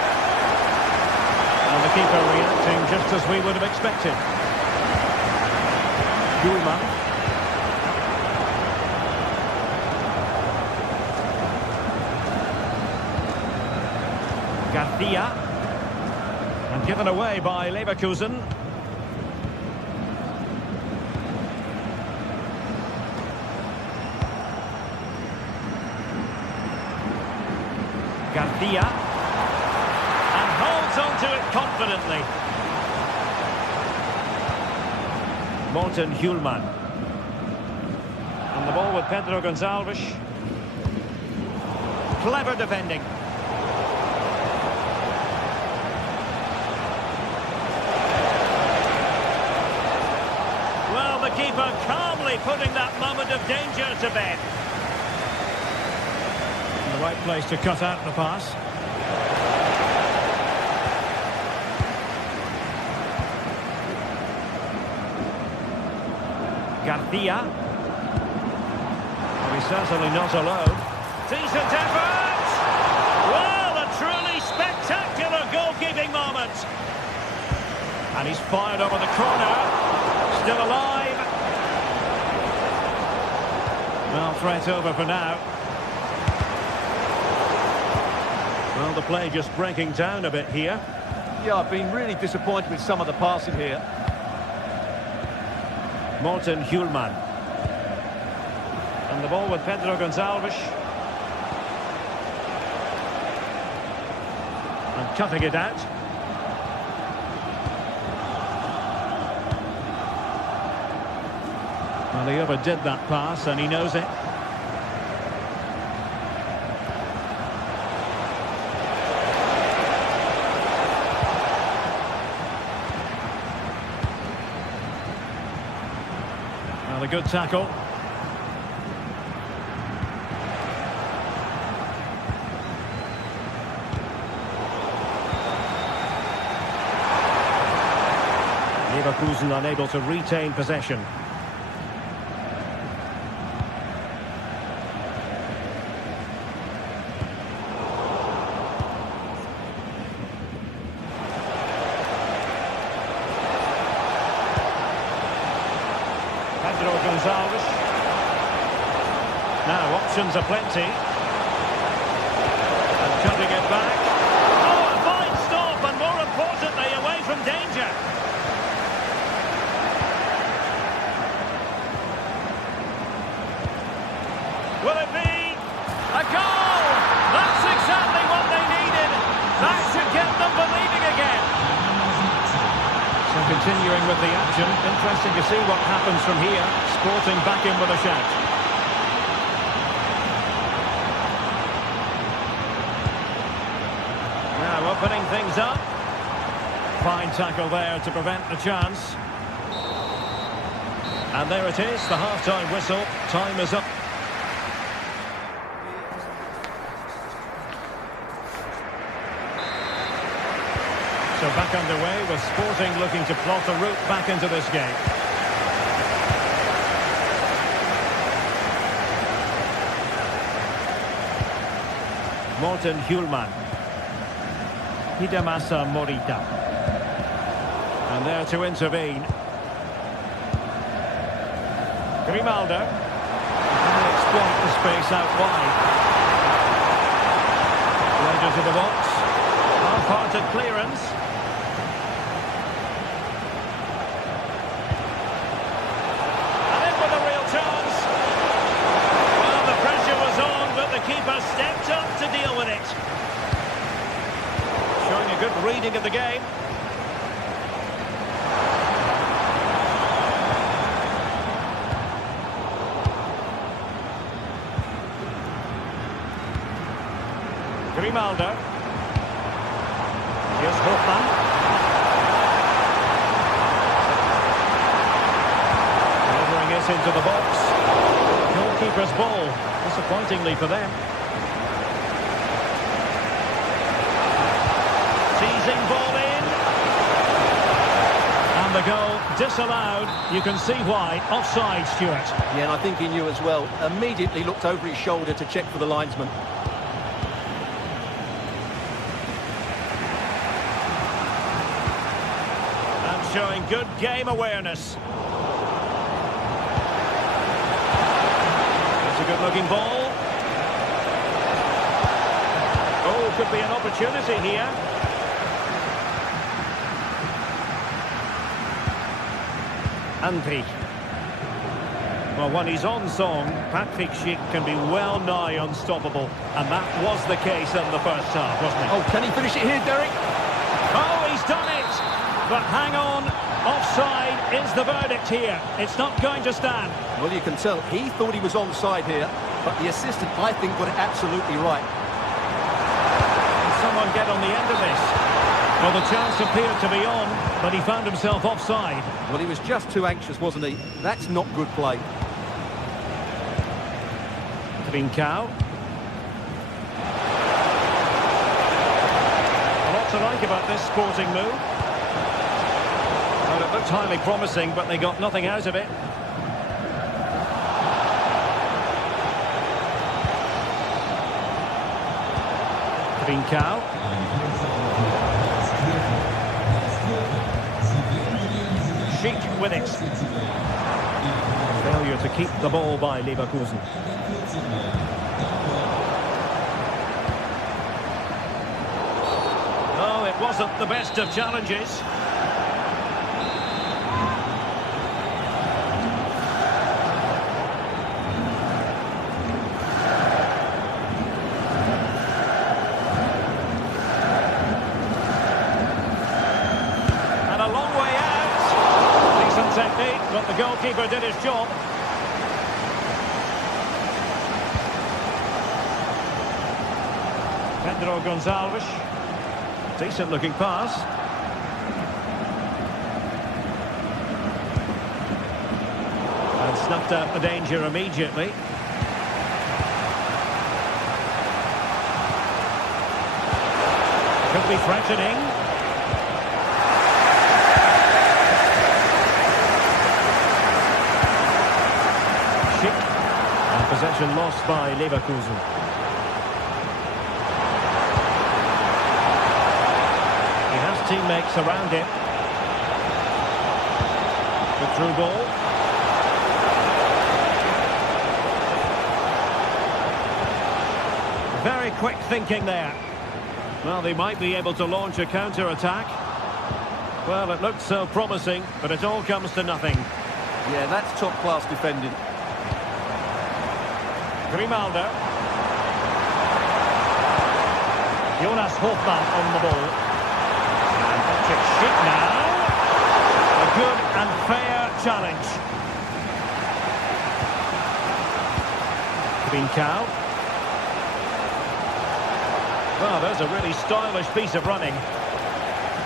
And the keeper reacting just as we would have expected. Gulman. Garcia. And given away by Leverkusen. Garcia. And holds on to it confidently. Morten Hjulman. And the ball with Pedro Gonçalves. Clever defending. Well, the keeper calmly putting that moment of danger to bed. The right place to cut out the pass. Garcia. Well, he's certainly not alone. Decent effort! Well, a truly spectacular goalkeeping moment. And he's fired over the corner. Still alive. Well, threat over for now. play just breaking down a bit here. Yeah, I've been really disappointed with some of the passing here. Morten Hjulman. And the ball with Pedro Gonçalves. And cutting it out. Well, he overdid that pass and he knows it. Well, a good tackle. Leverkusen unable to retain possession. Pedro Gonçalves. Now options are plenty. And cutting it back. Oh, a fine stop, and more importantly, away from danger. Will it be a goal? That's exactly what they needed. That should get them believing again. So continuing with the action, interesting to see what happens from here. Sporting back in with a shout. Now opening things up. Fine tackle there to prevent the chance. And there it is, the half-time whistle. Time is up. So back underway with Sporting looking to plot a route back into this game. Morten Hjulman. Hidemasa Morita. And there to intervene. Grimaldo. Can they exploit the space out wide? Right into the box. Half-hearted clearance. And in with a real chance. Well, the pressure was on, but the keeper stepped up to deal with it. Showing a good reading of the game. Grimaldo. Here's Hofmann. Delivering it into the box. Goalkeeper's ball, disappointingly for them. Teasing ball in. And the goal disallowed. You can see why. Offside, Stuart. Yeah, and I think he knew as well. Immediately looked over his shoulder to check for the linesman. Showing good game awareness. It's a good-looking ball. Oh, could be an opportunity here. Andri. Well, when he's on song, Patrick Schick can be well nigh unstoppable. And that was the case in the first half, wasn't it? Oh, can he finish it here, Derek? Oh, he's done it! But hang on, offside is the verdict here. It's not going to stand. Well, you can tell he thought he was onside here, but the assistant, I think, got it absolutely right. Can someone get on the end of this? Well, the chance appeared to be on, but he found himself offside. Well, he was just too anxious, wasn't he? That's not good play. Trincao. A lot to like about this Sporting move. Well, it looked highly promising, but they got nothing out of it. Trincao. Schick with it. Failure to keep the ball by Leverkusen. wasn't the best of challenges. And a long way out. Decent technique, but the goalkeeper did his job. Pedro Gonçalves. Decent looking pass. And snuffed out the danger immediately. Could be threatening. Schick. And possession lost by Leverkusen. Teammates around him. The through ball. Very quick thinking there. Well, they might be able to launch a counter-attack. Well, it looked so promising, but it all comes to nothing. Yeah, that's top-class defending. Grimaldo. Jonas Hofmann on the ball. Schick now. A good and fair challenge. Trincao. Well, there's a really stylish piece of running.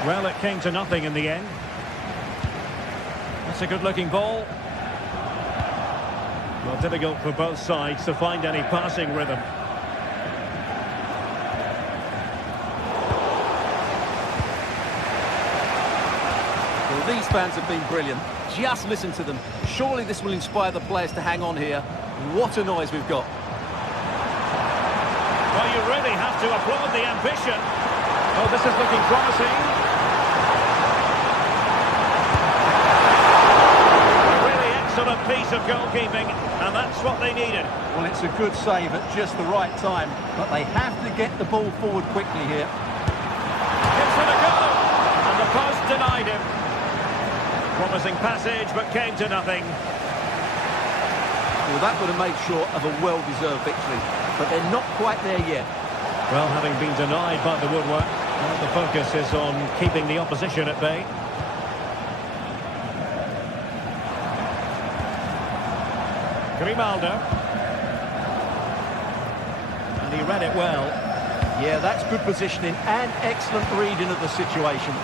Well, it came to nothing in the end. That's a good-looking ball. Well, difficult for both sides to find any passing rhythm. These fans have been brilliant. Just listen to them. Surely this will inspire the players to hang on here. What a noise we've got. Well, you really have to applaud the ambition. Oh, this is looking promising. A really excellent piece of goalkeeping, and that's what they needed. Well, it's a good save at just the right time, but they have to get the ball forward quickly here. Gives it a go, and the post denied him. Promising passage, but came to nothing. Well, that would have made sure of a well-deserved victory, but they're not quite there yet. Well, having been denied by the woodwork, well, the focus is on keeping the opposition at bay. Grimaldo. And he read it well. Yeah, that's good positioning and excellent reading of the situation.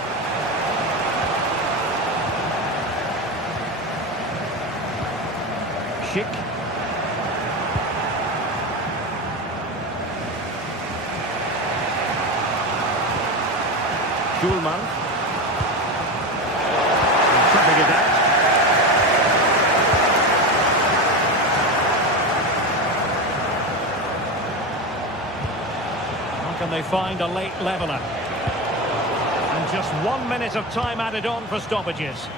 Schick. Schulman. Trapping it out. How can they find a late leveller? And just 1 minute of time added on for stoppages.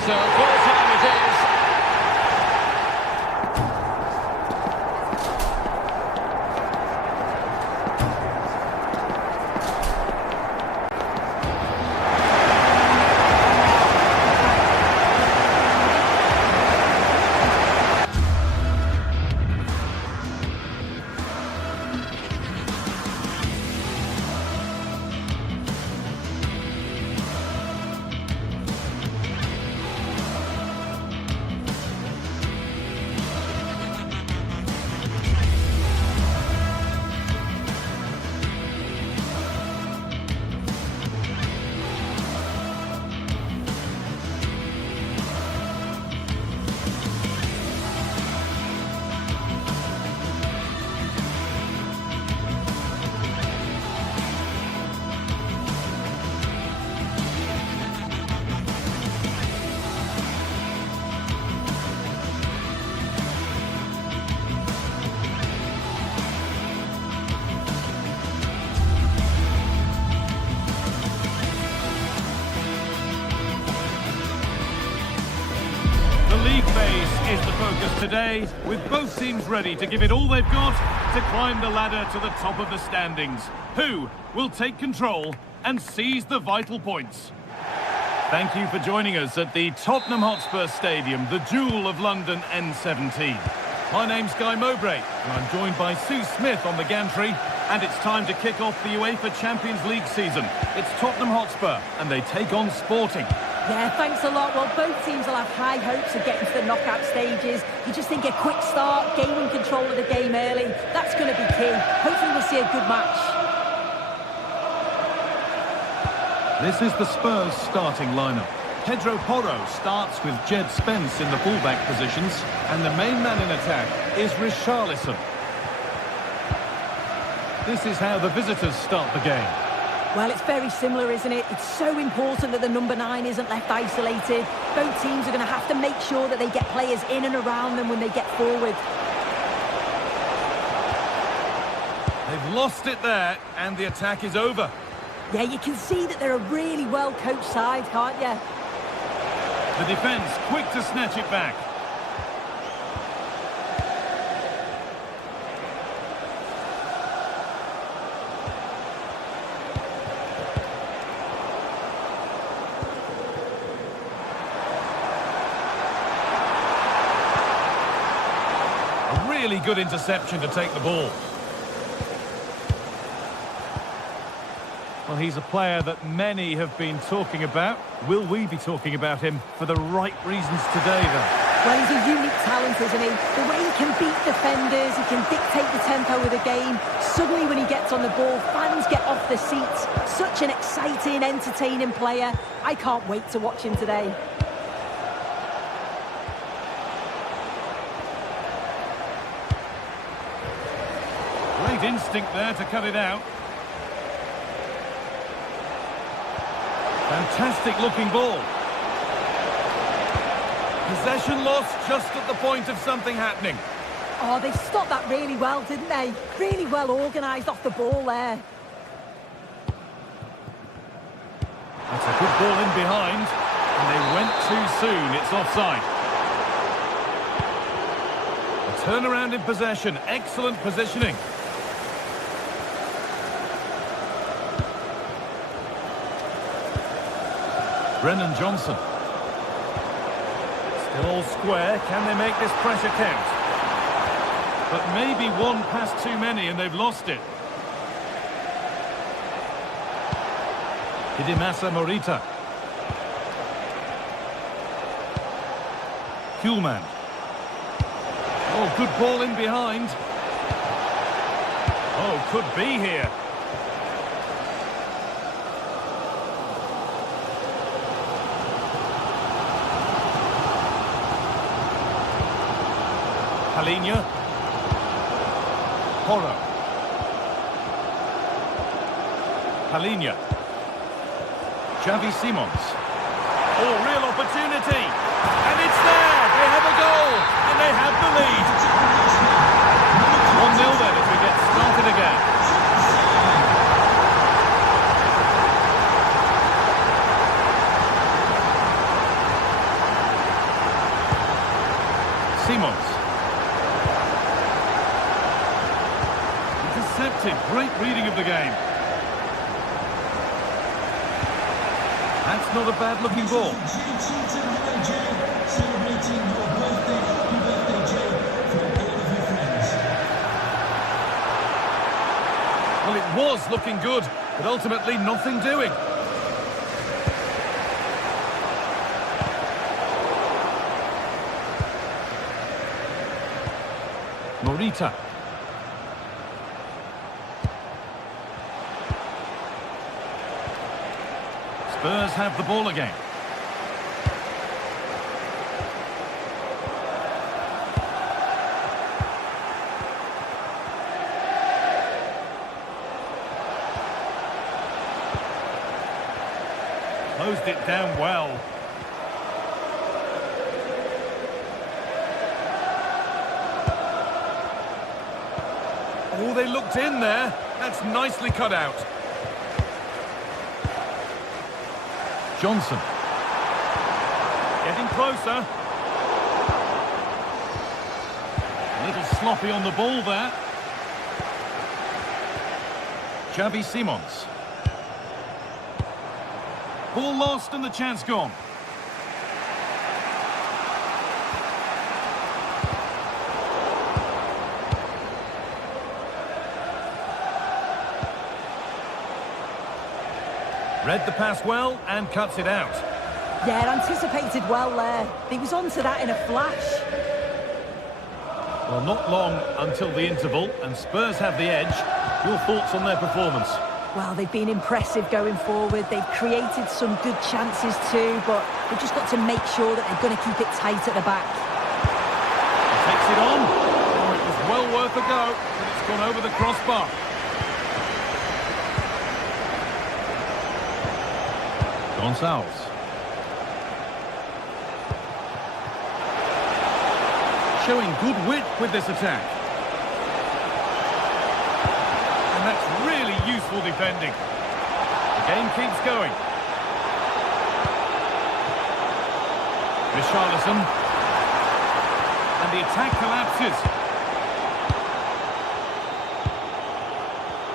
So full time it is. focus today, with both teams ready to give it all they've got to climb the ladder to the top of the standings. Who will take control and seize the vital points? Thank you for joining us at the Tottenham Hotspur Stadium, the jewel of London N17. My name's Guy Mowbray, and I'm joined by Sue Smith on the gantry, and it's time to kick off the UEFA Champions League season. It's Tottenham Hotspur, and they take on Sporting. Yeah, thanks a lot. Well, both teams will have high hopes of getting to the knockout stages. You just think a quick start, gaining control of the game early, that's going to be key. Hopefully we'll see a good match. This is the Spurs starting lineup. Pedro Porro starts with Jed Spence in the fullback positions, and the main man in attack is Richarlison. This is how the visitors start the game. Well, it's very similar, isn't it? It's so important that the number 9 isn't left isolated. Both teams are going to have to make sure that they get players in and around them when they get forward. They've lost it there, and the attack is over. Yeah, you can see that they're a really well-coached side, can't you? The defence quick to snatch it back. A really good interception to take the ball. Well, he's a player that many have been talking about. Will we be talking about him for the right reasons today, though? Well, he's a unique talent, isn't he? The way he can beat defenders, he can dictate the tempo of the game. Suddenly, when he gets on the ball, fans get off their seats. Such an exciting, entertaining player. I can't wait to watch him today. Great instinct there to cut it out. Fantastic looking ball. Possession lost just at the point of something happening. Oh, they stopped that really well, didn't they? Really well organised off the ball there. That's a good ball in behind, and they went too soon. It's offside. A turnaround in possession. Excellent positioning. Brennan Johnson. Still all square. Can they make this pressure count? But maybe one pass too many and they've lost it. Hidemasa Morita. Kuhlman. Oh, good ball in behind. Oh, could be here. Palinha. Porro. Palinha. Xavi Simons. Oh, real opportunity. And it's there. They have a goal. And they have the lead. 1-0 then as we get started again. Simons. Intercepted. Great reading of the game. That's not a bad looking ball. Well, it was looking good, but ultimately nothing doing. Morita. Spurs have the ball again. Closed it down well. Oh, they looked in there. That's nicely cut out. Johnson. Getting closer. sloppy on the ball there. Xavi Simons. Ball lost and the chance gone. Read the pass well and cuts it out. Yeah, anticipated well there. He was onto that in a flash. Well, not long until the interval, and Spurs have the edge. Your thoughts on their performance? Well, they've been impressive going forward. They've created some good chances too, but they've just got to make sure that they're going to keep it tight at the back. He takes it on. Oh, it was well worth a go, but it's gone over the crossbar. Gonçalves. Showing good wit with this attack. And that's really useful defending. The game keeps going. Richarlison. And the attack collapses.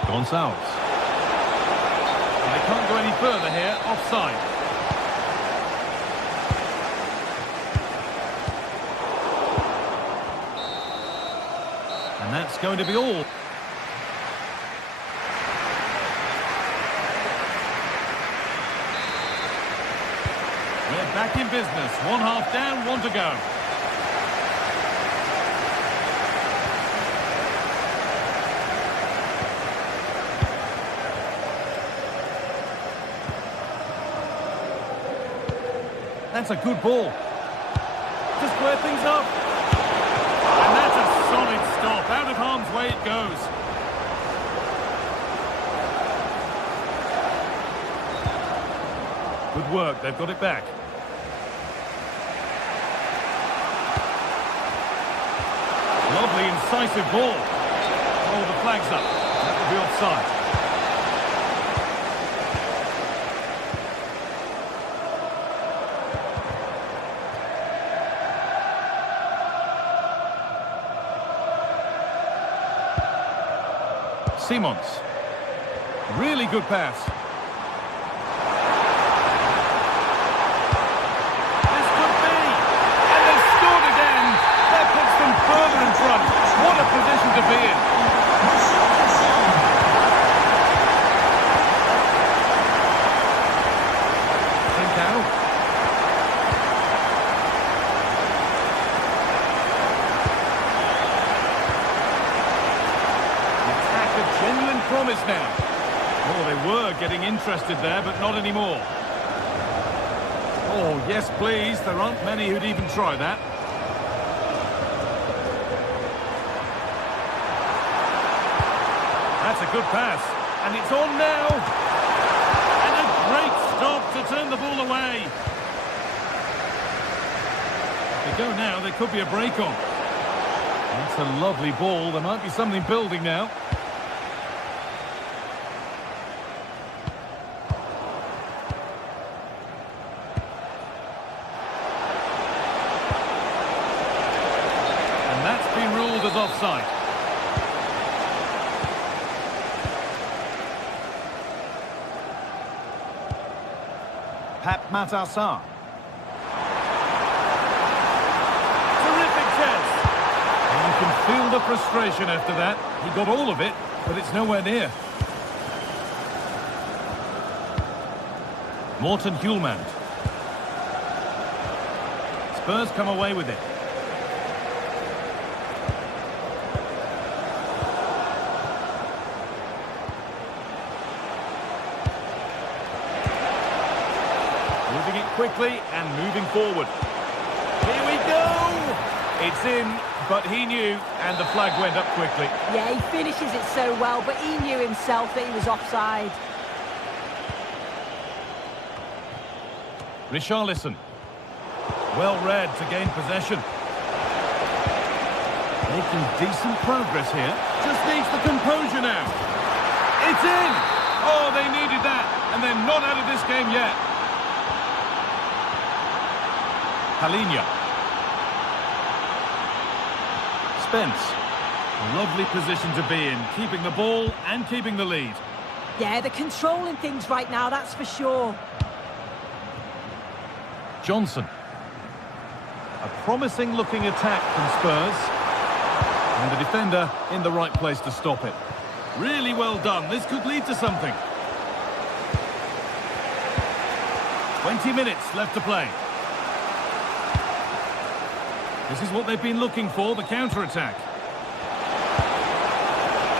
Gonçalves. They can't go any further here, offside. And that's going to be all. We're back in business. One half down, one to go. That's a good ball. To square things up. And that's a solid stop. Out of harm's way it goes. Good work. They've got it back. Lovely, incisive ball. Oh, the flag's up. That will be offside. Simons. Really good pass. This could be. And they've scored again. That puts them further in front. What a position to be in. Trincao. Genuine promise now. Oh, they were getting interested there, but not anymore. Oh, yes, please. There aren't many who'd even try that. That's a good pass. And it's on now. And a great stop to turn the ball away. If they go now, there could be a break on. That's a lovely ball. There might be something building now. That's been ruled as offside. Pep Matassar. Terrific chance. And you can feel the frustration after that. He got all of it, but it's nowhere near. Morten Hjulmand. Spurs come away with it. Moving it quickly and moving forward. Here we go! It's in, but he knew, and the flag went up quickly. Yeah, he finishes it so well, but he knew himself that he was offside. Richarlison. Well read to gain possession. Making decent progress here. Just needs the composure now. It's in! Oh, they needed that, and they're not out of this game yet. Palhinha. Spence. A lovely position to be in, keeping the ball and keeping the lead. Yeah, they're controlling things right now, that's for sure. Johnson. A promising looking attack from Spurs. And the defender in the right place to stop it. Really well done. This could lead to something. 20 minutes left to play. This is what they've been looking for, the counter-attack.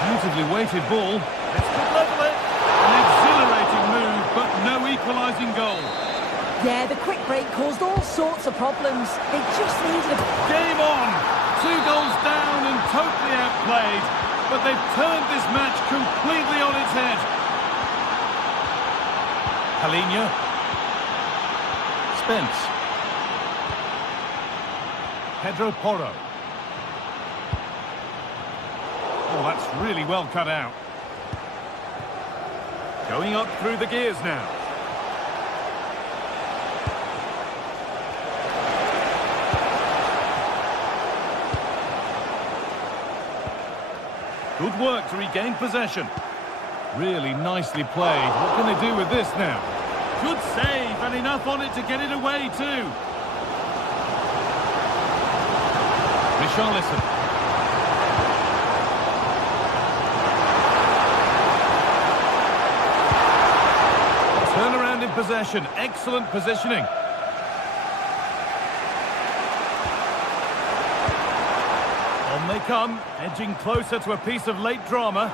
Beautifully weighted ball. This could level it. An exhilarating move, but no equalising goal. Yeah, the quick break caused all sorts of problems. They just needed a... Game on! 2 goals down and totally outplayed, but they've turned this match completely on its head. Palinha. Spence. Pedro Porro. Oh, that's really well cut out. Going up through the gears now. Good work to regain possession. Really nicely played. What can they do with this now? Good save, and enough on it to get it away too. Richarlison. Turnaround in possession. Excellent positioning. On they come, edging closer to a piece of late drama.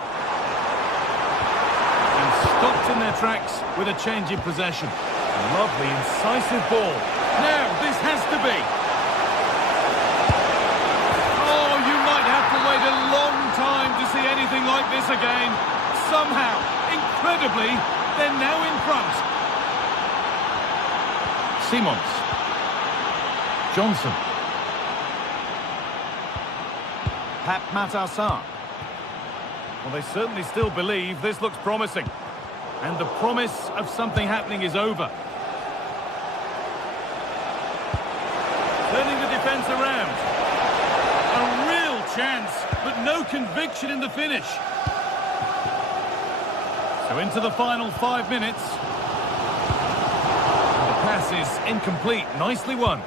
And stopped in their tracks with a change in possession. A lovely, incisive ball. Now, this has to be. Oh, you might have to wait a long time to see anything like this again. Somehow, incredibly, they're now in front. Simons. Johnson. Pat Matassar. Well, they certainly still believe this looks promising. And the promise of something happening is over. Turning the defence around. A real chance, but no conviction in the finish. So into the final 5 minutes. The pass is incomplete. Nicely won.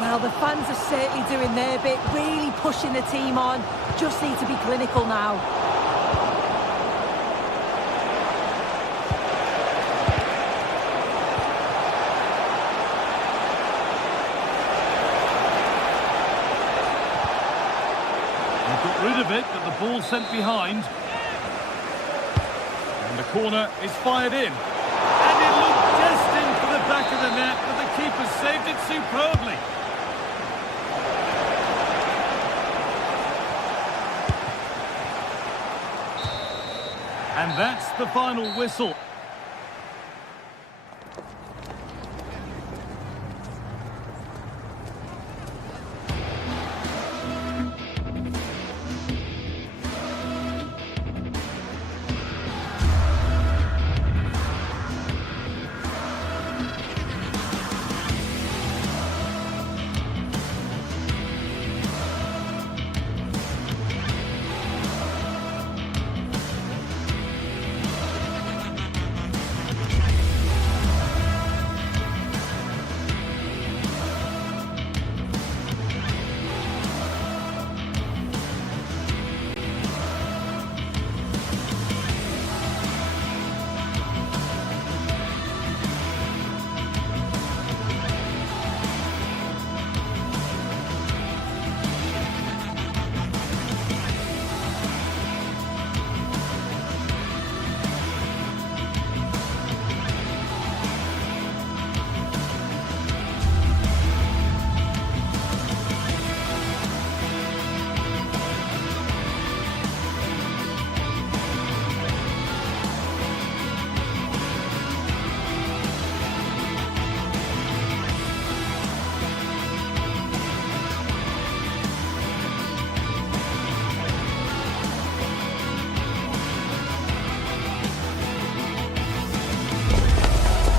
Well, the fans are certainly doing their bit, really pushing the team on. Just need to be clinical now. They've got rid of it, but the ball sent behind. And the corner is fired in. And it looked destined for the back of the net, but the keeper saved it superbly. And that's the final whistle.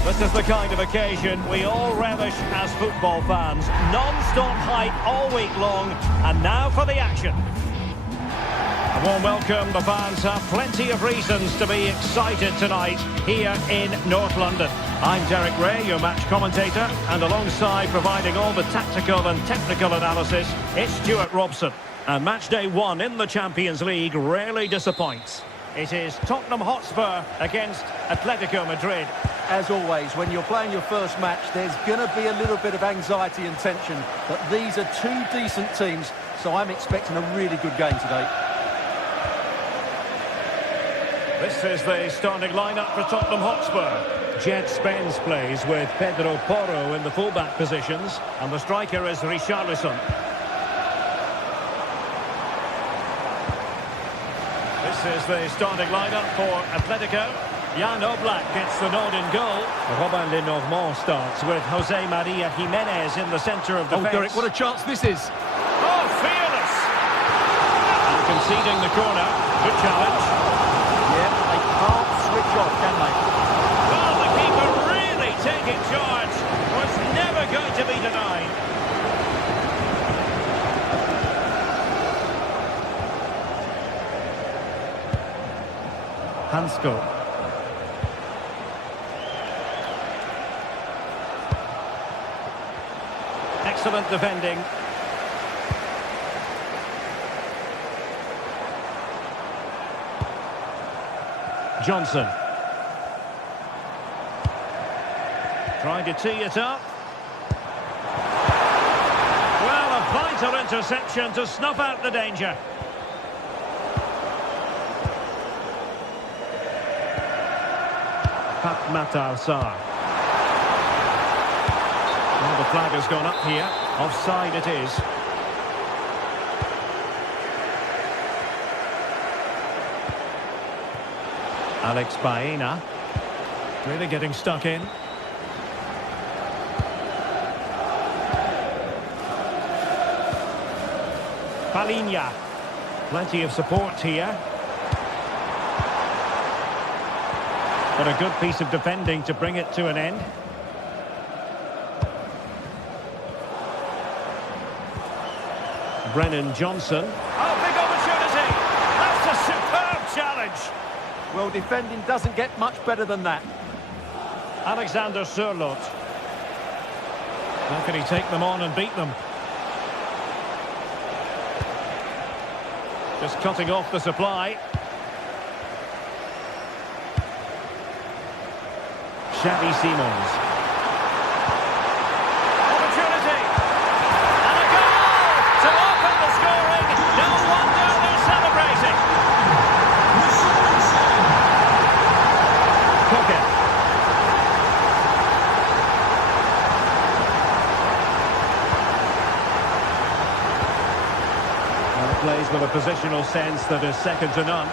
This is the kind of occasion we all relish as football fans. Non-stop hype all week long, and now for the action. A warm welcome. The fans have plenty of reasons to be excited tonight here in North London. I'm Derek Ray, your match commentator, and alongside providing all the tactical and technical analysis, it's Stuart Robson. And match day 1 in the Champions League rarely disappoints. It is Tottenham Hotspur against Atletico Madrid. As always, when you're playing your first match, there's going to be a little bit of anxiety and tension. But these are two decent teams, so I'm expecting a really good game today. This is the starting lineup for Tottenham Hotspur. Jed Spence plays with Pedro Porro in the fullback positions, and the striker is Richarlison. This is the starting lineup for Atletico. Jan Oblak gets the nod in goal. Robin Lenormand starts with Jose Maria Jimenez in the centre of defence. Oh, Derek, what a chance this is. Oh, fearless! And conceding the corner. Good challenge. Yeah, they can't switch off, can they? Well, the keeper really taking charge. Was never going to be denied. Hansko. Excellent defending. Johnson. Trying to tee it up. Well, a vital interception to snuff out the danger. Pat Matar Sarr. Well, the flag has gone up here. Offside it is. Alex Baena. Really getting stuck in. Palinha. Plenty of support here. But a good piece of defending to bring it to an end. Brennan Johnson. Oh, big opportunity! That's a superb challenge! Well, defending doesn't get much better than that. Alexander Sørloth. How can he take them on and beat them? Just cutting off the supply. Xavi Simons. Opportunity! And a goal to open the scoring. No wonder they're celebrating. Koke. Well, plays with a positional sense that is second to none.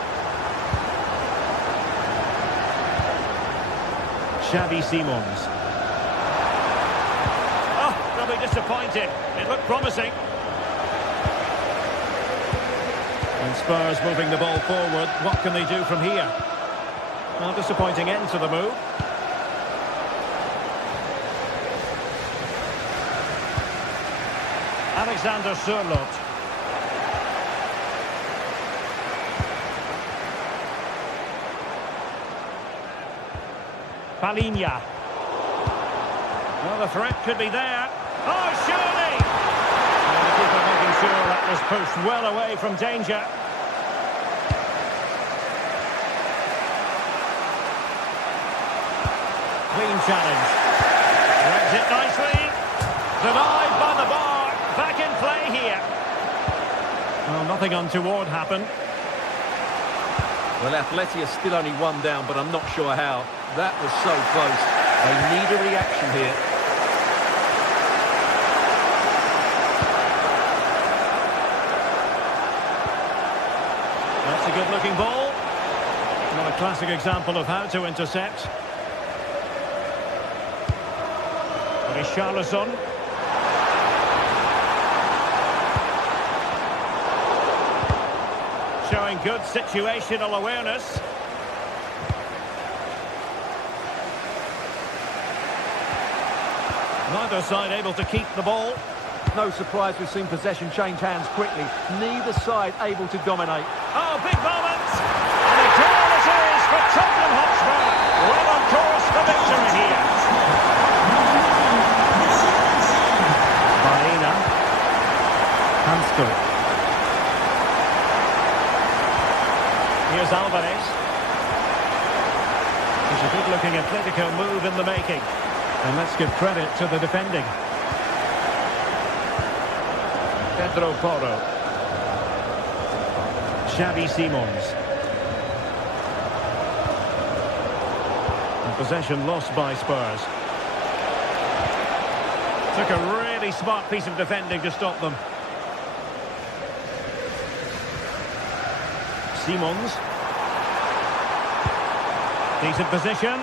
Xavi Simons. Oh, they'll be disappointed. It looked promising. And Spurs moving the ball forward. What can they do from here? Well, disappointing end to the move. Alexander Sørloth. Palinha. Well, the threat could be there. Oh, surely! And the keeper making sure that was pushed well away from danger. Clean challenge. Threads it nicely. Denied by the bar. Back in play here. Well, nothing untoward happened. Well, Atleti are still only one down, but I'm not sure how. That was so close. They need a reaction here. That's a good-looking ball. Not a classic example of how to intercept. Richarlison. Showing good situational awareness. Neither side able to keep the ball. No surprise we've seen possession change hands quickly. Neither side able to dominate. Oh, big moment! And a goal it is for Tottenham Hotspur. Well on course for victory here. Baena. Hansco. Here's Alvarez. It's a good-looking Atletico move in the making. And let's give credit to the defending. Pedro Porro. Xavi Simons. And possession lost by Spurs. Took a really smart piece of defending to stop them. Simons. Decent position.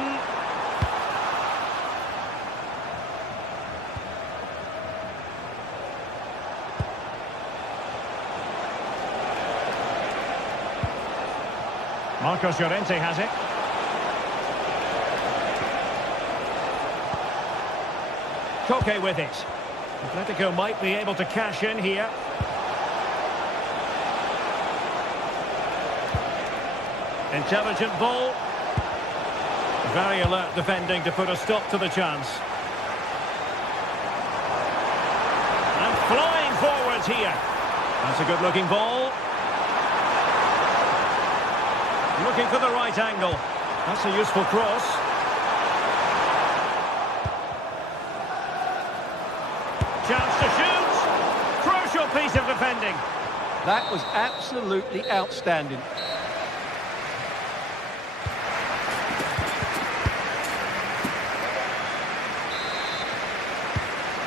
Marcos Llorente has it. Koke with it. Atletico might be able to cash in here. Intelligent ball. Very alert defending to put a stop to the chance. And flying forwards here. That's a good-looking ball. Looking for the right angle. That's a useful cross. Chance to shoot. Crucial piece of defending. That was absolutely outstanding.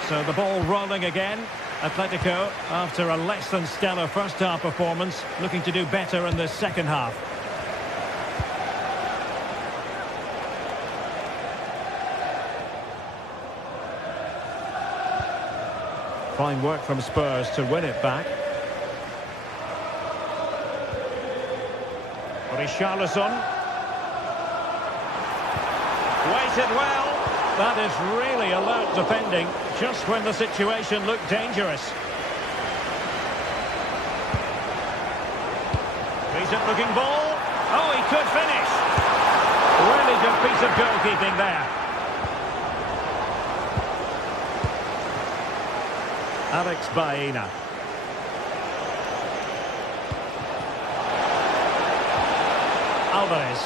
So the ball rolling again. Atletico, after a less than stellar first half performance, looking to do better in the second half. Fine work from Spurs to win it back. Richarlison. Waited well. That is really alert defending, just when the situation looked dangerous. Decent looking ball. Oh, he could finish. Really good piece of goalkeeping there. Alex Baena. Alvarez.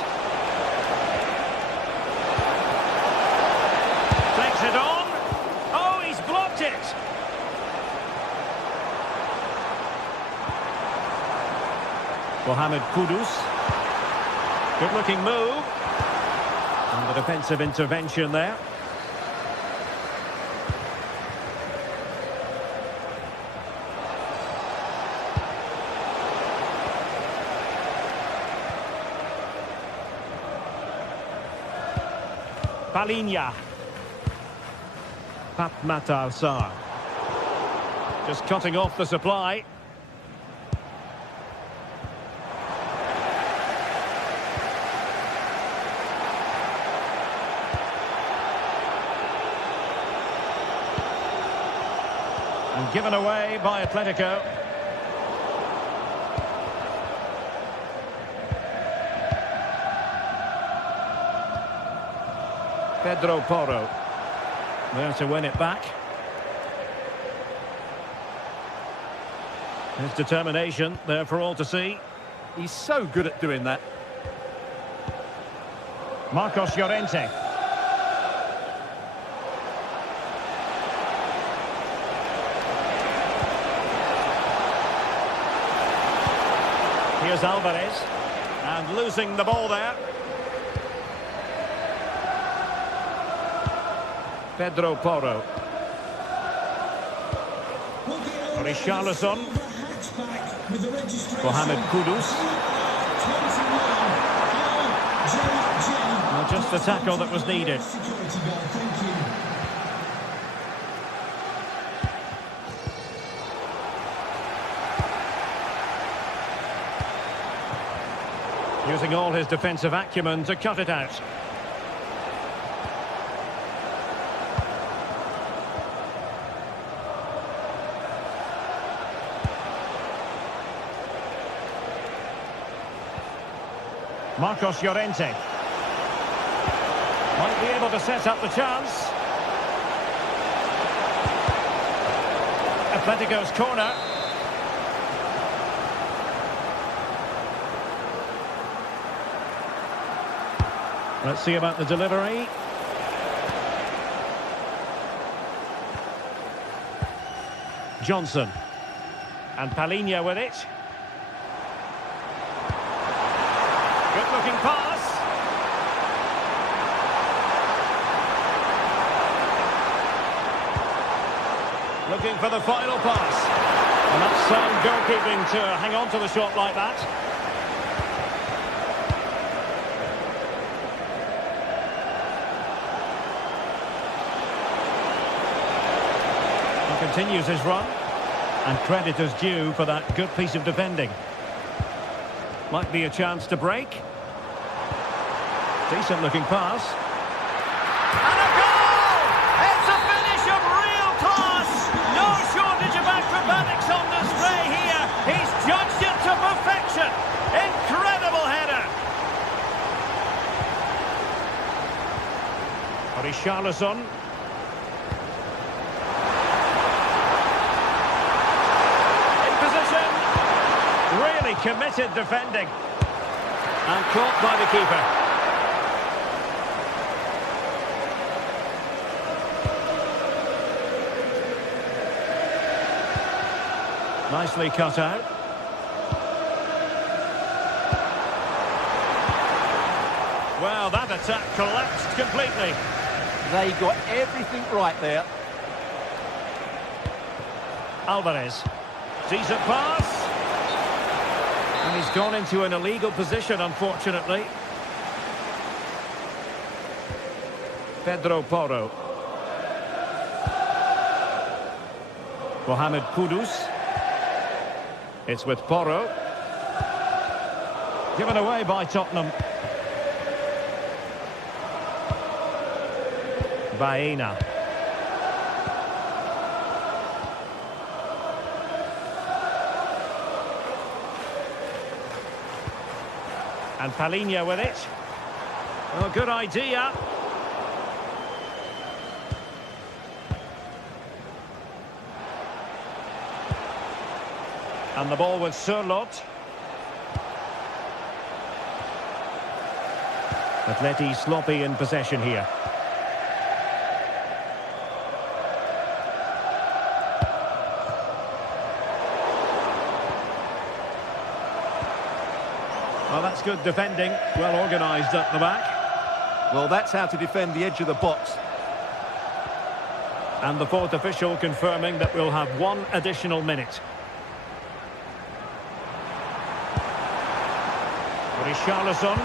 Takes it on. Oh, he's blocked it. Mohamed Kudus. Good-looking move. And the defensive intervention there. Palinha. Pat Matar Sarr. Just cutting off the supply. And given away by Atletico. Pedro Porro. There to win it back. His determination there for all to see. He's so good at doing that. Marcos Llorente. Here's Alvarez. And losing the ball there. Pedro Porro. Richarlison. Mohamed Kudus. Well, just the tackle that was needed. Using all his defensive acumen to cut it out. Marcos Llorente. Might be able to set up the chance. Atletico's corner. Let's see about the delivery. Johnson. And Palhinha with it. Good-looking pass. Looking for the final pass. And that's sound goalkeeping to hang on to the shot like that. He continues his run. And credit is due for that good piece of defending. Might be a chance to break. Decent looking pass. And a goal! It's a finish of real class! No shortage of acrobatics on display here. He's judged it to perfection. Incredible header. Richarlison. Really committed defending. And caught by the keeper. Nicely cut out. Well, that attack collapsed completely. They got everything right there. Alvarez. Decent pass. And he's gone into an illegal position, unfortunately. Pedro Porro. Mohamed Kudus. It's with Porro. Given away by Tottenham. Baena. And Palhinha with it. Oh, good idea. And the ball with Sørloth. Atleti sloppy in possession here. Well, that's good defending, well organised at the back. Well, that's how to defend the edge of the box. And the fourth official confirming that we'll have one additional minute. Richarlison.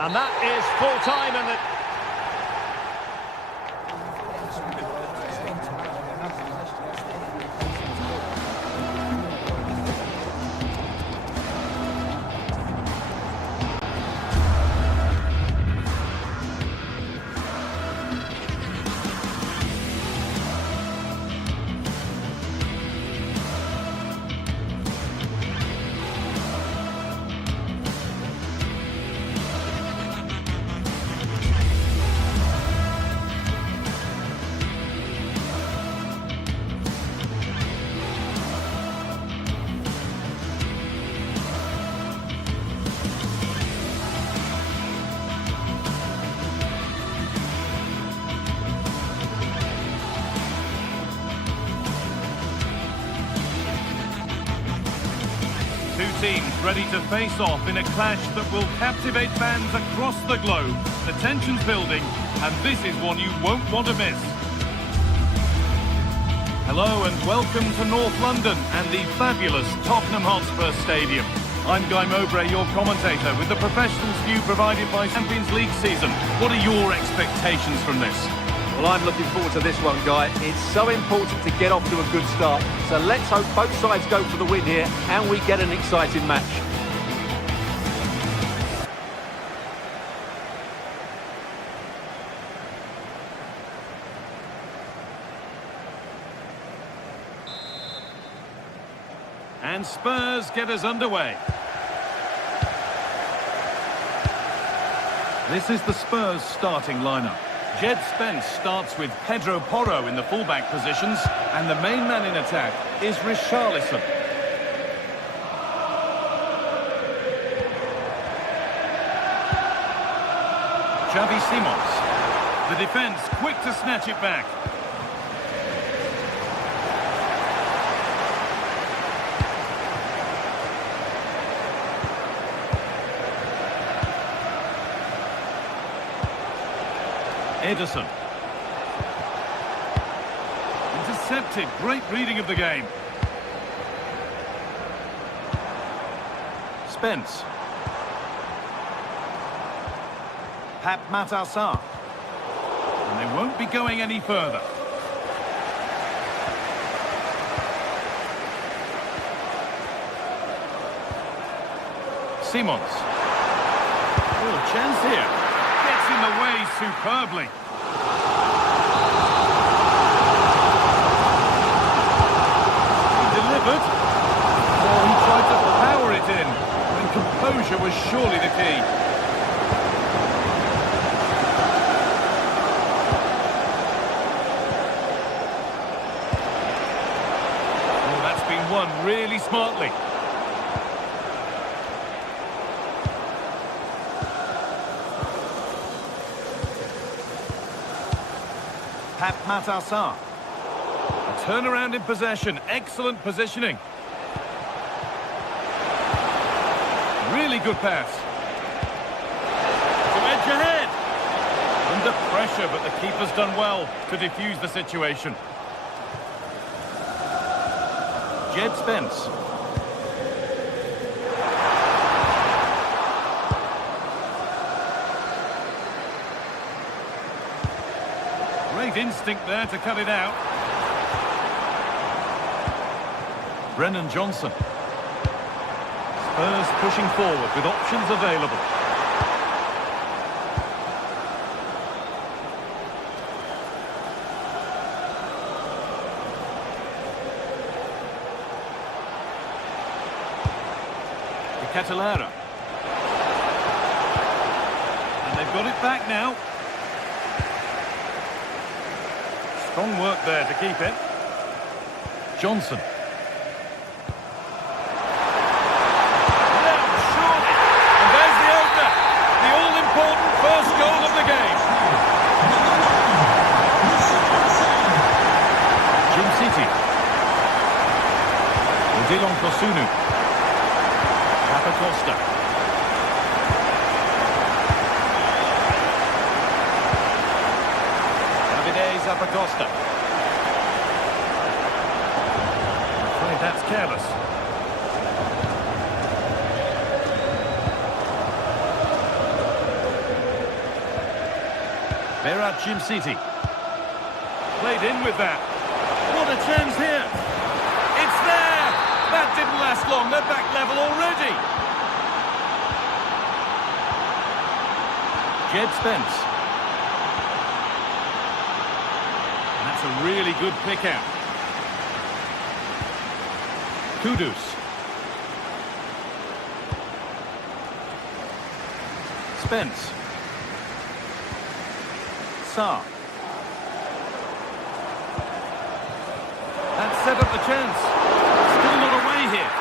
And that is full time in the... Two teams ready to face off in a clash that will captivate fans across the globe. The tension's building, and this is one you won't want to miss. Hello and welcome to North London and the fabulous Tottenham Hotspur Stadium. I'm Guy Mowbray, your commentator, with the professionals view provided by Champions League season. What are your expectations from this? Well, I'm looking forward to this one, Guy. It's so important to get off to a good start. So let's hope both sides go for the win here and we get an exciting match. And Spurs get us underway. This is the Spurs starting lineup. Jed Spence starts with Pedro Porro in the fullback positions, and the main man in attack is Richarlison. Xavi Simons. The defence quick to snatch it back. Ederson. Intercepted. Great reading of the game. Spence. Pap Matassar. And they won't be going any further. Simons. Oh, chance here. Gets in the way superbly. He delivered. Oh, he tried to power it in. And composure was surely the key. Oh, that's been won really smartly. Pap Matassar. A turnaround in possession. Excellent positioning. Really good pass. To edge ahead. Under pressure, but the keeper's done well to defuse the situation. Jed Spence. Great instinct there to cut it out. Brennan Johnson. Spurs pushing forward with options available. Catalara. And they've got it back now. Strong work there to keep it. Johnson. Now, surely. And there's the opener. The all-important first goal of the game. Jim City. Odilon Kosunu. Costa. Davide Zappacosta. I'm afraid that's careless. Berat Jim City. Played in with that. What a chance here. It's there. That didn't last long. They're back level already. Jed Spence. And that's a really good pick out. Kudus. Spence. Sarr. That set up the chance. Still not away here.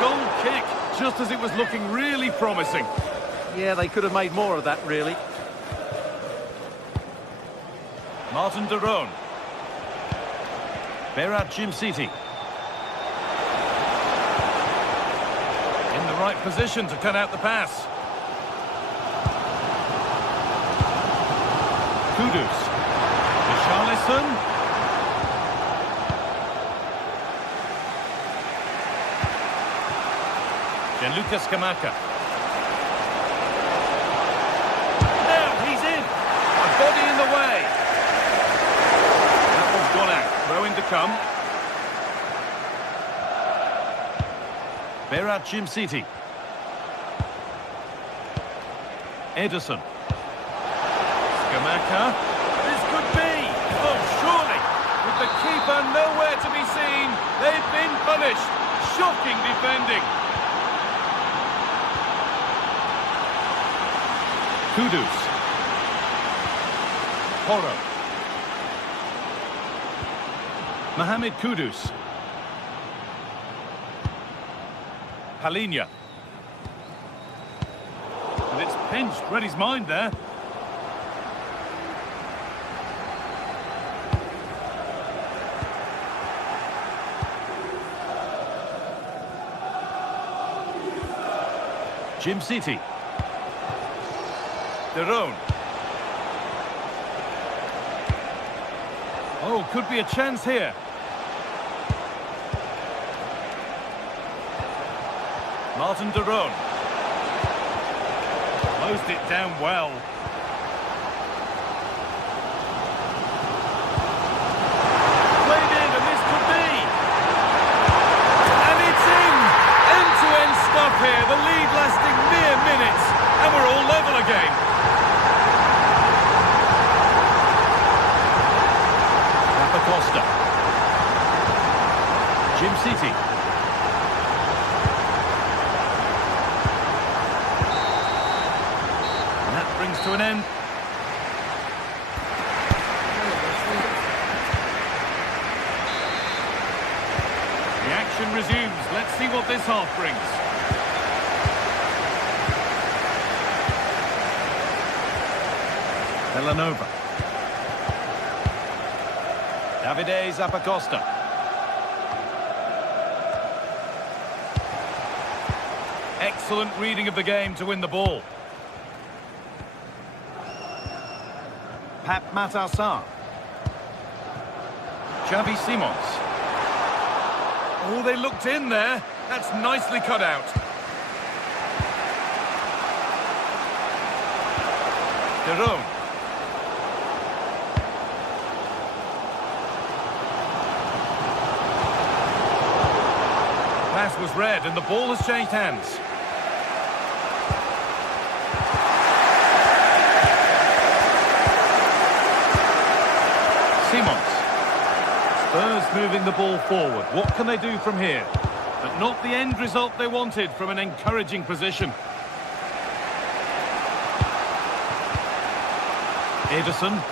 Goal kick, just as it was looking really promising. Yeah, they could have made more of that, really. Martin de Roon. Berat Jim City. In the right position to cut out the pass. Kudus. Richarlison. Gianluca Scamacca. Now he's in. A body in the way. That one's gone out. Throw-in to come. Berat Jim City. Ederson. Scamacca. This could be. Oh, surely. With the keeper nowhere to be seen, they've been punished. Shocking defending. Kudus. Porro. Mohamed Kudus. Palinha. And it's pinched. Read his mind there. Jim City. Derone. Oh, could be a chance here. Martin Derone. Closed it down well. Played in, and this could be. And it's in! End-to-end stuff here. The lead lasting mere minutes. And we're all level again. Costa. Jim City. And that brings to an end. The action resumes. Let's see what this half brings. Villanova. Davide Zappacosta. Excellent reading of the game to win the ball. Pap Matassar. Xavi Simons. Oh, they looked in there. That's nicely cut out. Derone. Pass was read and the ball has changed hands. Simons. Spurs moving the ball forward. What can they do from here? But not the end result they wanted from an encouraging position. Ederson.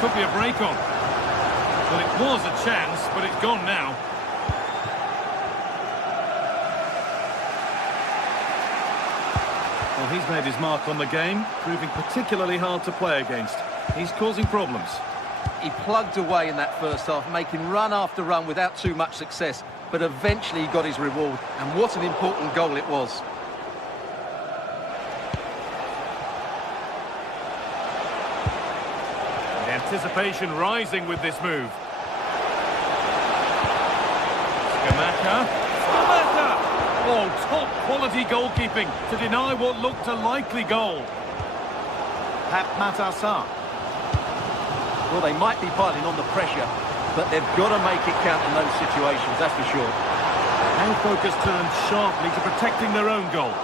Could be a break on. Well, it was a chance, but it's gone now. Well, he's made his mark on the game, proving particularly hard to play against. He's causing problems. He plugged away in that first half, making run after run without too much success, but eventually he got his reward, and what an important goal it was. Anticipation rising with this move. Skamaka. Oh, top quality goalkeeping to deny what looked a likely goal. Pap Matassar. Well, they might be piling on the pressure, but they've got to make it count in those situations, that's for sure. And focus turned sharply to protecting their own goal.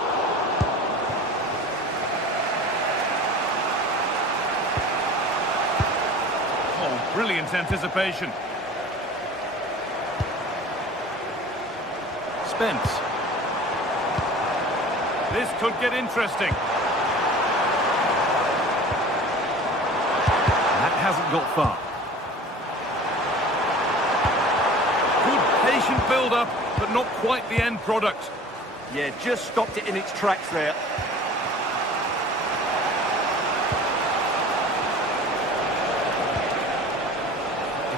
Brilliant anticipation. Spence. This could get interesting. That hasn't got far. Good patient build-up, but not quite the end product. Yeah, just stopped it in its tracks there.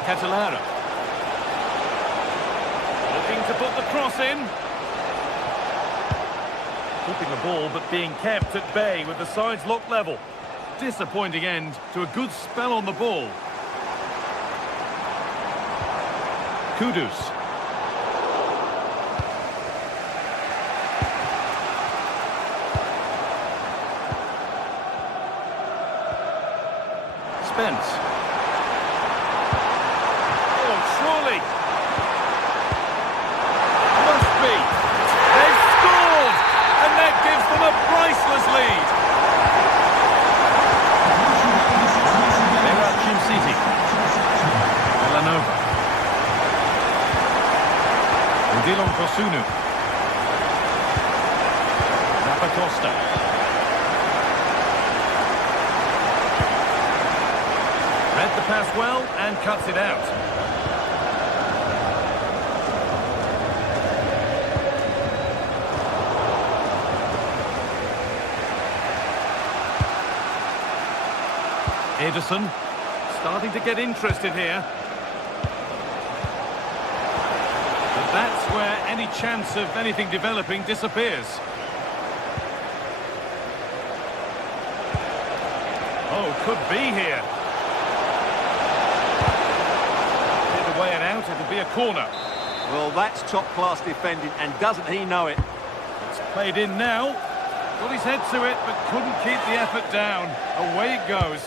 Catalara. Looking to put the cross in. Keeping the ball, but being kept at bay with the sides locked level. Disappointing end to a good spell on the ball. Kudus. Spence. Surely. Must be. They've scored! And that gives them a priceless lead. They're at Jim City. Villanova. Kosunu. Costa. Read the pass well and cuts it out. Ederson starting to get interested here. But that's where any chance of anything developing disappears. Oh, could be here. Either way and out, it'll be a corner. Well, that's top-class defending, and doesn't he know it? It's played in now. Got his head to it, but couldn't keep the effort down. Away it goes.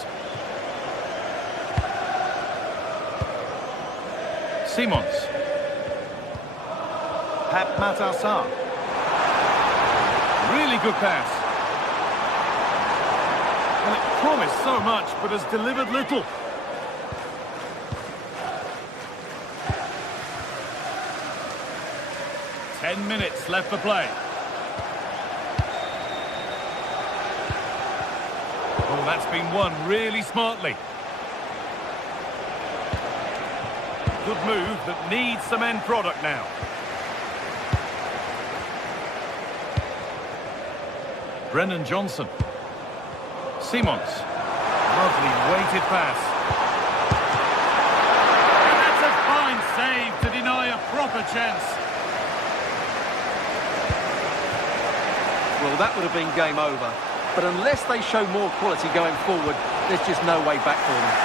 Simons. Pap Matassar. Really good pass. Well, it promised so much, but has delivered little. Ten minutes left for play. Oh, that's been won really smartly. Good move that needs some end product now. Brennan Johnson. Simons. Lovely weighted pass. And that's a fine save to deny a proper chance. Well, that would have been game over. But unless they show more quality going forward, there's just no way back for them.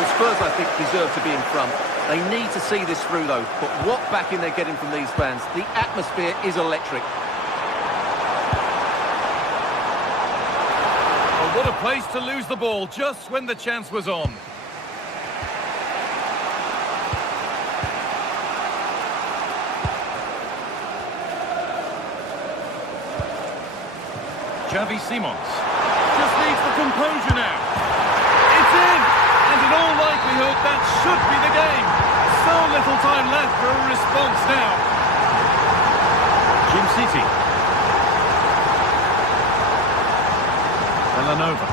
Well, Spurs, I think, deserve to be in front. They need to see this through, though. But what backing they're getting from these fans. The atmosphere is electric. What a place to lose the ball just when the chance was on. Xavi Simons just needs the composure now. It's in! And in all likelihood, that should be the game. So little time left for a response now. Jim City. Villanova.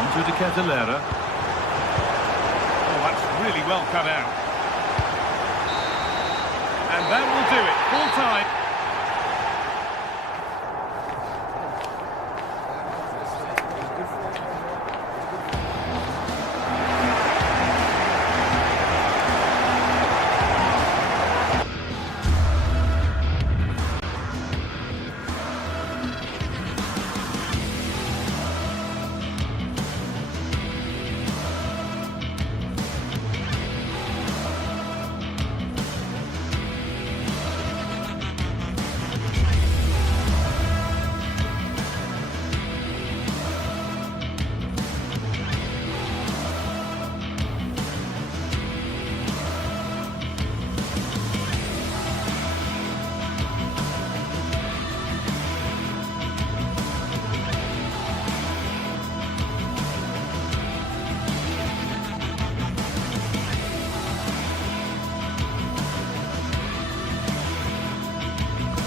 Onto De Ketelera. Oh, that's really well cut out. And that will do it. Full time.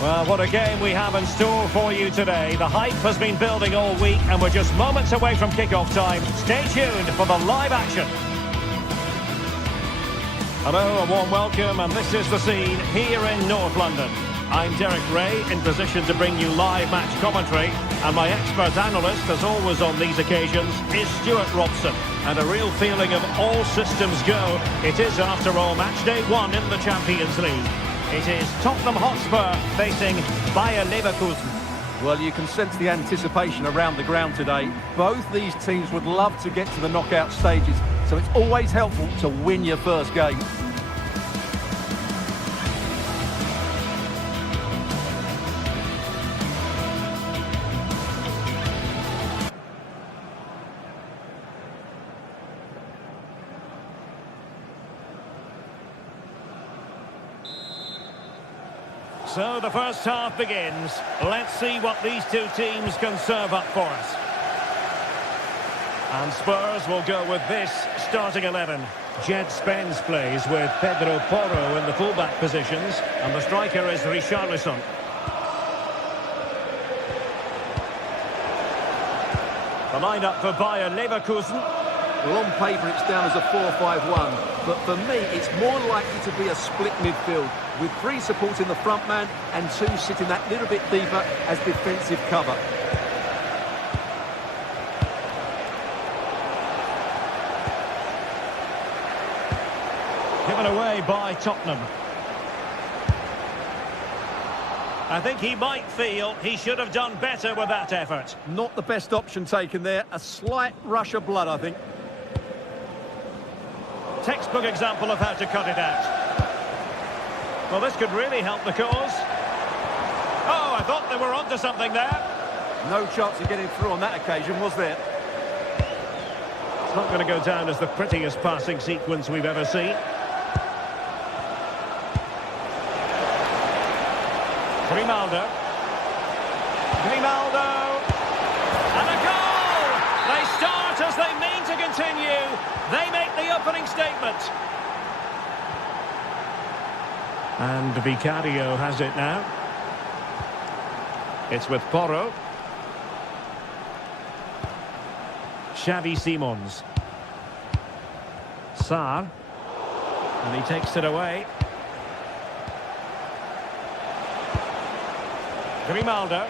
Well, what a game we have in store for you today. The hype has been building all week and we're just moments away from kick-off time. Stay tuned for the live action. Hello, a warm welcome, and this is the scene here in North London. I'm Derek Ray, in position to bring you live match commentary, and my expert analyst, as always on these occasions, is Stuart Robson. And a real feeling of all systems go. It is, after all, match day 1 in the Champions League. It is Tottenham Hotspur facing Bayer Leverkusen. Well, you can sense the anticipation around the ground today. Both these teams would love to get to the knockout stages, so it's always helpful to win your first game. So the first half begins. Let's see what these two teams can serve up for us. And Spurs will go with this starting 11. Jed Spence plays with Pedro Porro in the fullback positions, and the striker is Richarlison. The lineup for Bayer Leverkusen. Well, on paper it's down as a 4-5-1, but for me it's more likely to be a split midfield, with 3 supporting the front man and 2 sitting that little bit deeper as defensive cover. Given away by Tottenham. I think he might feel he should have done better with that effort. Not the best option taken there, a slight rush of blood, I think. Textbook example of how to cut it out. Well, this could really help the cause. Oh, I thought they were onto something there. No chance of getting through on that occasion, was there? It's not going to go down as the prettiest passing sequence we've ever seen. Grimaldo. And a goal! They start as they mean to continue. They make the opening statement. And Vicario has it now. It's with Porro. Xavi Simons. Sarr. And he takes it away. Grimaldo.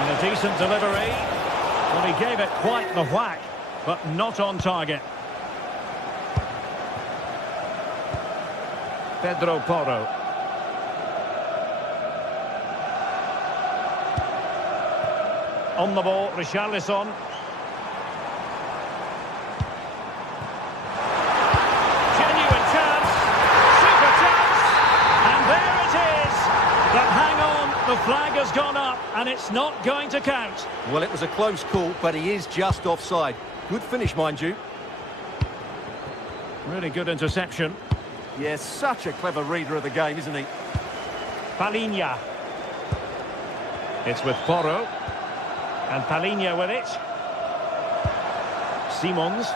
And a decent delivery. Well, he gave it quite the whack, but not on target. Pedro Porro. On the ball, Richarlison. Genuine chance. Super chance. And there it is. But hang on, the flag has gone up and it's not going to count. Well, it was a close call, but he is just offside. Good finish, mind you. Really good interception. Yes, such a clever reader of the game, isn't he? Palinha. It's with Porro. And Palinha with it. Simons.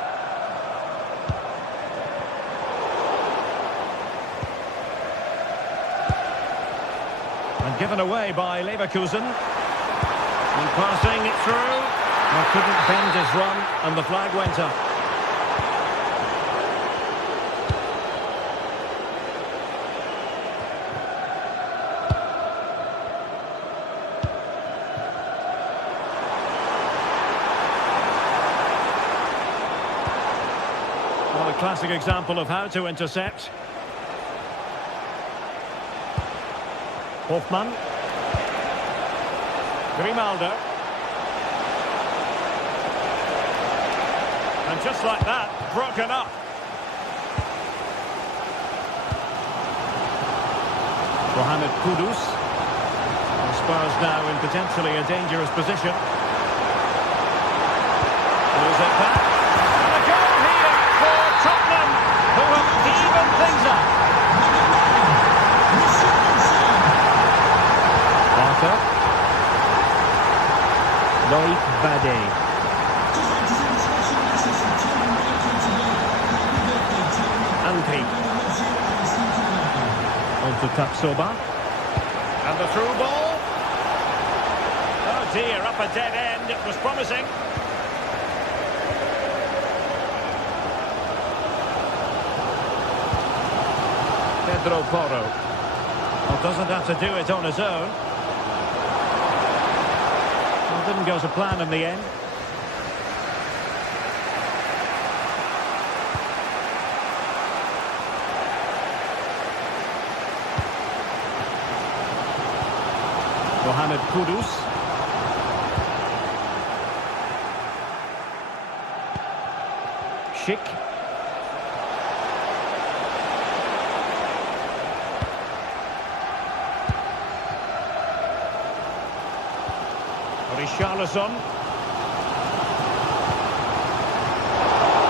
And given away by Leverkusen. And passing it through. And couldn't bend his run, and the flag went up. Well, a classic example of how to intercept. Hoffmann. Grimaldo. And just like that, broken up. Mohamed Kudus. And Spurs now in potentially a dangerous position. Pulls it back. And a goal here for Tottenham, who have evened things up. Arthur. Loic Bade. Anki. On to Tapsoba. And the through ball. Oh dear, up a dead end. It was promising. Pedro Porro. Well, doesn't have to do it on his own. Well, didn't go to plan in the end. Mohamed Kudus. Schick. Richarlison.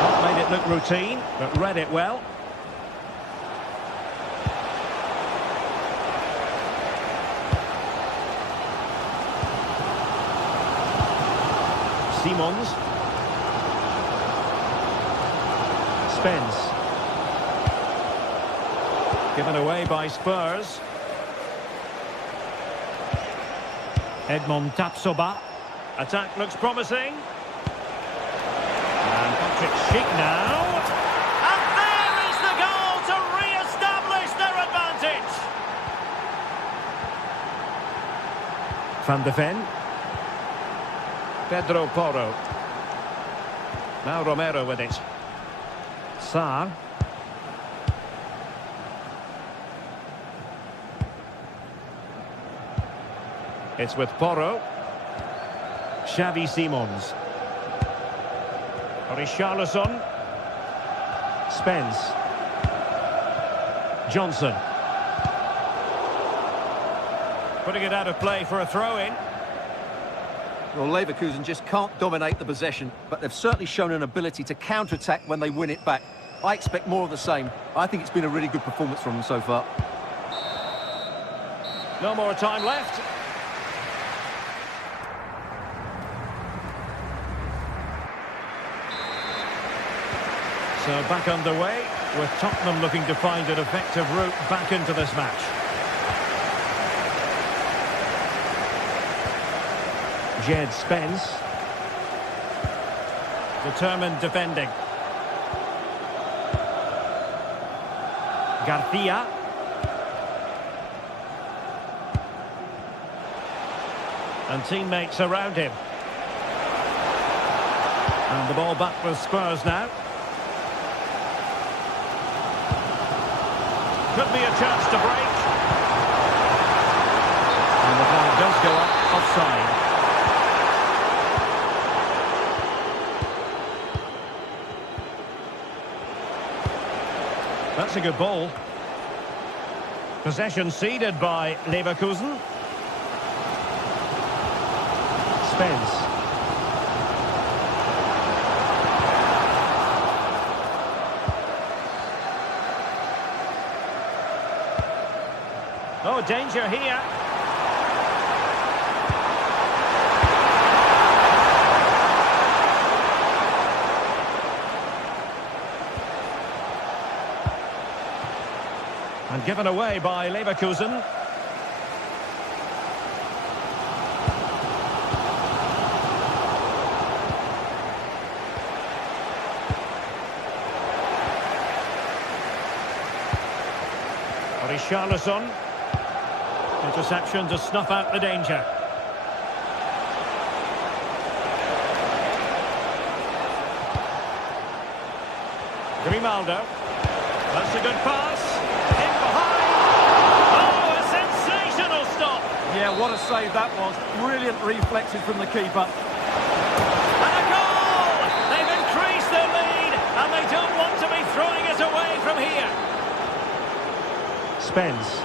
Not made it look routine, but read it well. Simons. Spence. Given away by Spurs. Edmond Tapsoba. Attack looks promising. And Patrick Schick now. And there is the goal to re-establish their advantage. Van de Ven. Pedro Porro. Now Romero with it. Sarr. It's with Porro. Xavi Simons. Richarlison. Spence. Johnson. Putting it out of play for a throw-in. Well, Leverkusen just can't dominate the possession, but they've certainly shown an ability to counter-attack when they win it back. I expect more of the same. I think it's been a really good performance from them so far. No more time left. So back underway, with Tottenham looking to find an effective route back into this match. Jed Spence. Determined defending. Garcia. And teammates around him. And the ball back with Spurs now. Could be a chance to break. And the flag does go up offside. That's a good ball. Possession ceded by Leverkusen. Spence. Oh, danger here. And given away by Leverkusen. Richarlison. Interception to snuff out the danger. Grimaldo. That's a good pass. In behind. Oh, a sensational stop. Yeah, what a save that was. Brilliant reflexes from the keeper. And a goal! They've increased their lead, and they don't want to be throwing it away from here. Spence.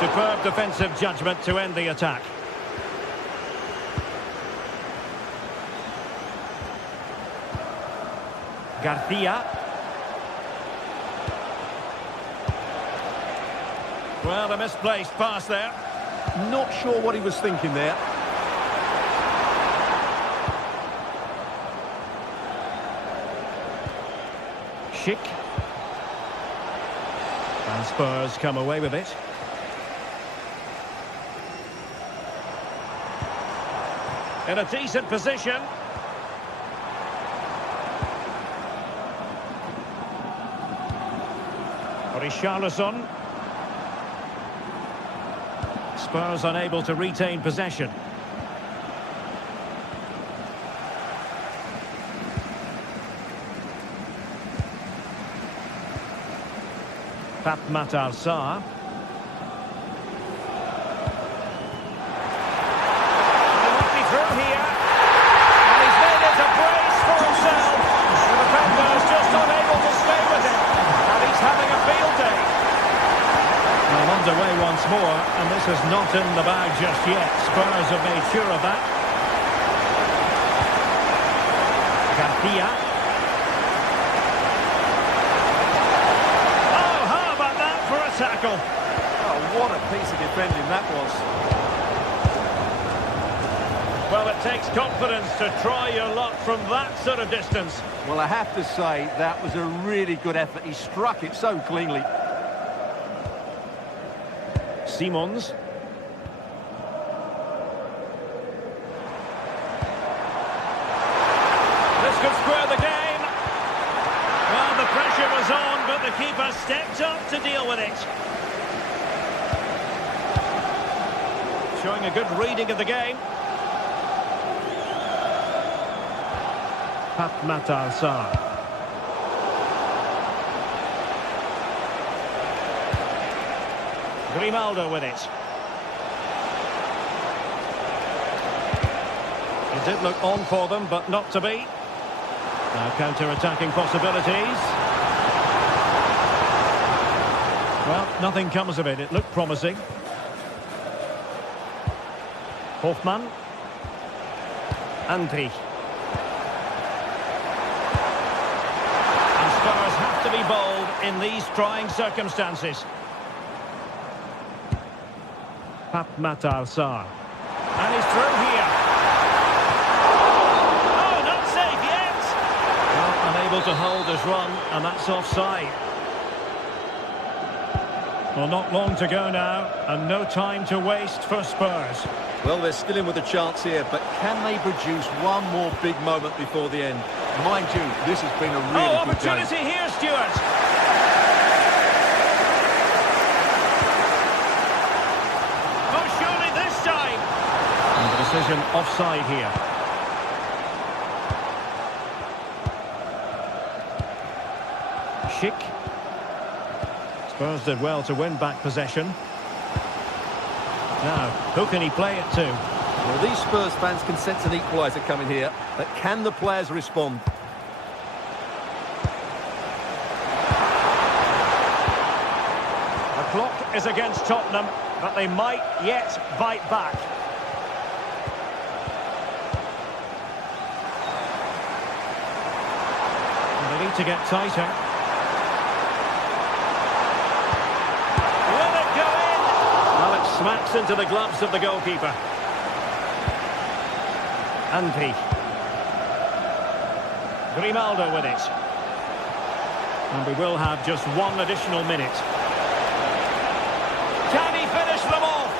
Superb defensive judgment to end the attack. Garcia. Well, a misplaced pass there. Not sure what he was thinking there. Schick. And Spurs come away with it. In a decent position. Richarlison. Spurs unable to retain possession. Pat Matar Sarr. He might be through here. And he's made it a brace for himself. The defender is just unable to stay with him. And he's having a field day. Well, underway once more, and this is not in the bag just yet. Spurs have made sure of that. Garcia. Oh, how about that for a tackle? Oh, defending, that was. Well, it takes confidence to try your luck from that sort of distance. Well, I have to say, that was a really good effort. He struck it so cleanly. Simons. This could square the game. Well, the pressure was on, but the keeper stepped up to deal with it. Showing a good reading of the game. Matar Sarr. Grimaldo with it. It did look on for them, but not to be. Now counter-attacking possibilities. Well, nothing comes of it. It looked promising. Hoffmann. Andri. And Spurs have to be bold in these trying circumstances. Matar Sarr. And he's through here. Oh, not safe yet. Well, unable to hold his run, and that's offside. Well, not long to go now, and no time to waste for Spurs. Well, they're still in with a chance here, but can they produce one more big moment before the end? Mind you, this has been a really good game. Opportunity here, Stuart. Decision offside here. Schick. Spurs did well to win back possession. Now, who can he play it to? Well, these Spurs fans can sense an equaliser coming here, but can the players respond? The clock is against Tottenham, but they might yet bite back. To get tighter. Will it go in? Well, it smacks into the gloves of the goalkeeper. Andri. Grimaldo with it. And we will have just one additional minute. Can he finish them off?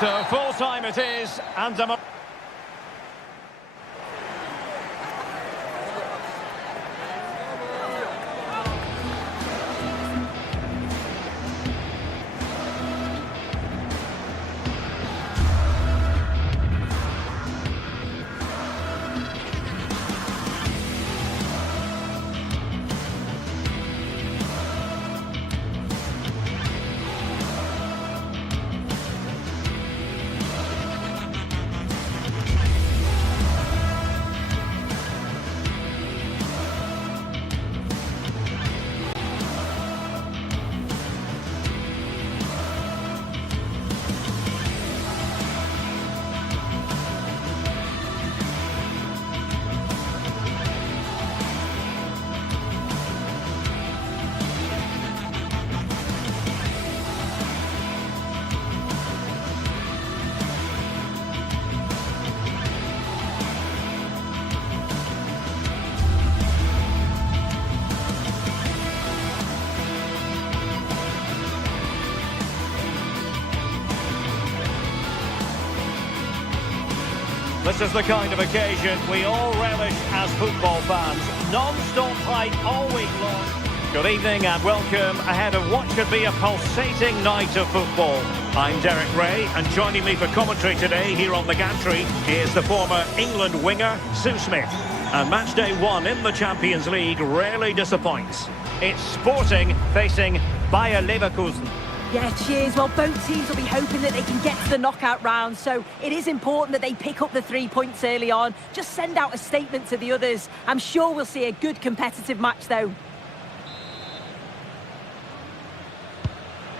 So full time it is, and a This is the kind of occasion we all relish as football fans. Non-stop hype all week long. Good evening and welcome ahead of what should be a pulsating night of football. I'm Derek Ray, and joining me for commentary today here on the gantry is the former England winger, Sue Smith. And match day one in the Champions League rarely disappoints. It's Sporting facing Bayer Leverkusen. Yeah, cheers. Well, both teams will be hoping that they can get to the knockout round, so it is important that they pick up the 3 points early on. Just send out a statement to the others. I'm sure we'll see a good competitive match, though.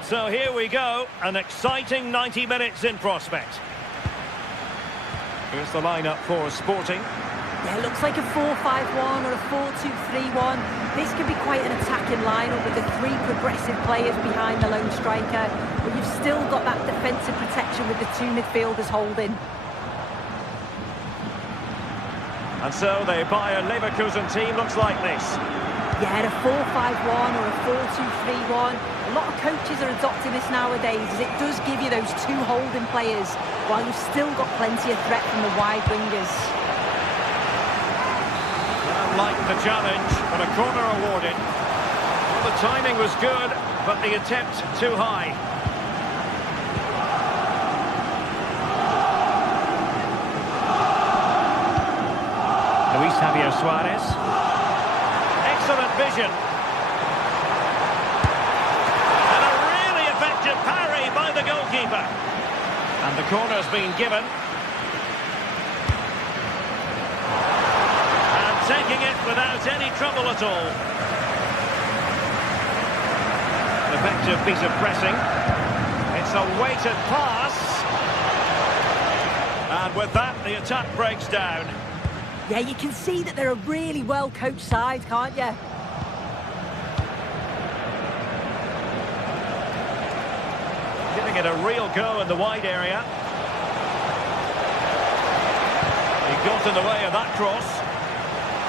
So here we go, an exciting 90 minutes in prospect. Here's the lineup for Sporting. Yeah, it looks like a 4-5-1 or a 4-2-3-1. This could be quite an attacking lineup with the three progressive players behind the lone striker, but you've still got that defensive protection with the two midfielders holding. And so the Bayer Leverkusen team looks like this. Yeah, a 4-5-1 or a 4-2-3-1. A lot of coaches are adopting this nowadays as it does give you those two holding players while you've still got plenty of threat from the wide wingers. Like the challenge, but a corner awarded. Well, the timing was good, but the attempt too high. Luis Javier Suarez. Excellent vision. And a really effective parry by the goalkeeper. And the corner's been given. Taking it without any trouble at all. An effective piece of pressing. It's a weighted pass. And with that, the attack breaks down. Yeah, you can see that they're a really well-coached side, can't you? Giving it a real go in the wide area. He got in the way of that cross.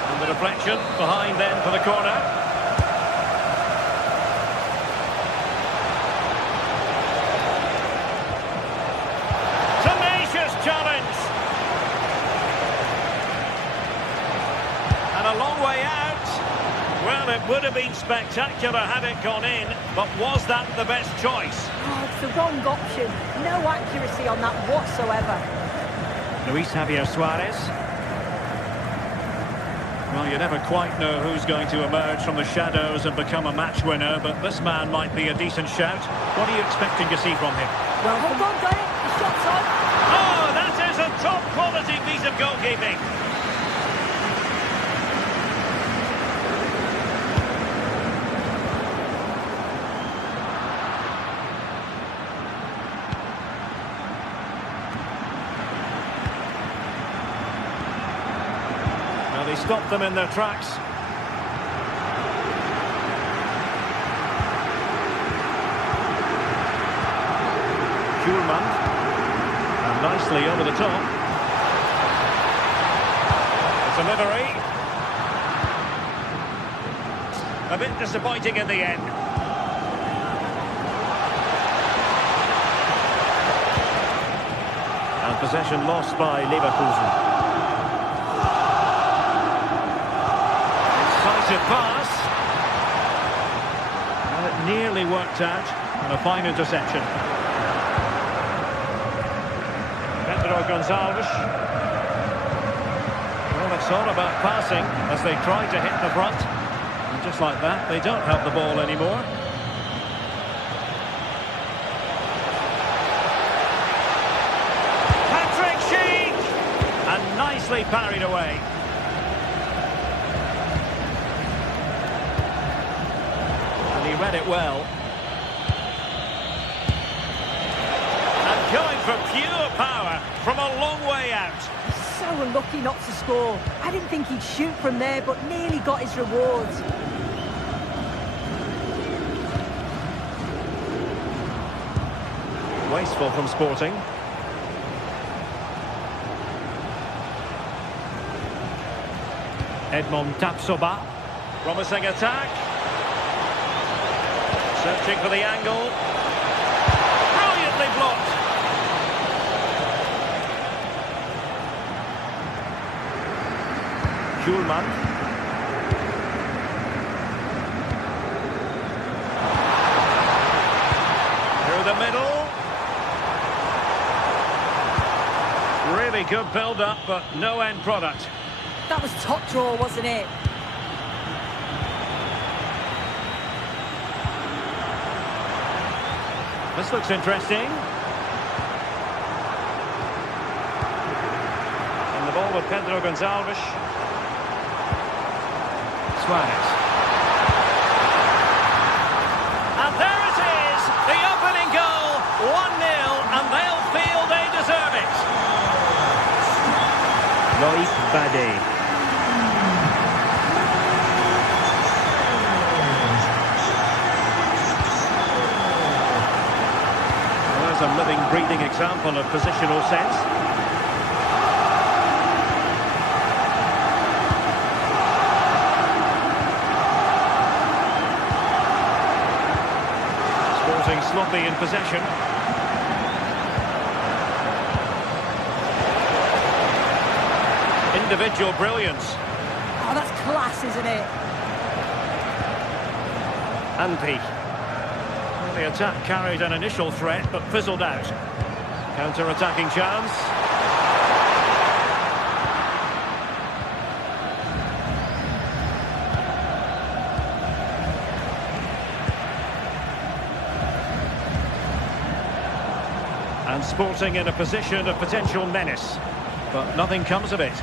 And the deflection behind then for the corner. Tenacious challenge. And a long way out. Well, it would have been spectacular had it gone in, but was that the best choice? Oh, it's the wrong option. No accuracy on that whatsoever. Luis Javier Suarez. Well, you never quite know who's going to emerge from the shadows and become a match winner, but this man might be a decent shout. What are you expecting to see from him? Well, hold on, got it. The shot's on. Oh, that is a top-quality piece of goalkeeping. They stopped them in their tracks. Schürmann. And nicely over the top. Delivery. A bit disappointing in the end. And possession lost by Leverkusen. Pass. Well, it nearly worked out, and a fine interception. Pedro Gonçalves. Well, it's all about passing as they try to hit the front. And just like that, they don't have the ball anymore. Patrick Schick! And nicely parried away. Read it well. And going for pure power from a long way out. So unlucky not to score. I didn't think he'd shoot from there, but nearly got his rewards. Wasteful from Sporting. Edmond Tapsoba. Promising attack. Searching for the angle. Brilliantly blocked. Schürmann. Through the middle. Really good build-up, but no end product. That was top draw, wasn't it? This looks interesting. And the ball with Pedro Gonçalves. Suarez. And there it is, the opening goal, 1-0, and they'll feel they deserve it. Loïc Badé. striking example of positional sense. Sporting sloppy in possession. Individual brilliance. Oh, that's class, isn't it? Anpi. Well, the attack carried an initial threat, but fizzled out. Counter-attacking chance. And Sporting in a position of potential menace, but nothing comes of it.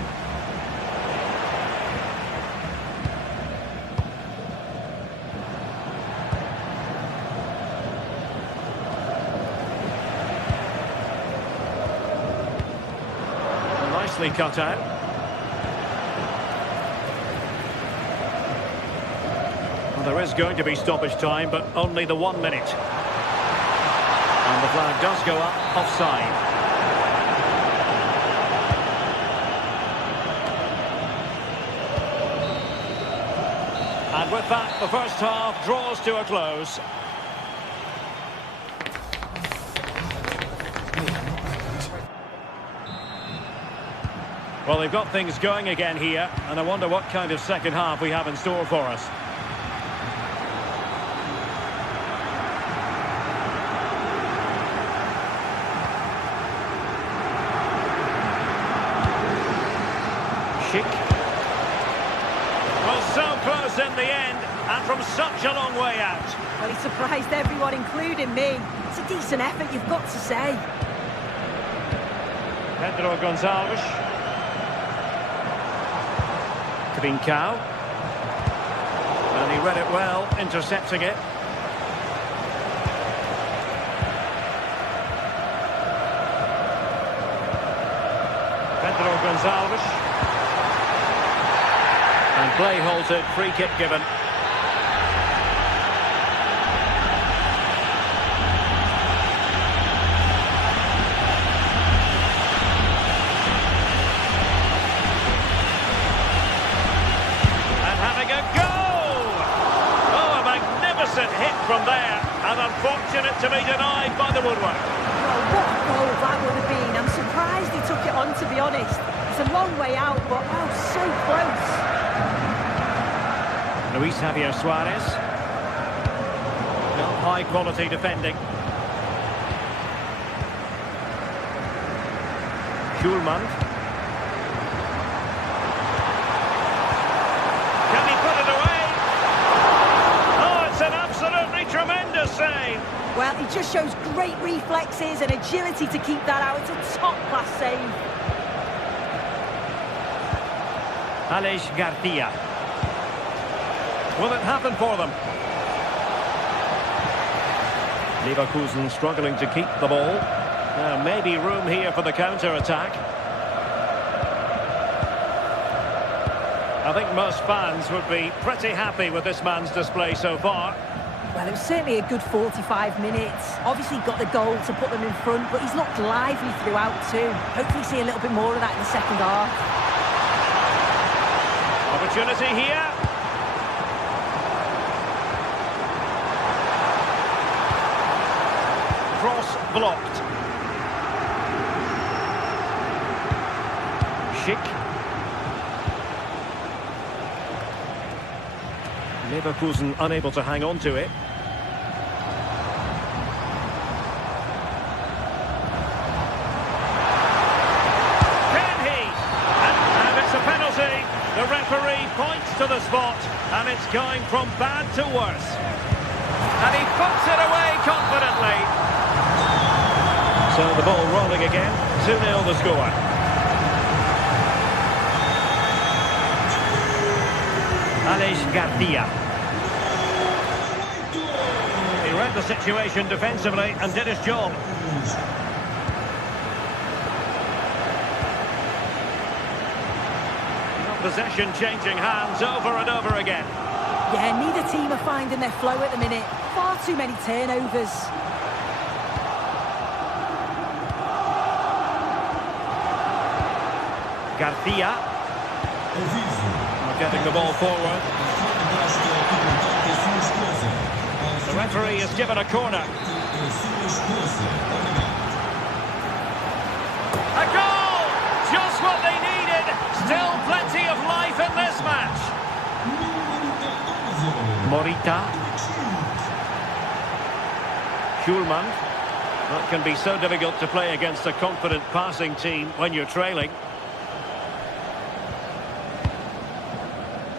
Nicely cut out. Well, there is going to be stoppage time, but only the 1 minute. And the flag does go up, offside. And with that, the first half draws to a close. Well, they've got things going again here, and I wonder what kind of second half we have in store for us. Schick. Well, so close in the end, and from such a long way out. Well, he surprised everyone, including me. It's a decent effort, you've got to say. Pedro Gonçalves. Trincao. And he read it well, intercepting it. Pedro Gonçalves. And play halted, free kick given. Hit from there, and unfortunate to be denied by the woodwork. Well, what a goal that would have been. I'm surprised he took it on, to be honest. It's a long way out, but oh, so close. Luis Javier Suarez. Well, high quality defending. Schulman. Can he put it away? Tremendous save. Well, he just shows great reflexes and agility to keep that out. It's a top-class save. Aleix Garcia. Will it happen for them? Leverkusen struggling to keep the ball. Maybe room here for the counter-attack. I think most fans would be pretty happy with this man's display so far. Well, it was certainly a good 45 minutes. Obviously got the goal to put them in front, but he's looked lively throughout too. Hopefully see a little bit more of that in the second half. Opportunity here. Cross blocked. Schick. Leverkusen unable to hang on to it. The referee points to the spot, and it's going from bad to worse. And he puts it away confidently. So the ball rolling again, 2-0 the score. Aleix Garcia. He read the situation defensively and did his job. Possession changing hands over and over again. Yeah, neither team are finding their flow at the minute. Far too many turnovers. Garcia. Getting the ball forward. The referee has given a corner. A goal! Just what they needed. Still plenty of life in this match. Morita. Schulman. That can be so difficult to play against a confident passing team when you're trailing.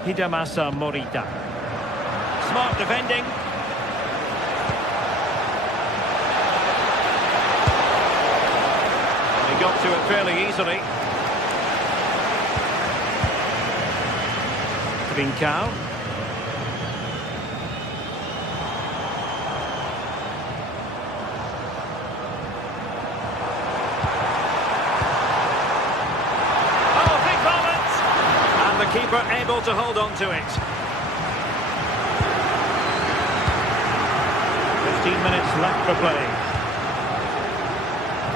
Hidemasa Morita. Smart defending. He got to it fairly easily. Trincao. Keeper able to hold on to it. 15 minutes left for play.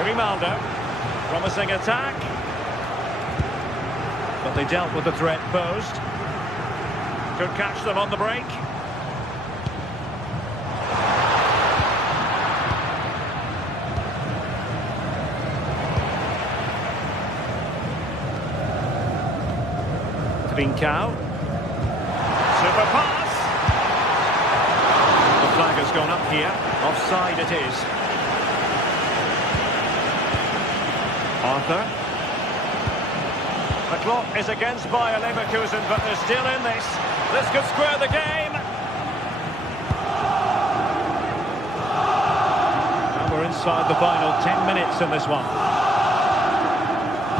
Grimaldo, promising attack. But they dealt with the threat posed. Could catch them on the break. Trincao. Super pass. The flag has gone up here. Offside it is. Arthur. The clock is against Bayer Leverkusen, but they're still in this. This could square the game. And we're inside the final 10 minutes in this one.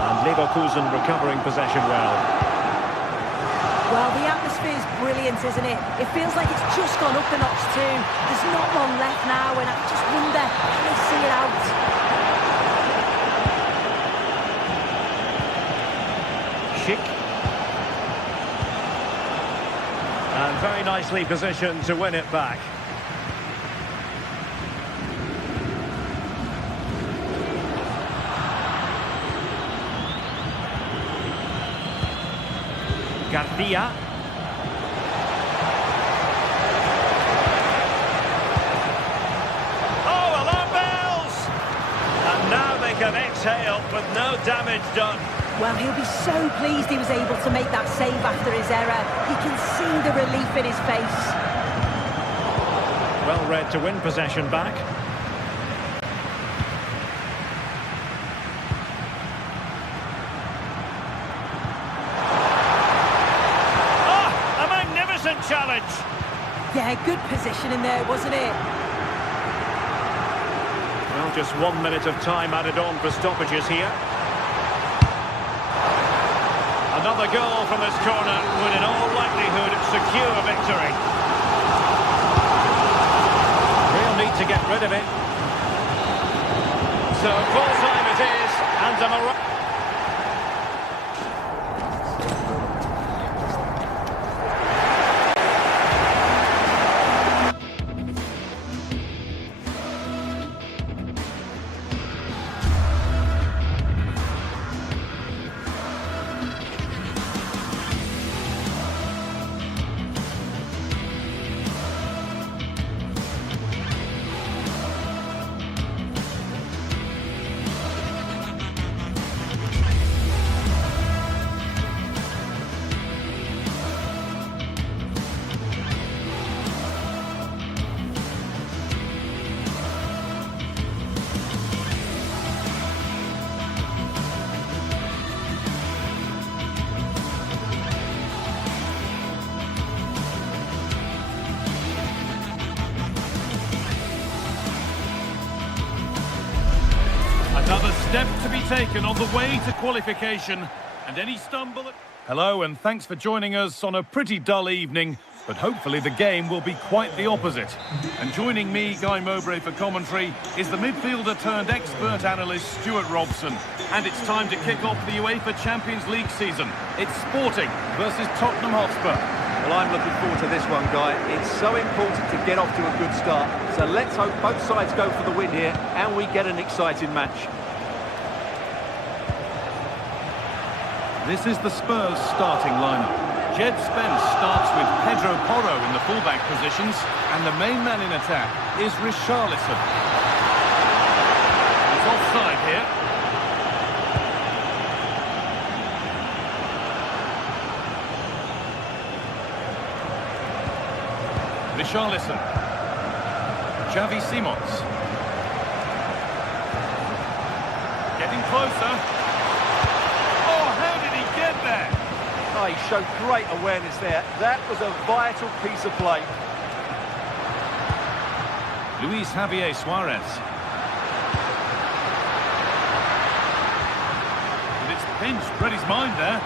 And Leverkusen recovering possession well. Well, the atmosphere is brilliant, isn't it? It feels like it's just gone up a notch too. There's not long left now, and I just wonder, can they see it out? Schick. And very nicely positioned to win it back. Garcia. Oh, alarm bells! And now they can exhale with no damage done. Well, he'll be so pleased he was able to make that save after his error. You can see the relief in his face. Well read to win possession back. Challenge. Yeah, good position in there, wasn't it? Well, just 1 minute of time added on for stoppages here. Another goal from this corner would in all likelihood secure victory. Real need to get rid of it. So full time it is, and a Another step to be taken on the way to qualification, and any stumble... Hello, and thanks for joining us on a pretty dull evening, but hopefully the game will be quite the opposite. And joining me, Guy Mowbray, for commentary is the midfielder-turned-expert analyst Stuart Robson. And it's time to kick off the UEFA Champions League season. It's Sporting versus Tottenham Hotspur. Well, I'm looking forward to this one, Guy. It's so important to get off to a good start. So let's hope both sides go for the win here and we get an exciting match. This is the Spurs starting lineup. Jed Spence starts with Pedro Porro in the fullback positions, and the main man in attack is Richarlison. It's offside here. Richarlison. Xavi Simons. Getting closer. Oh, how did he get there? Oh, he showed great awareness there. That was a vital piece of play. Luis Javier Suarez. And it's pinched Freddie's mind there.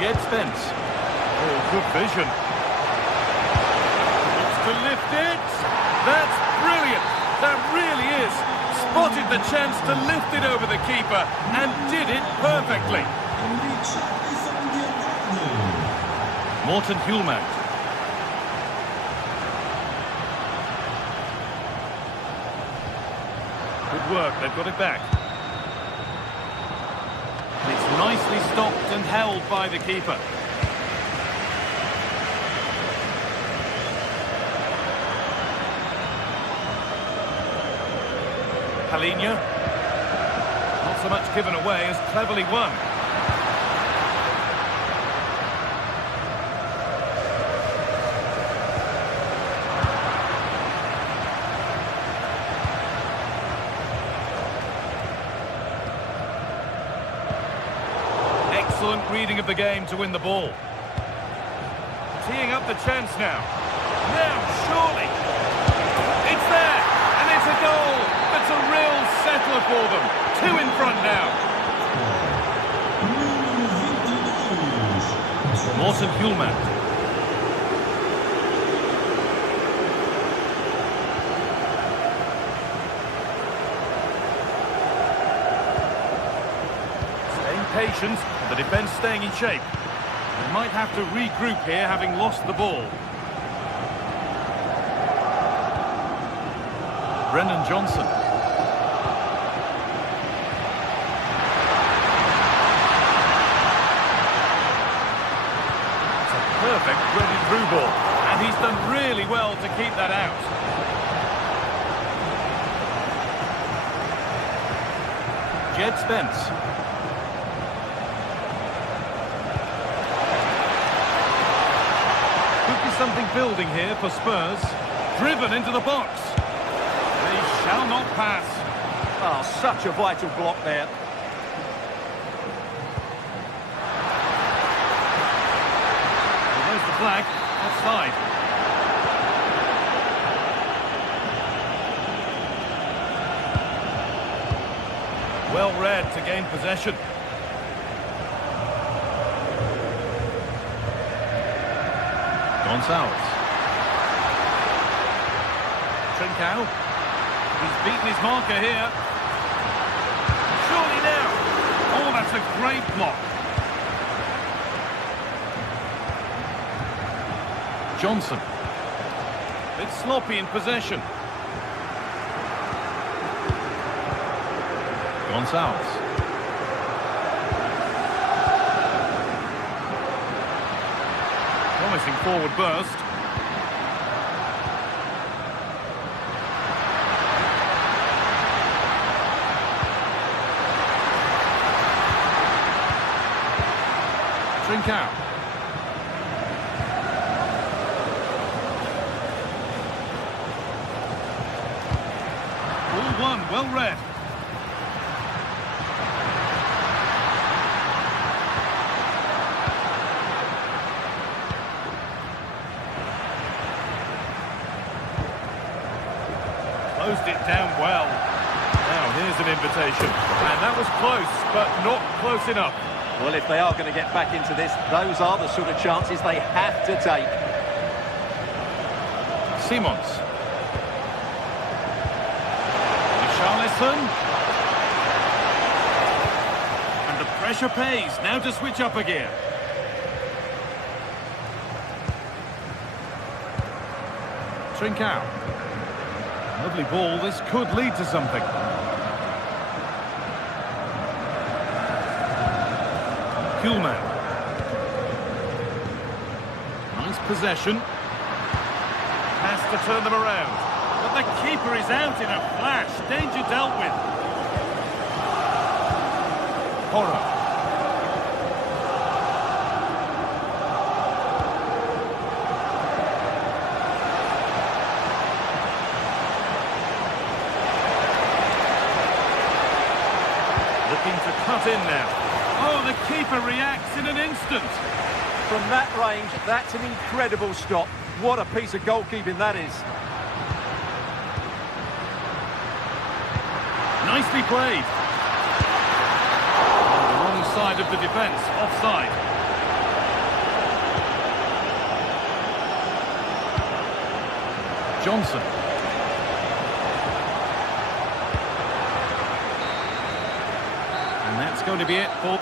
Jed Spence. Oh, good vision. Looks to lift it. That's brilliant. That really is. Spotted the chance to lift it over the keeper and did it perfectly. Morten Hjulmand. Good work, they've got it back. It's nicely stopped and held by the keeper. Palinha. Not so much given away as cleverly won. Excellent reading of the game to win the ball. Teeing up the chance now. Now, surely. It's there, and it's a goal. That's a real settler for them. 2 in front now. Morten Hjulmand. Staying patient, the defence staying in shape. They might have to regroup here, having lost the ball. Brennan Johnson. It's a perfect ready through ball, and he's done really well to keep that out. Jed Spence. Could be something building here for Spurs. Driven into the box. Shall not pass. Oh, such a vital block there. Well, there's the flag. Offside. Well read to gain possession. Gonçalves. Trincao. He's beaten his marker here. Surely now. Oh, that's a great block. Johnson. It's sloppy in possession. Gonçalves. Promising forward burst. Trincao. Ball one, well read. Closed it down well. Now here's an invitation. And that was close, but not close enough. Well, if they are going to get back into this, those are the sort of chances they have to take. Simons. Richarlison. And the pressure pays. Now to switch up a gear. Trincao. Lovely ball, this could lead to something. Kuhlmann. Nice possession. Has to turn them around. But the keeper is out in a flash. Danger dealt with. Horror. Looking to cut in now. Oh, the keeper reacts in an instant. From that range, that's an incredible stop. What a piece of goalkeeping that is. Nicely played. On the wrong side of the defence, offside. Johnson. And that's going to be it for...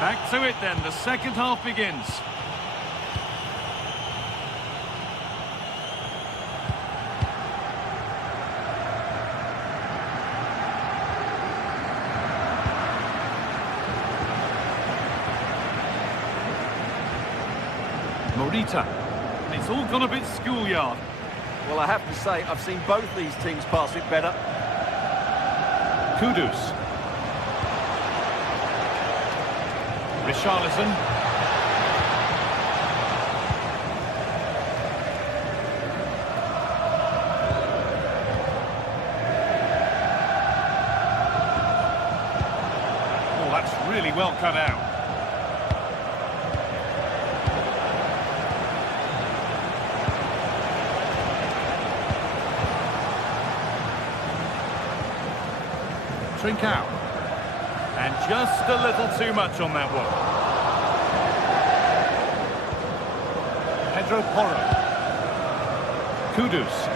Back to it then, the second half begins. Morita. It's all gone a bit schoolyard. Well, I have to say, I've seen both these teams pass it better. Kudus. Richarlison. Oh, that's really well cut out. Trincao. And just a little too much on that one. Pedro Porro. Kudus.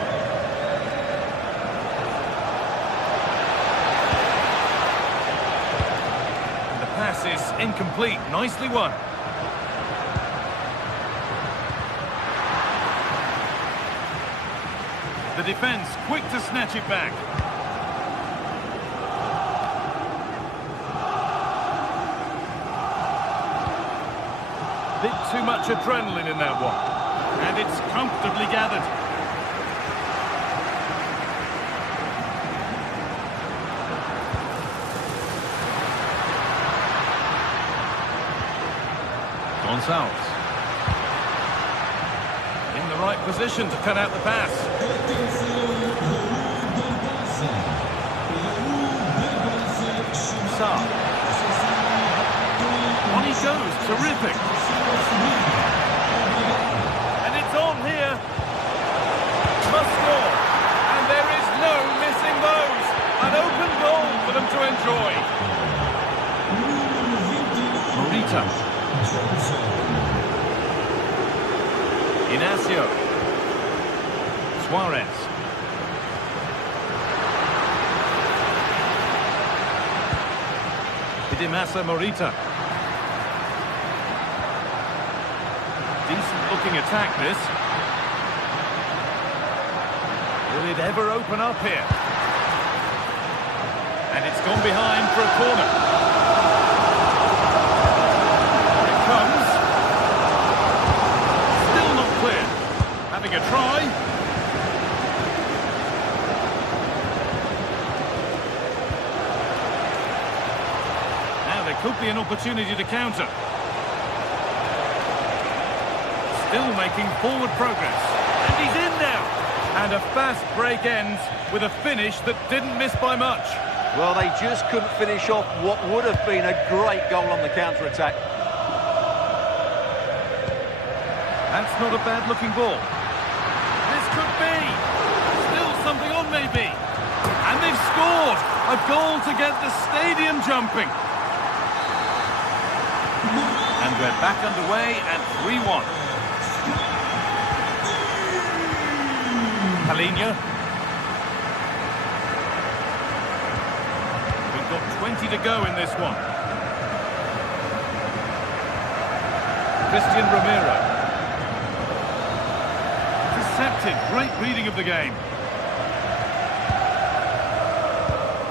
And the pass is incomplete. Nicely won. The defence quick to snatch it back. Bit too much adrenaline in that one. And it's comfortably gathered. Gonçalves. In the right position to cut out the pass. Sarr. On he goes, terrific. And it's on here. Must score. And there is no missing those. An open goal for them to enjoy. Morita. Inacio. Suarez. Idimasa Morita. Decent looking attack, this. Will it ever open up here? And it's gone behind for a corner. Here it comes. Still not clear. Having a try. Now there could be an opportunity to counter. Still making forward progress. And he's in now. And a fast break ends with a finish that didn't miss by much. Well, they just couldn't finish off what would have been a great goal on the counter-attack. That's not a bad-looking ball. This could be. Still something on, maybe. And they've scored. A goal to get the stadium jumping. And we're back underway at 3-1. Palinha. We've got 20 to go in this one. Christian Romero. Intercepted. Great reading of the game.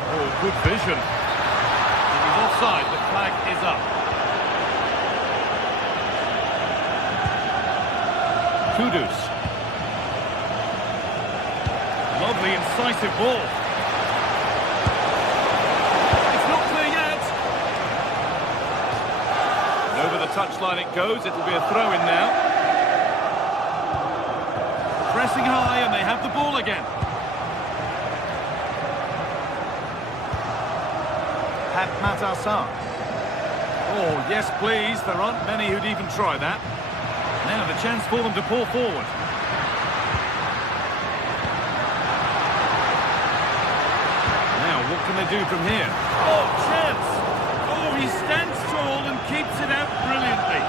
Oh, good vision. It is offside. The flag is up. Kudus. Lovely, incisive ball. It's not clear yet. And over the touchline it goes. It'll be a throw-in now. Pressing high, and they have the ball again. Matasar. Oh, yes, please. There aren't many who'd even try that. Now the chance for them to pour forward. Now, what can they do from here? Oh, chance! Oh, he stands tall and keeps it out brilliantly.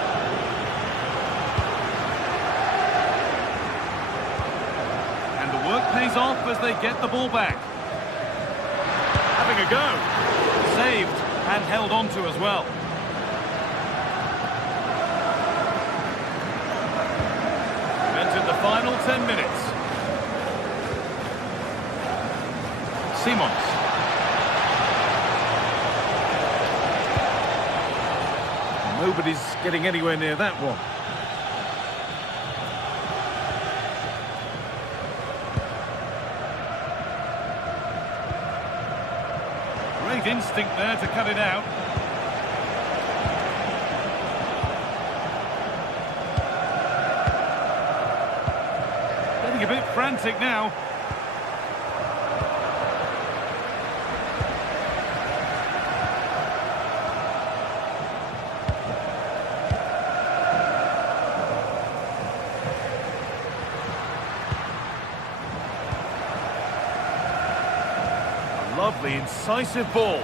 And the work pays off as they get the ball back. Having a go. Saved and held on to as well. We've entered the final 10 minutes. Simons. Nobody's getting anywhere near that one. Great instinct there to cut it out. Getting a bit frantic now. Lovely, incisive ball.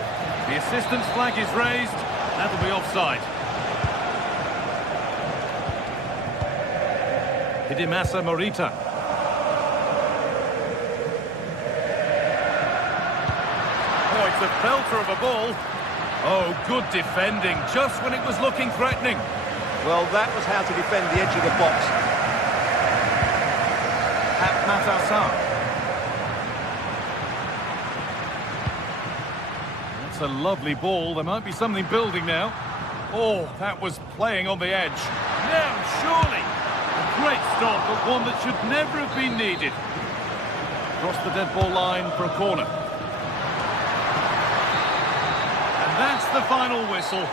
The assistant's flag is raised. That'll be offside. Hidemasa Morita. Oh, it's a belter of a ball. Oh, good defending, just when it was looking threatening. Well, that was how to defend the edge of the box. Matasar. A lovely ball. There might be something building now. Oh, that was playing on the edge. Now, surely. A great stop, but one that should never have been needed. Across the dead ball line for a corner. And that's the final whistle.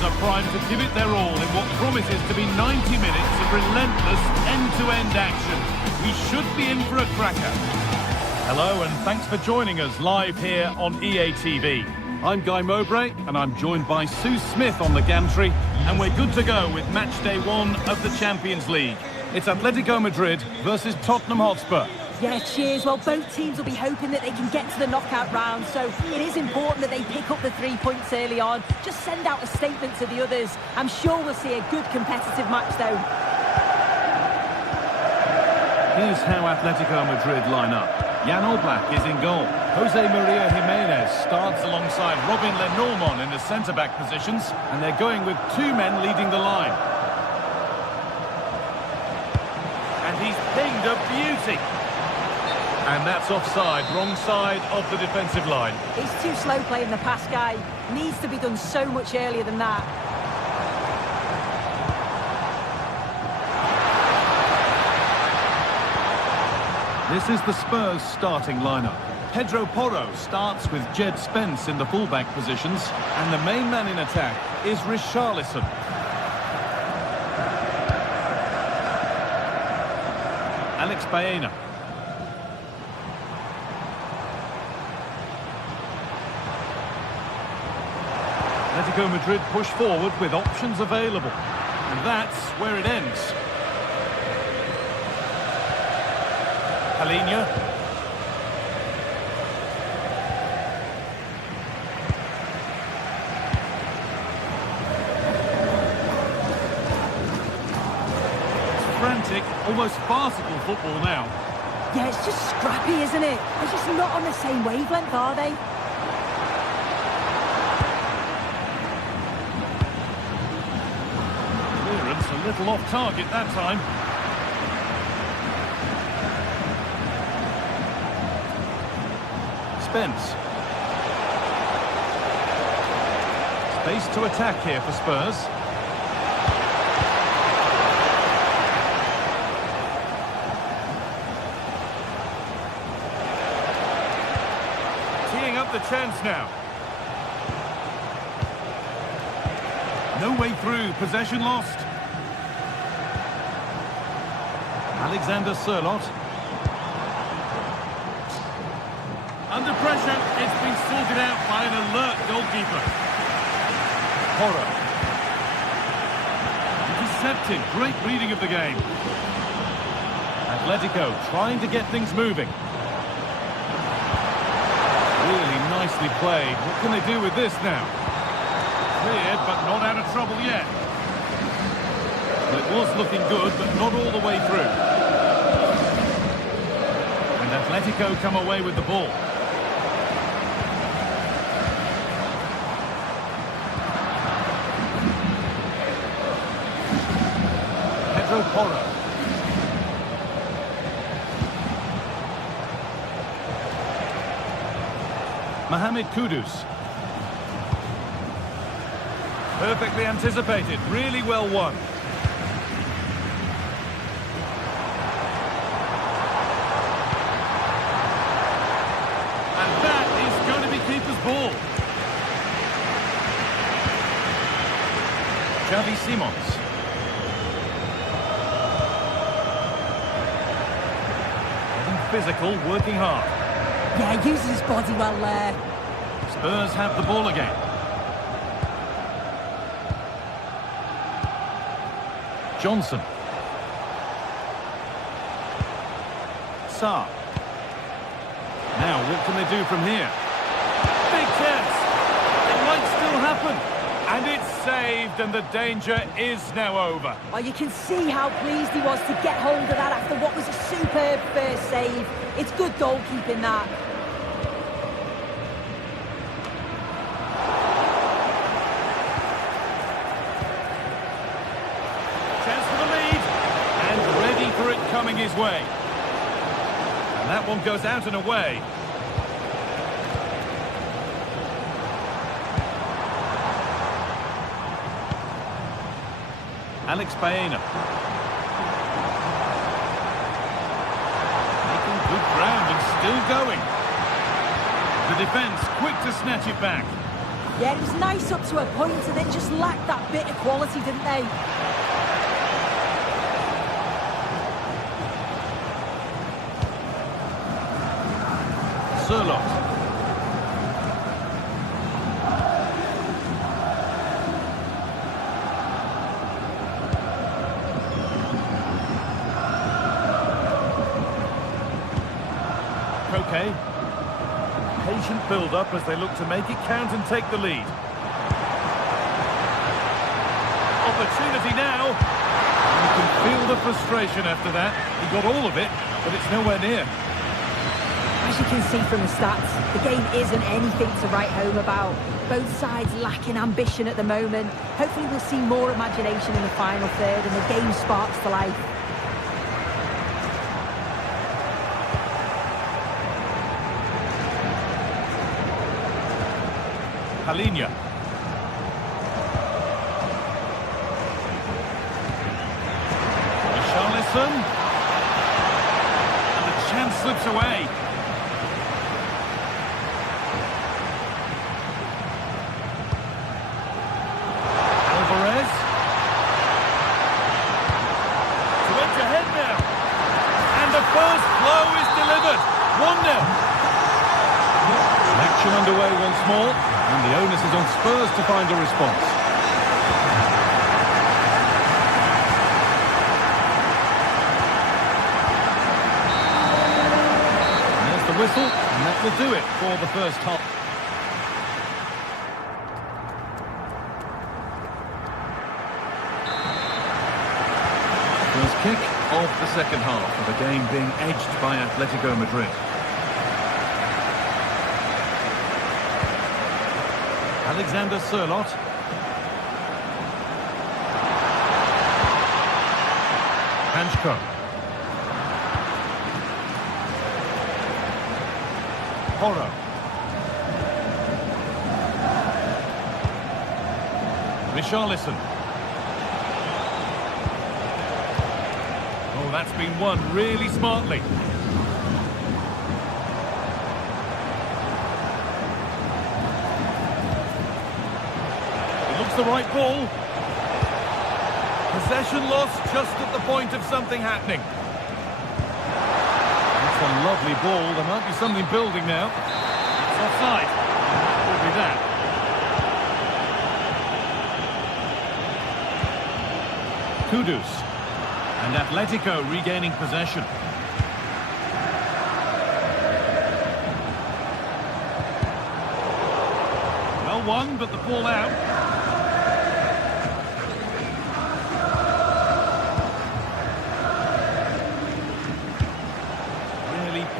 Are primed to give it their all in what promises to be 90 minutes of relentless end-to-end action. We should be in for a cracker. Hello and thanks for joining us live here on EA TV. I'm Guy Mowbray and I'm joined by Sue Smith on the gantry, and we're good to go with match day 1 of the Champions League. It's Atletico Madrid versus Tottenham Hotspur. Yeah, cheers. Well, both teams will be hoping that they can get to the knockout round, so it is important that they pick up the 3 points early on. Just send out a statement to the others. I'm sure we'll see a good competitive match, though. Here's how Atletico Madrid line up. Jan Oblak is in goal. Jose Maria Jimenez starts alongside Robin Lenormand in the centre-back positions, and they're going with two men leading the line. And he's pinged a beauty. And that's offside, wrong side of the defensive line. He's too slow playing the pass, guy. Needs to be done so much earlier than that. This is the Spurs starting lineup. Pedro Porro starts with Jed Spence in the fullback positions, and the main man in attack is Richarlison. Alex Baena. Atletico Madrid push forward with options available. And that's where it ends. Palhinha. Frantic, almost farcical football now. Yeah, it's just scrappy, isn't it? They're just not on the same wavelength, are they? Clearance a little off target that time. Spence. Space to attack here for Spurs. The chance now. No way through, possession lost. Alexander Sørloth. Under pressure, it's been sorted out by an alert goalkeeper. Porro. Intercepted, great reading of the game. Atletico trying to get things moving. Really nicely played. What can they do with this now? Cleared, but not out of trouble yet. Well, it was looking good, but not all the way through. And Atletico come away with the ball. Pedro Porro. Mohamed Kudus. Perfectly anticipated, really well won. And that is going to be keeper's ball. Xavi Simons. Getting physical, working hard. Yeah, he uses his body well there. Spurs have the ball again. Johnson. Sarr. Now, what can they do from here? Big chance. It might still happen. And it's saved, and the danger is now over. Oh, you can see how pleased he was to get hold of that after what was a superb first save. It's good goalkeeping, that. Coming his way. And that one goes out and away. Alex Baena. Making good ground and still going. The defence quick to snatch it back. Yeah, it was nice up to a point and then just lacked that bit of quality, didn't they? Sørloth. Koke. Patient build-up as they look to make it count and take the lead. Opportunity now. You can feel the frustration after that. He got all of it, but it's nowhere near. As you can see from the stats, the game isn't anything to write home about. Both sides lacking ambition at the moment. Hopefully we'll see more imagination in the final third and the game sparks to life. Palinia. Richarlison. And the chance slips away. Alvarez. To edge ahead now. And the first blow is delivered. 1-0. Action underway once more, and the onus is on Spurs to find a response. And there's the whistle, and that will do it for the first half. First kick of the second half of the game being edged by Atletico Madrid. Alexander Sørloth. Hanchko. Porro. Richarlison. Oh, that's been won really smartly. The right ball. Possession lost just at the point of something happening. That's a lovely ball. There might be something building now. It's offside. That will be that. Kudus. And Atletico regaining possession. Well won, but the ball out.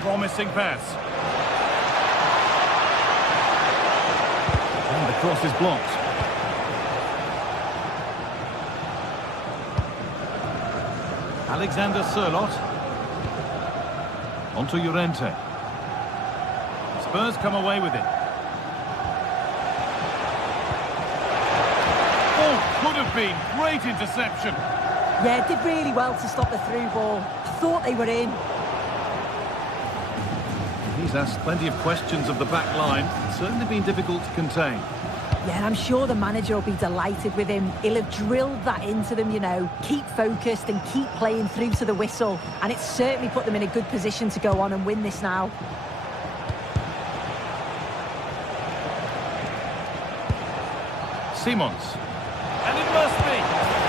Promising pass. And the cross is blocked. Alexander Sørloth. Onto Llorente. Spurs come away with it. Oh, could have been. Great interception. Yeah, did really well to stop the through ball. Thought they were in. He's asked plenty of questions of the back line. It's certainly been difficult to contain. Yeah, and I'm sure the manager will be delighted with him. He'll have drilled that into them, you know. Keep focused and keep playing through to the whistle. And it's certainly put them in a good position to go on and win this now. Simons. And it must be.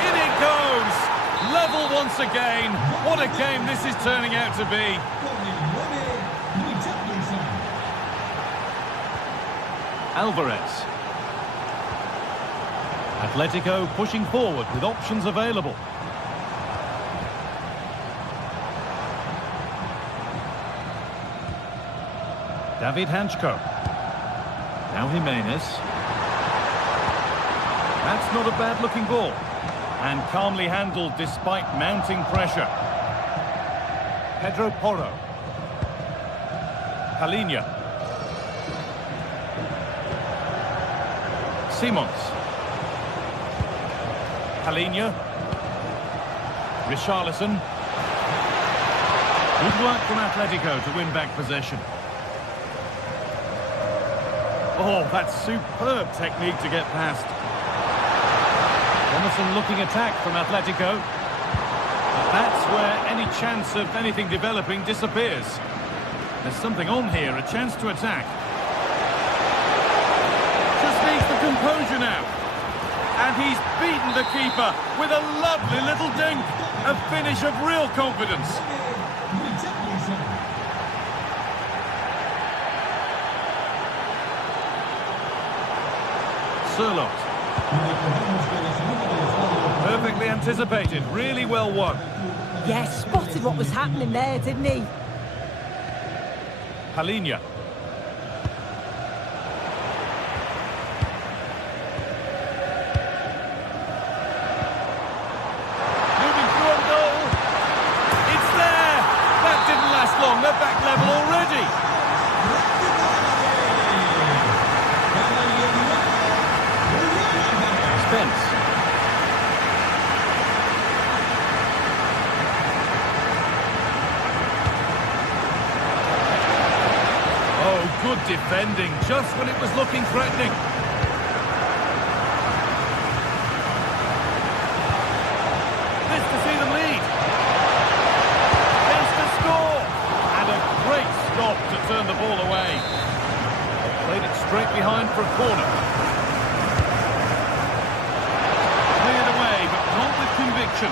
In it goes. Level once again. What a game this is turning out to be. Alvarez. Atletico pushing forward with options available. David Hanchko. Now Jimenez. That's not a bad-looking ball. And calmly handled despite mounting pressure. Pedro Porro. Palinia. Simons. Palinia. Richarlison. Good work from Atletico to win back possession. Oh, that's superb technique to get past. Promising looking attack from Atletico. But that's where any chance of anything developing disappears. There's something on here, a chance to attack. Just needs the composure now. And he's beaten the keeper with a lovely little dink. A finish of real confidence. Sørloth. Perfectly anticipated, really well won. Yeah, spotted what was happening there, didn't he? Palhinha. Moving through on goal. It's there! That didn't last long. They're back level already. Spence. Oh, good defending, just when it was looking threatening. This to see them lead. Chance to score. And a great stop to turn the ball away. Played it straight behind for a corner. Cleared away, but not with conviction.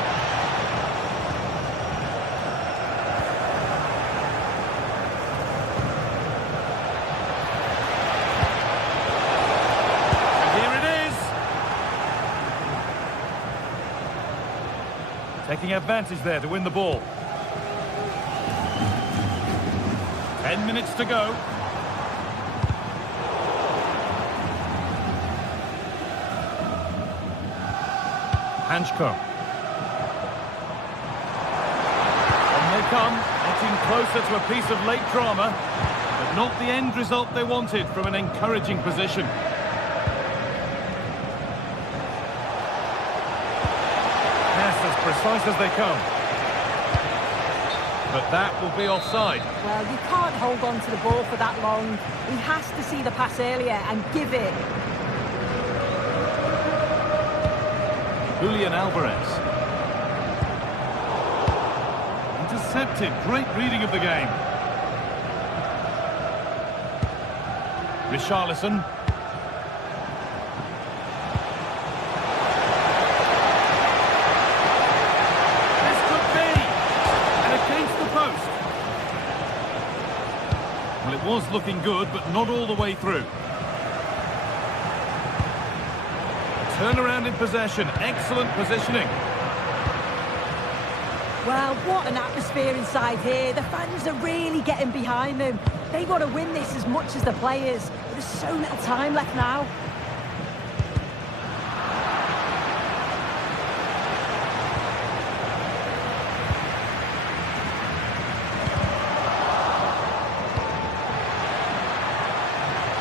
Taking advantage there to win the ball. 10 minutes to go. Hanchko. On they come, getting closer to a piece of late drama, but not the end result they wanted from an encouraging position. As precise as they come. But that will be offside. Well, you can't hold on to the ball for that long. He has to see the pass earlier and give it. Julian Alvarez. Intercepted. Great reading of the game. Richarlison. Well, it was looking good, but not all the way through. Turnaround in possession. Excellent positioning. Well, what an atmosphere inside here. The fans are really getting behind them. They want to win this as much as the players. But there's so little time left now.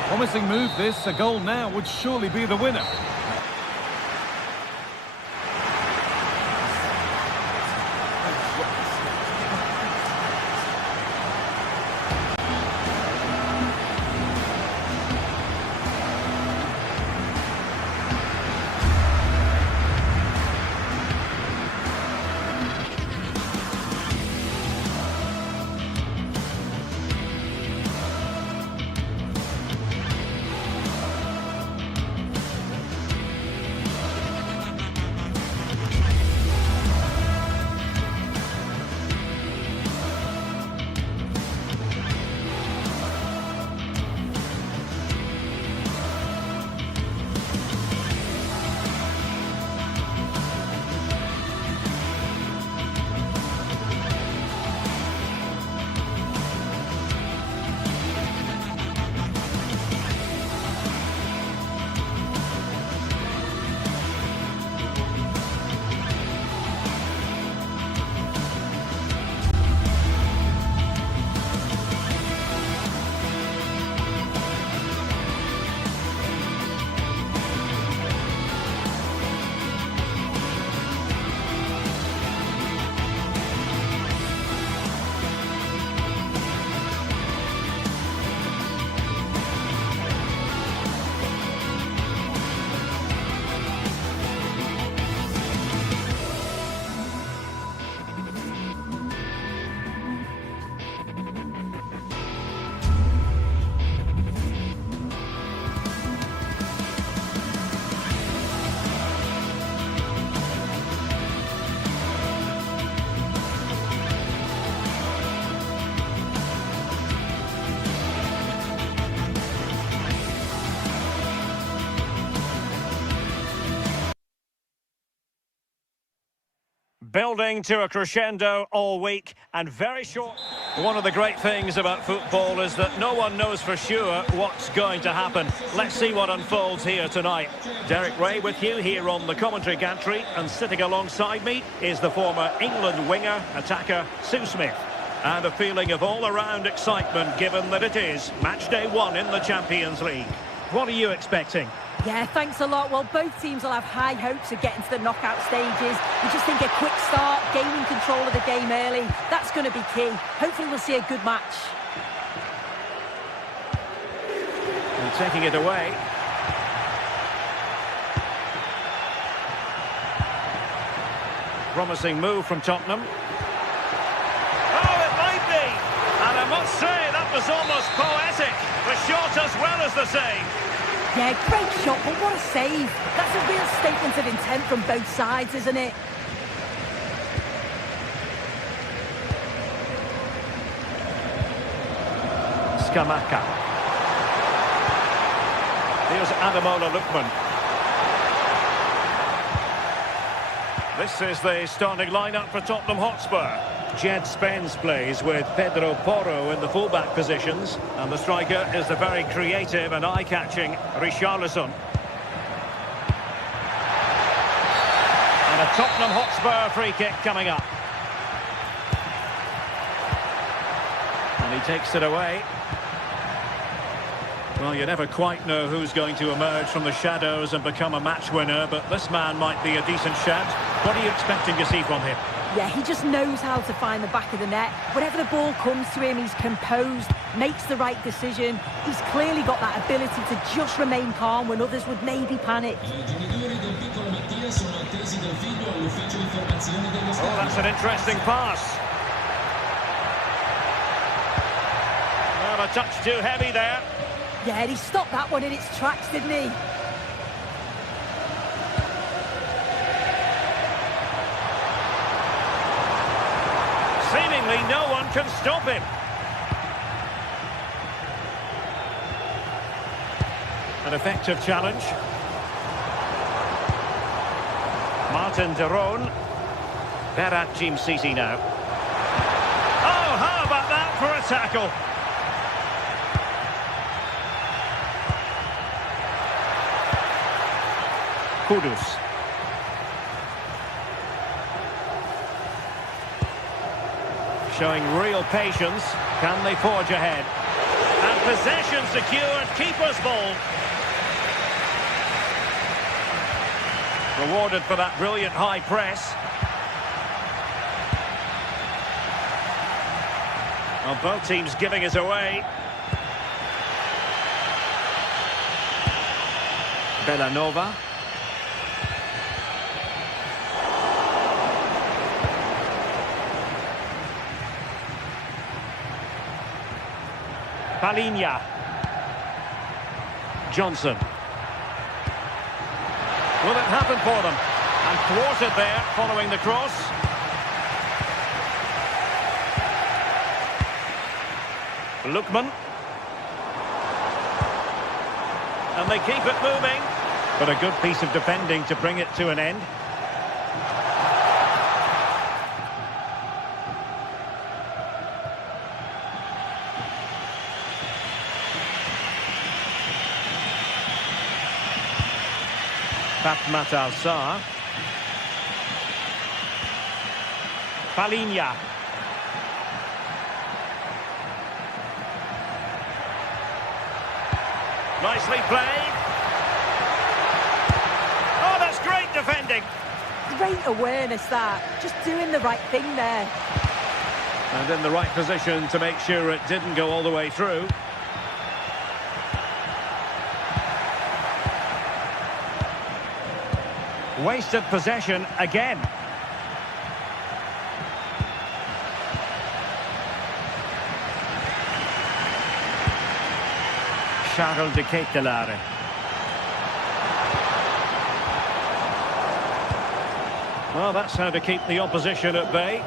Promising move this. A goal now would surely be the winner. Building to a crescendo all week and very short. One of the great things about football is that no one knows for sure what's going to happen. Let's see what unfolds here tonight. Derek Ray with you here on the commentary gantry, and sitting alongside me is the former England winger, attacker Sue Smith. And a feeling of all-around excitement given that it is match day 1 in the Champions League. What are you expecting? Yeah, thanks a lot. Well, both teams will have high hopes of getting to the knockout stages. We just think a quick start, gaining control of the game early, that's going to be key. Hopefully we'll see a good match. And taking it away. Promising move from Tottenham. Oh, it might be! And I must say, that was almost poetic. The shot as well as the save. Yeah, great shot, but what a save. That's a real statement of intent from both sides, isn't it? Scamacca. Here's Ademola Lookman. This is the starting lineup for Tottenham Hotspur. Jed Spence plays with Pedro Porro in the fullback positions, and the striker is the very creative and eye-catching Richarlison. And a Tottenham Hotspur free kick coming up. And he takes it away. Well, you never quite know who's going to emerge from the shadows and become a match winner, but this man might be a decent shout. What are you expecting to see from him? Yeah, he just knows how to find the back of the net. Whenever the ball comes to him, he's composed, makes the right decision. He's clearly got that ability to just remain calm when others would maybe panic. Oh, that's an interesting pass. Well, a touch too heavy there. Yeah, he stopped that one in its tracks, didn't he? Seemingly no one can stop him. An effective challenge. Martin de Roon. Berat Jim City now. Oh, how about that for a tackle? Kudus. Showing real patience. Can they forge ahead? And possession secured. Keeper's ball. Rewarded for that brilliant high press. Well, both teams giving it away. Bellanova. Palinha. Johnson. Will it happen for them? And thwarted there following the cross. Lookman. And they keep it moving. But a good piece of defending to bring it to an end. Fatmat Al-Sar. Palinha. Nicely played. Oh, that's great defending. Great awareness, that. Just doing the right thing there. And in the right position to make sure it didn't go all the way through. Wasted possession again. Charles de Ketelaere. Well, that's how to keep the opposition at bay.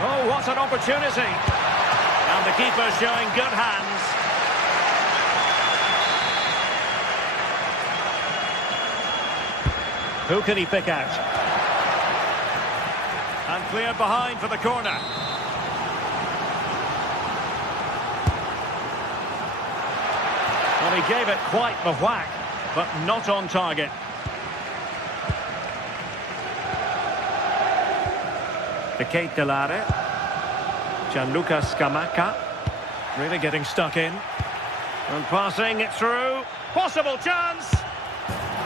Oh, what an opportunity. And the keeper showing good hands. Who can he pick out? And cleared behind for the corner. Well, he gave it quite the whack, but not on target. The Kate Delare. Gianluca Scamacca. Really getting stuck in. And passing it through. Possible chance.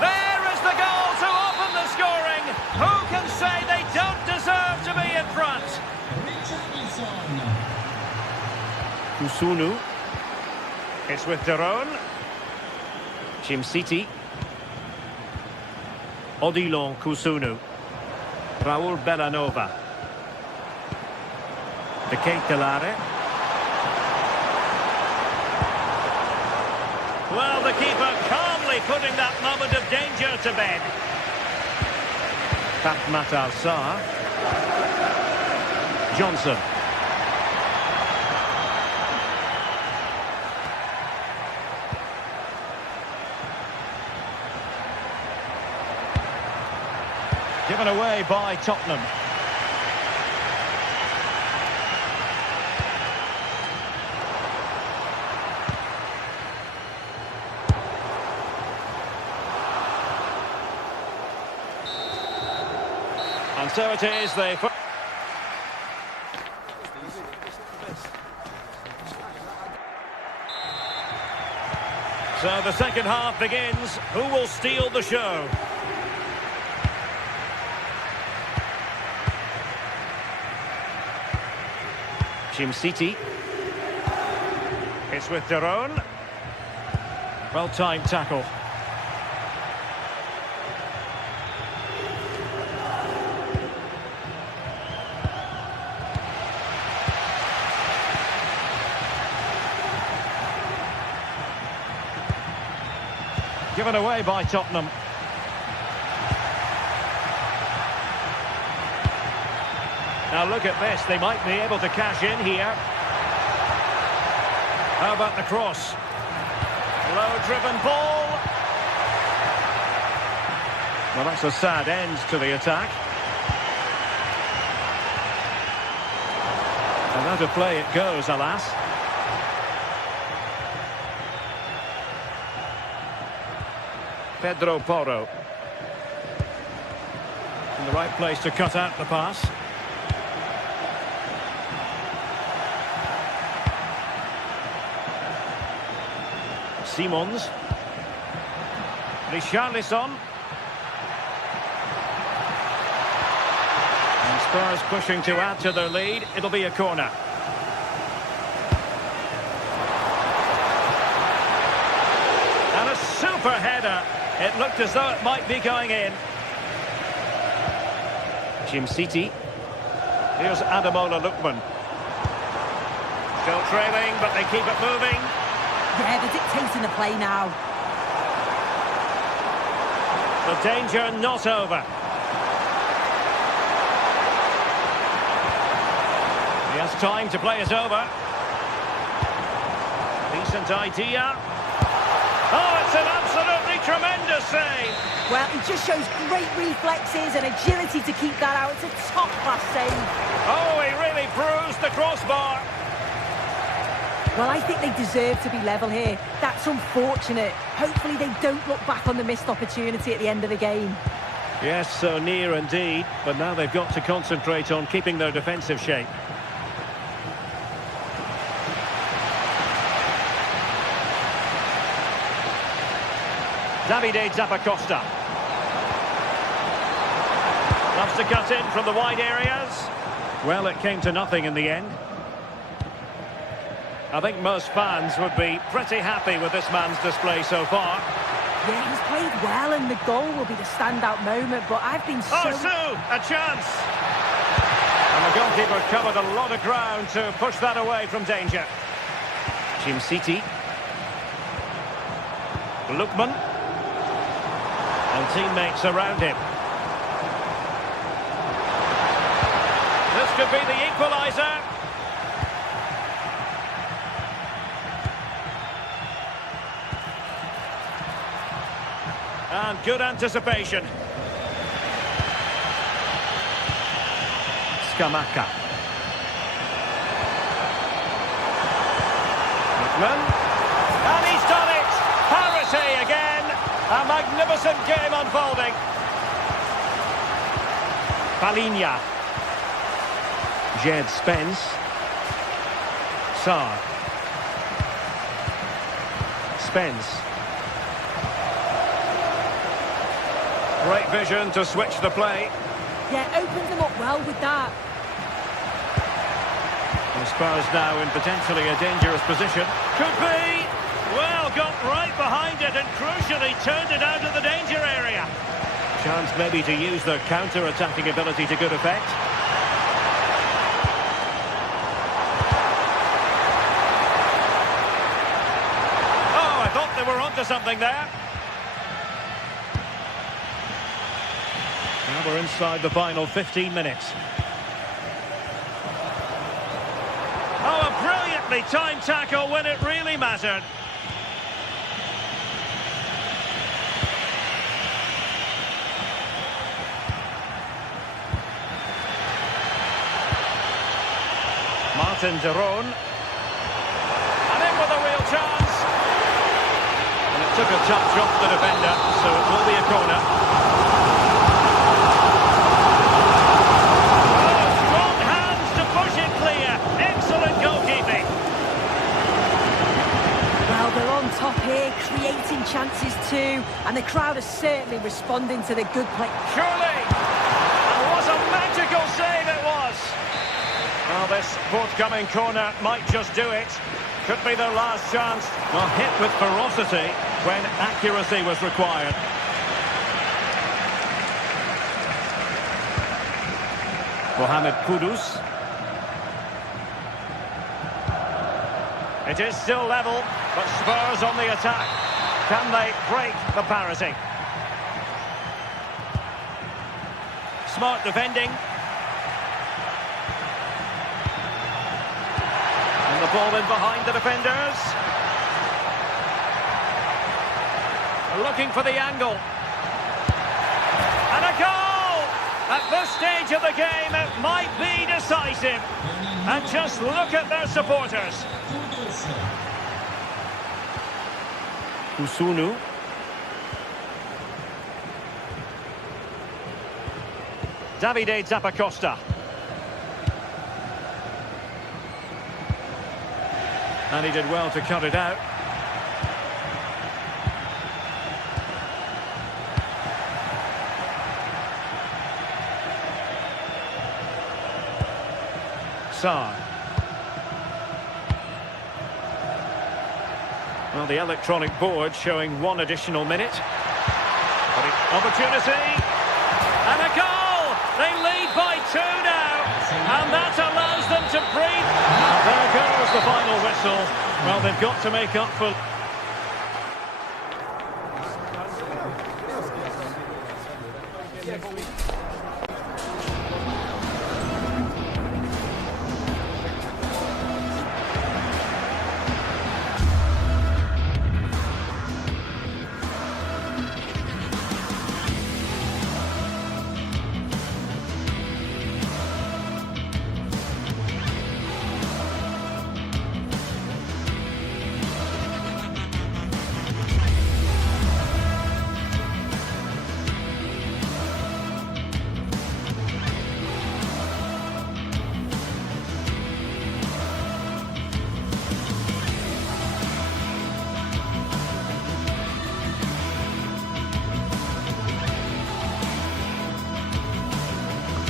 There is the goal to open the scoring. Who can say they don't deserve to be in front? Kusunu. It's with Daron. City. Odilon Kusunu. Raul Bellanova. The Kate Delare. Well, the keeper calmly putting that moment of danger to bed. Fatmat Sarr. Johnson. Given away by Tottenham. And so it is, So the second half begins. Who will steal the show? City. It's with Daron. Well-timed tackle. Given away by Tottenham. Now look at this, they might be able to cash in here. How about the cross? Low-driven ball. Well, that's a sad end to the attack. And out of play it goes, alas. Pedro Porro. In the right place to cut out the pass. Simons. Richarlison. And Spurs pushing to add to their lead. It'll be a corner. And a super header. It looked as though it might be going in. City. Here's Ademola Lookman. Still trailing, but they keep it moving. Yeah, they're dictating the play now. The danger not over. He has time to play it over. Decent idea. Oh, it's an absolutely tremendous save. Well, it just shows great reflexes and agility to keep that out. It's a top-class save. Oh, he really bruised the crossbar. Well, I think they deserve to be level here. That's unfortunate. Hopefully they don't look back on the missed opportunity at the end of the game. Yes, so near indeed. But now they've got to concentrate on keeping their defensive shape. Davide Zappacosta. Loves to cut in from the wide areas. Well, it came to nothing in the end. I think most fans would be pretty happy with this man's display so far. Yeah, he's played well and the goal will be the standout moment, but I've been so... Oh, Sue, a chance! And the goalkeeper covered a lot of ground to push that away from danger. City. Lookman. And teammates around him. This could be the equaliser. And good anticipation. Scamacca. And he's done it! Parity again! A magnificent game unfolding. Palinha. Jed Spence. Sarr. Spence. Great vision to switch the play. Yeah, opened them up well with that. The Spurs now in potentially a dangerous position. Could be! Well, got right behind it and crucially turned it out of the danger area. Chance maybe to use their counter-attacking ability to good effect. Oh, I thought they were onto something there. Now we're inside the final 15 minutes. Oh, a brilliantly timed tackle when it really mattered. Martin de Roon. And in with a real chance. And it took a touch off the defender, so it will be a corner. Oh, strong hands to push it clear. Excellent goalkeeping. Well, they're on top here, creating chances too, and the crowd are certainly responding to the good play. Surely! And what a magical save it was! Well, this forthcoming corner might just do it. Could be their last chance. Well, hit with ferocity when accuracy was required. Mohamed Kudus. It is still level, but Spurs on the attack. Can they break the parity? Smart defending. And the ball in behind the defenders. Looking for the angle. And a goal! At this stage of the game, it might be decisive. And just look at their supporters. Kusunu. Davide Zappacosta. And he did well to cut it out. Sarr. Well, the electronic board showing one additional minute. But opportunity. And a goal! They lead by 2 now. And that allows them to breathe. And there goes the final whistle. Well, they've got to make up for...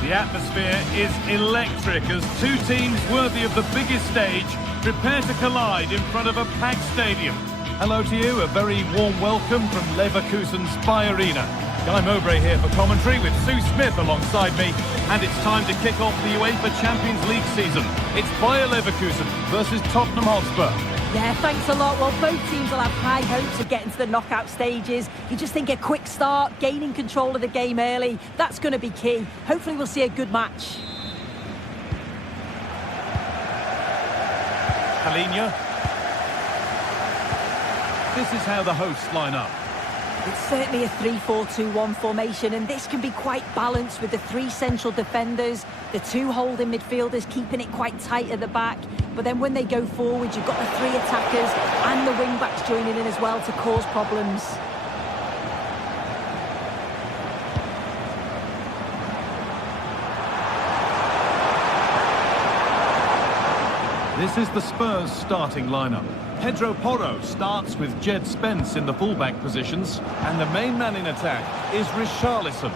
The atmosphere is electric as two teams worthy of the biggest stage prepare to collide in front of a packed stadium. Hello to you, a very warm welcome from Leverkusen's Spy Arena. Guy Mowbray here for commentary with Sue Smith alongside me, and it's time to kick off the UEFA Champions League season. It's Bayer Leverkusen versus Tottenham Hotspur. Yeah, thanks a lot. Well, both teams will have high hopes of getting to the knockout stages. You just think a quick start, gaining control of the game early, that's going to be key. Hopefully we'll see a good match. Palinha. This is how the hosts line up. It's certainly a 3-4-2-1 formation, and this can be quite balanced with the 3 central defenders, the 2 holding midfielders keeping it quite tight at the back. But then when they go forward, you've got the 3 attackers and the wing-backs joining in as well to cause problems. This is the Spurs starting lineup. Pedro Porro starts with Jed Spence in the fullback positions, and the main man in attack is Richarlison.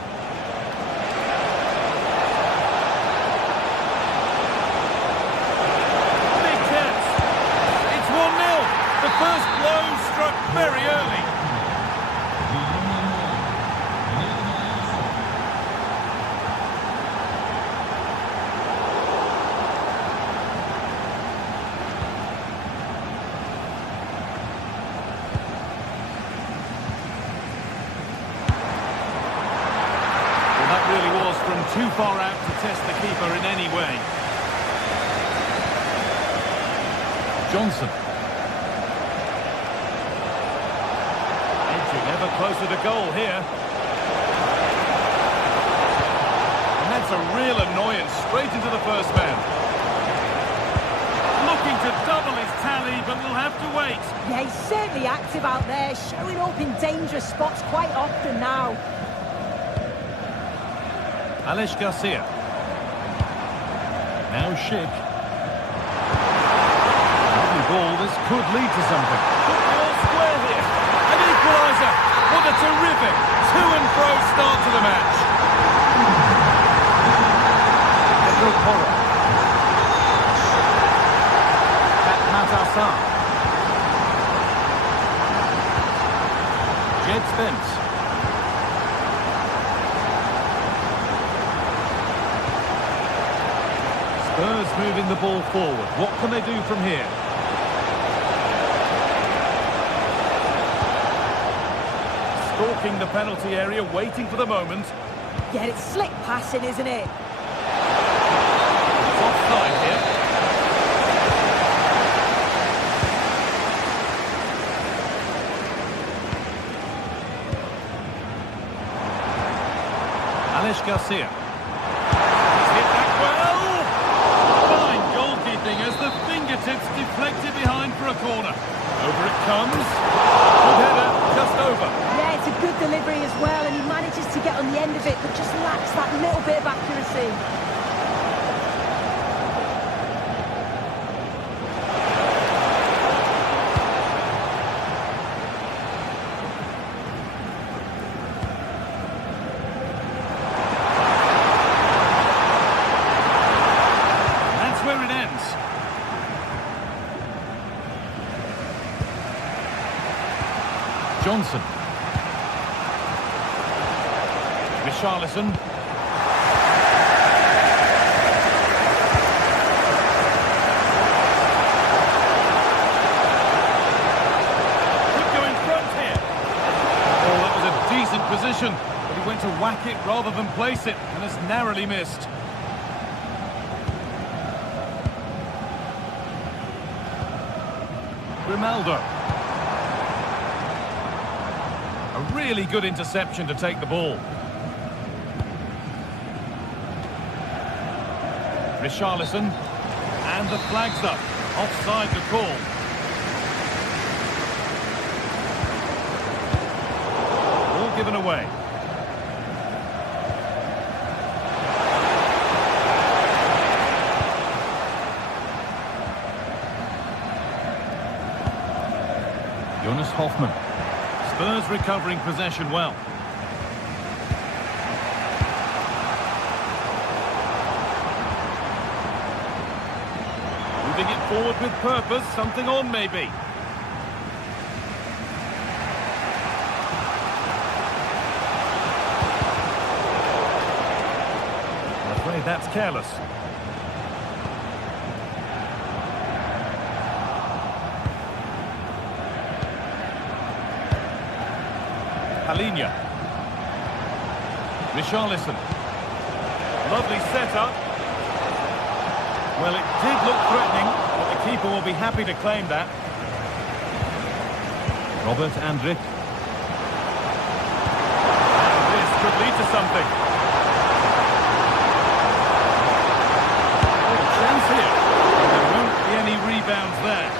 Big chance. It's 1-0. The first blow struck very early. Too far out to test the keeper in any way. Johnson. Edging ever closer to goal here. And that's a real annoyance straight into the first man. Looking to double his tally, but we'll have to wait. Yeah, he's certainly active out there, showing up in dangerous spots quite often now. Alex Garcia. Now Schick. Lovely ball, this could lead to something. All square here. An equaliser. What a terrific to-and-fro start to the match. Pedro Porro. Matasar. Jed Spence. Spurs moving the ball forward. What can they do from here? Stalking the penalty area, waiting for the moment. Yeah, it's slick passing, isn't it? It's offside here. Alex Garcia. As the fingertips deflected behind for a corner. Over it comes. Good header, just over. Yeah, it's a good delivery as well, and he manages to get on the end of it, but just lacks that little bit of accuracy. Johnson. Richarlison. Could go in front here. Oh, that was a decent position, but he went to whack it rather than place it, and has narrowly missed. Ronaldo. A really good interception to take the ball. Richarlison. And the flag's up. Offside the call. All given away. Jonas Hoffmann. Spurs recovering possession well. Moving it forward with purpose, something on maybe. I'm afraid that's careless. Alinia. Richarlison. Lovely setup. Well, it did look threatening, but the keeper will be happy to claim that. Robert Andrich. something. Oh, chance here. There won't be any rebounds there.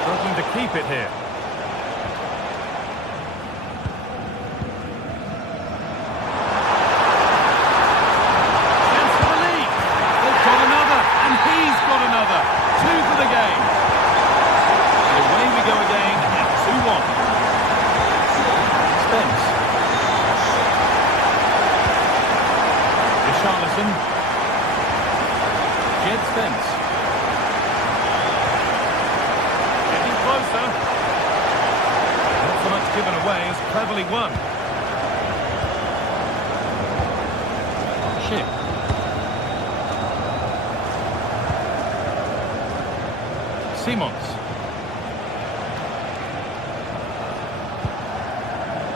Struggling to keep it here. Getting closer. Not so much given away as cleverly won. Ship. Simons.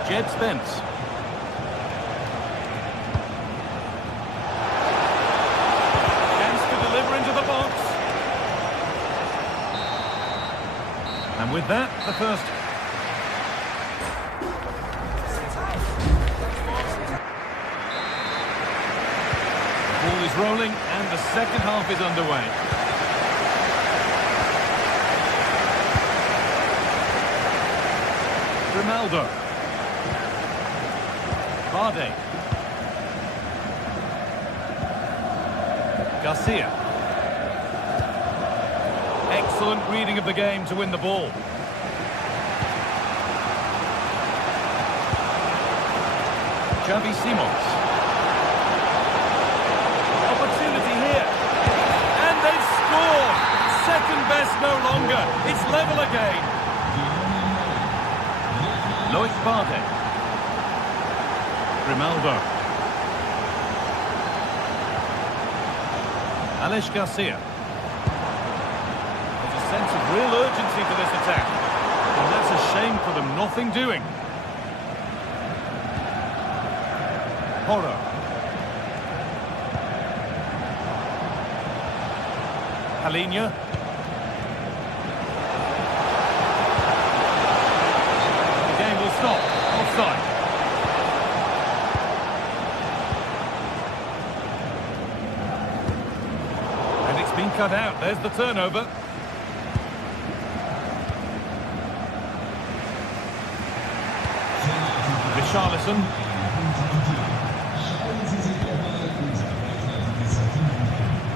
Jed Spence. And with that, the first. The ball is rolling and the second half is underway. Ronaldo. Vardy. Garcia. Excellent reading of the game to win the ball. Xavi Simons. Opportunity here. And they've scored. Second best no longer. It's level again. Loic Bardet. Grimaldo. Alex Garcia. Sense of real urgency for this attack, and that's a shame for them. Nothing doing. Porro. Palinha. The game will stop. Offside. And it's been cut out. There's the turnover. Richarlison.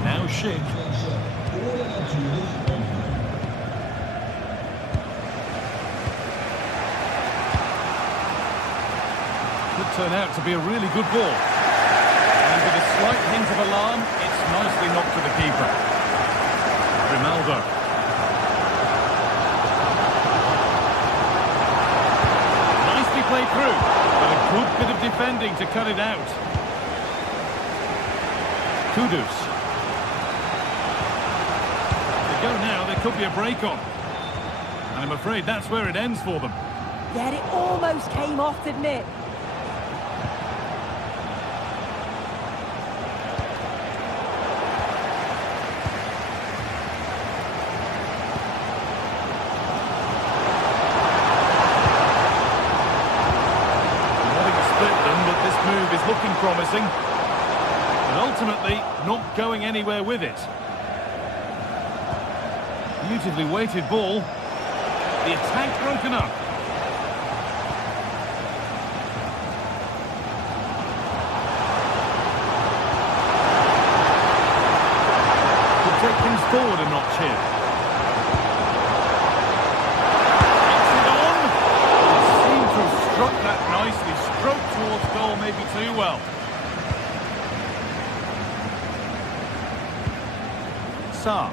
Now Schick. Could turn out to be a really good ball. And with a slight hint of alarm, it's nicely knocked to the keeper. Ronaldo. Played through, but a good bit of defending to cut it out. Kudus. They go now, there could be a break on. And I'm afraid that's where it ends for them. Yeah, it almost came off, didn't it? Looking promising, but ultimately not going anywhere with it. Beautifully weighted ball. The attack broken up. Could take things forward a notch here. Gets it on. Seemed to have struck that nicely. Stroke towards goal, maybe too well. Sarr.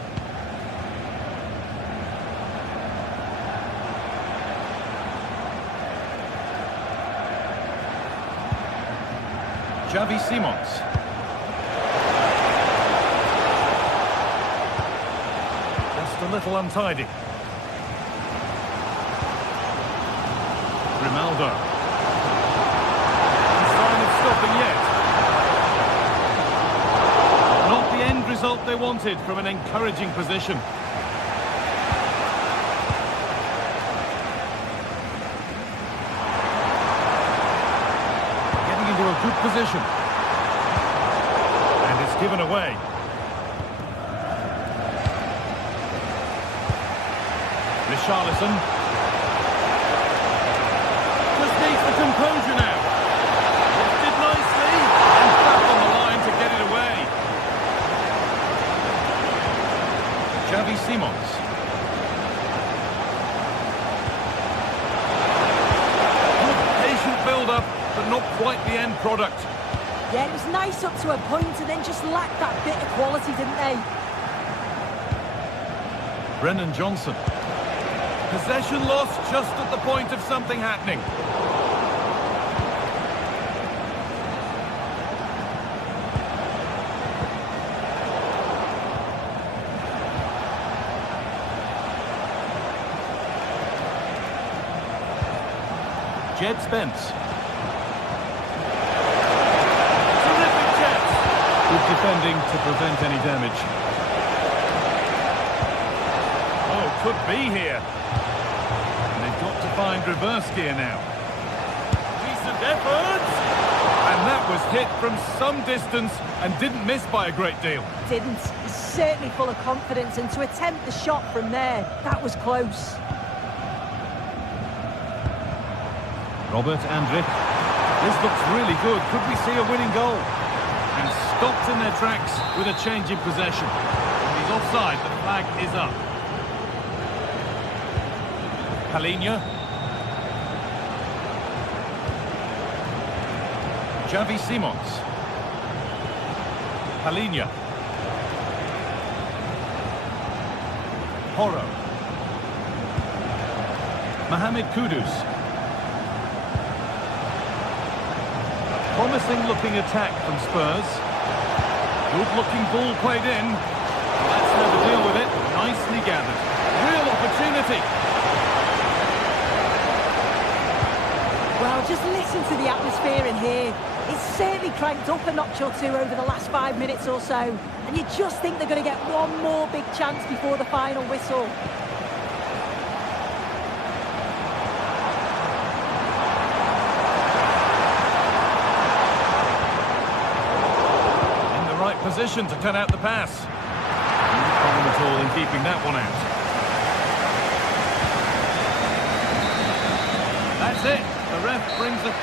Xavi Simons. Just a little untidy. Grimaldo. Stopping yet. Not the end result result they wanted from an encouraging position. Getting into a good position. And it's given away. Richarlison. Just needs the composure now. Lifted nicely. And back on the line to get it away. Xavi Simons. Good patient build-up, but not quite the end product. Yeah, it was nice up to a point and then just lacked that bit of quality, didn't they? Brennan Johnson. Possession lost just at the point of something happening. Jed Spence. Terrific chance. Good defending to prevent any damage. Oh, could be here. And they've got to find reverse gear now. Decent effort! And that was hit from some distance and didn't miss by a great deal. Didn't. He's certainly full of confidence, and to attempt the shot from there, that was close. Robert Andrich. This looks really good. Could we see a winning goal? And stopped in their tracks with a change in possession. When he's offside, the flag is up. Palinha. Xavi Simons. Palinha. Porro. Mohamed Kudus. Promising looking attack from Spurs. Good looking ball played in. That's how to deal with it. Nicely gathered. Real opportunity. Well, just listen to the atmosphere in here. It's certainly cranked up a notch or two over the last 5 minutes or so. And you just think they're going to get one more big chance before the final whistle. Position to cut out the pass. No problem at all in keeping that one out. That's it. The ref brings it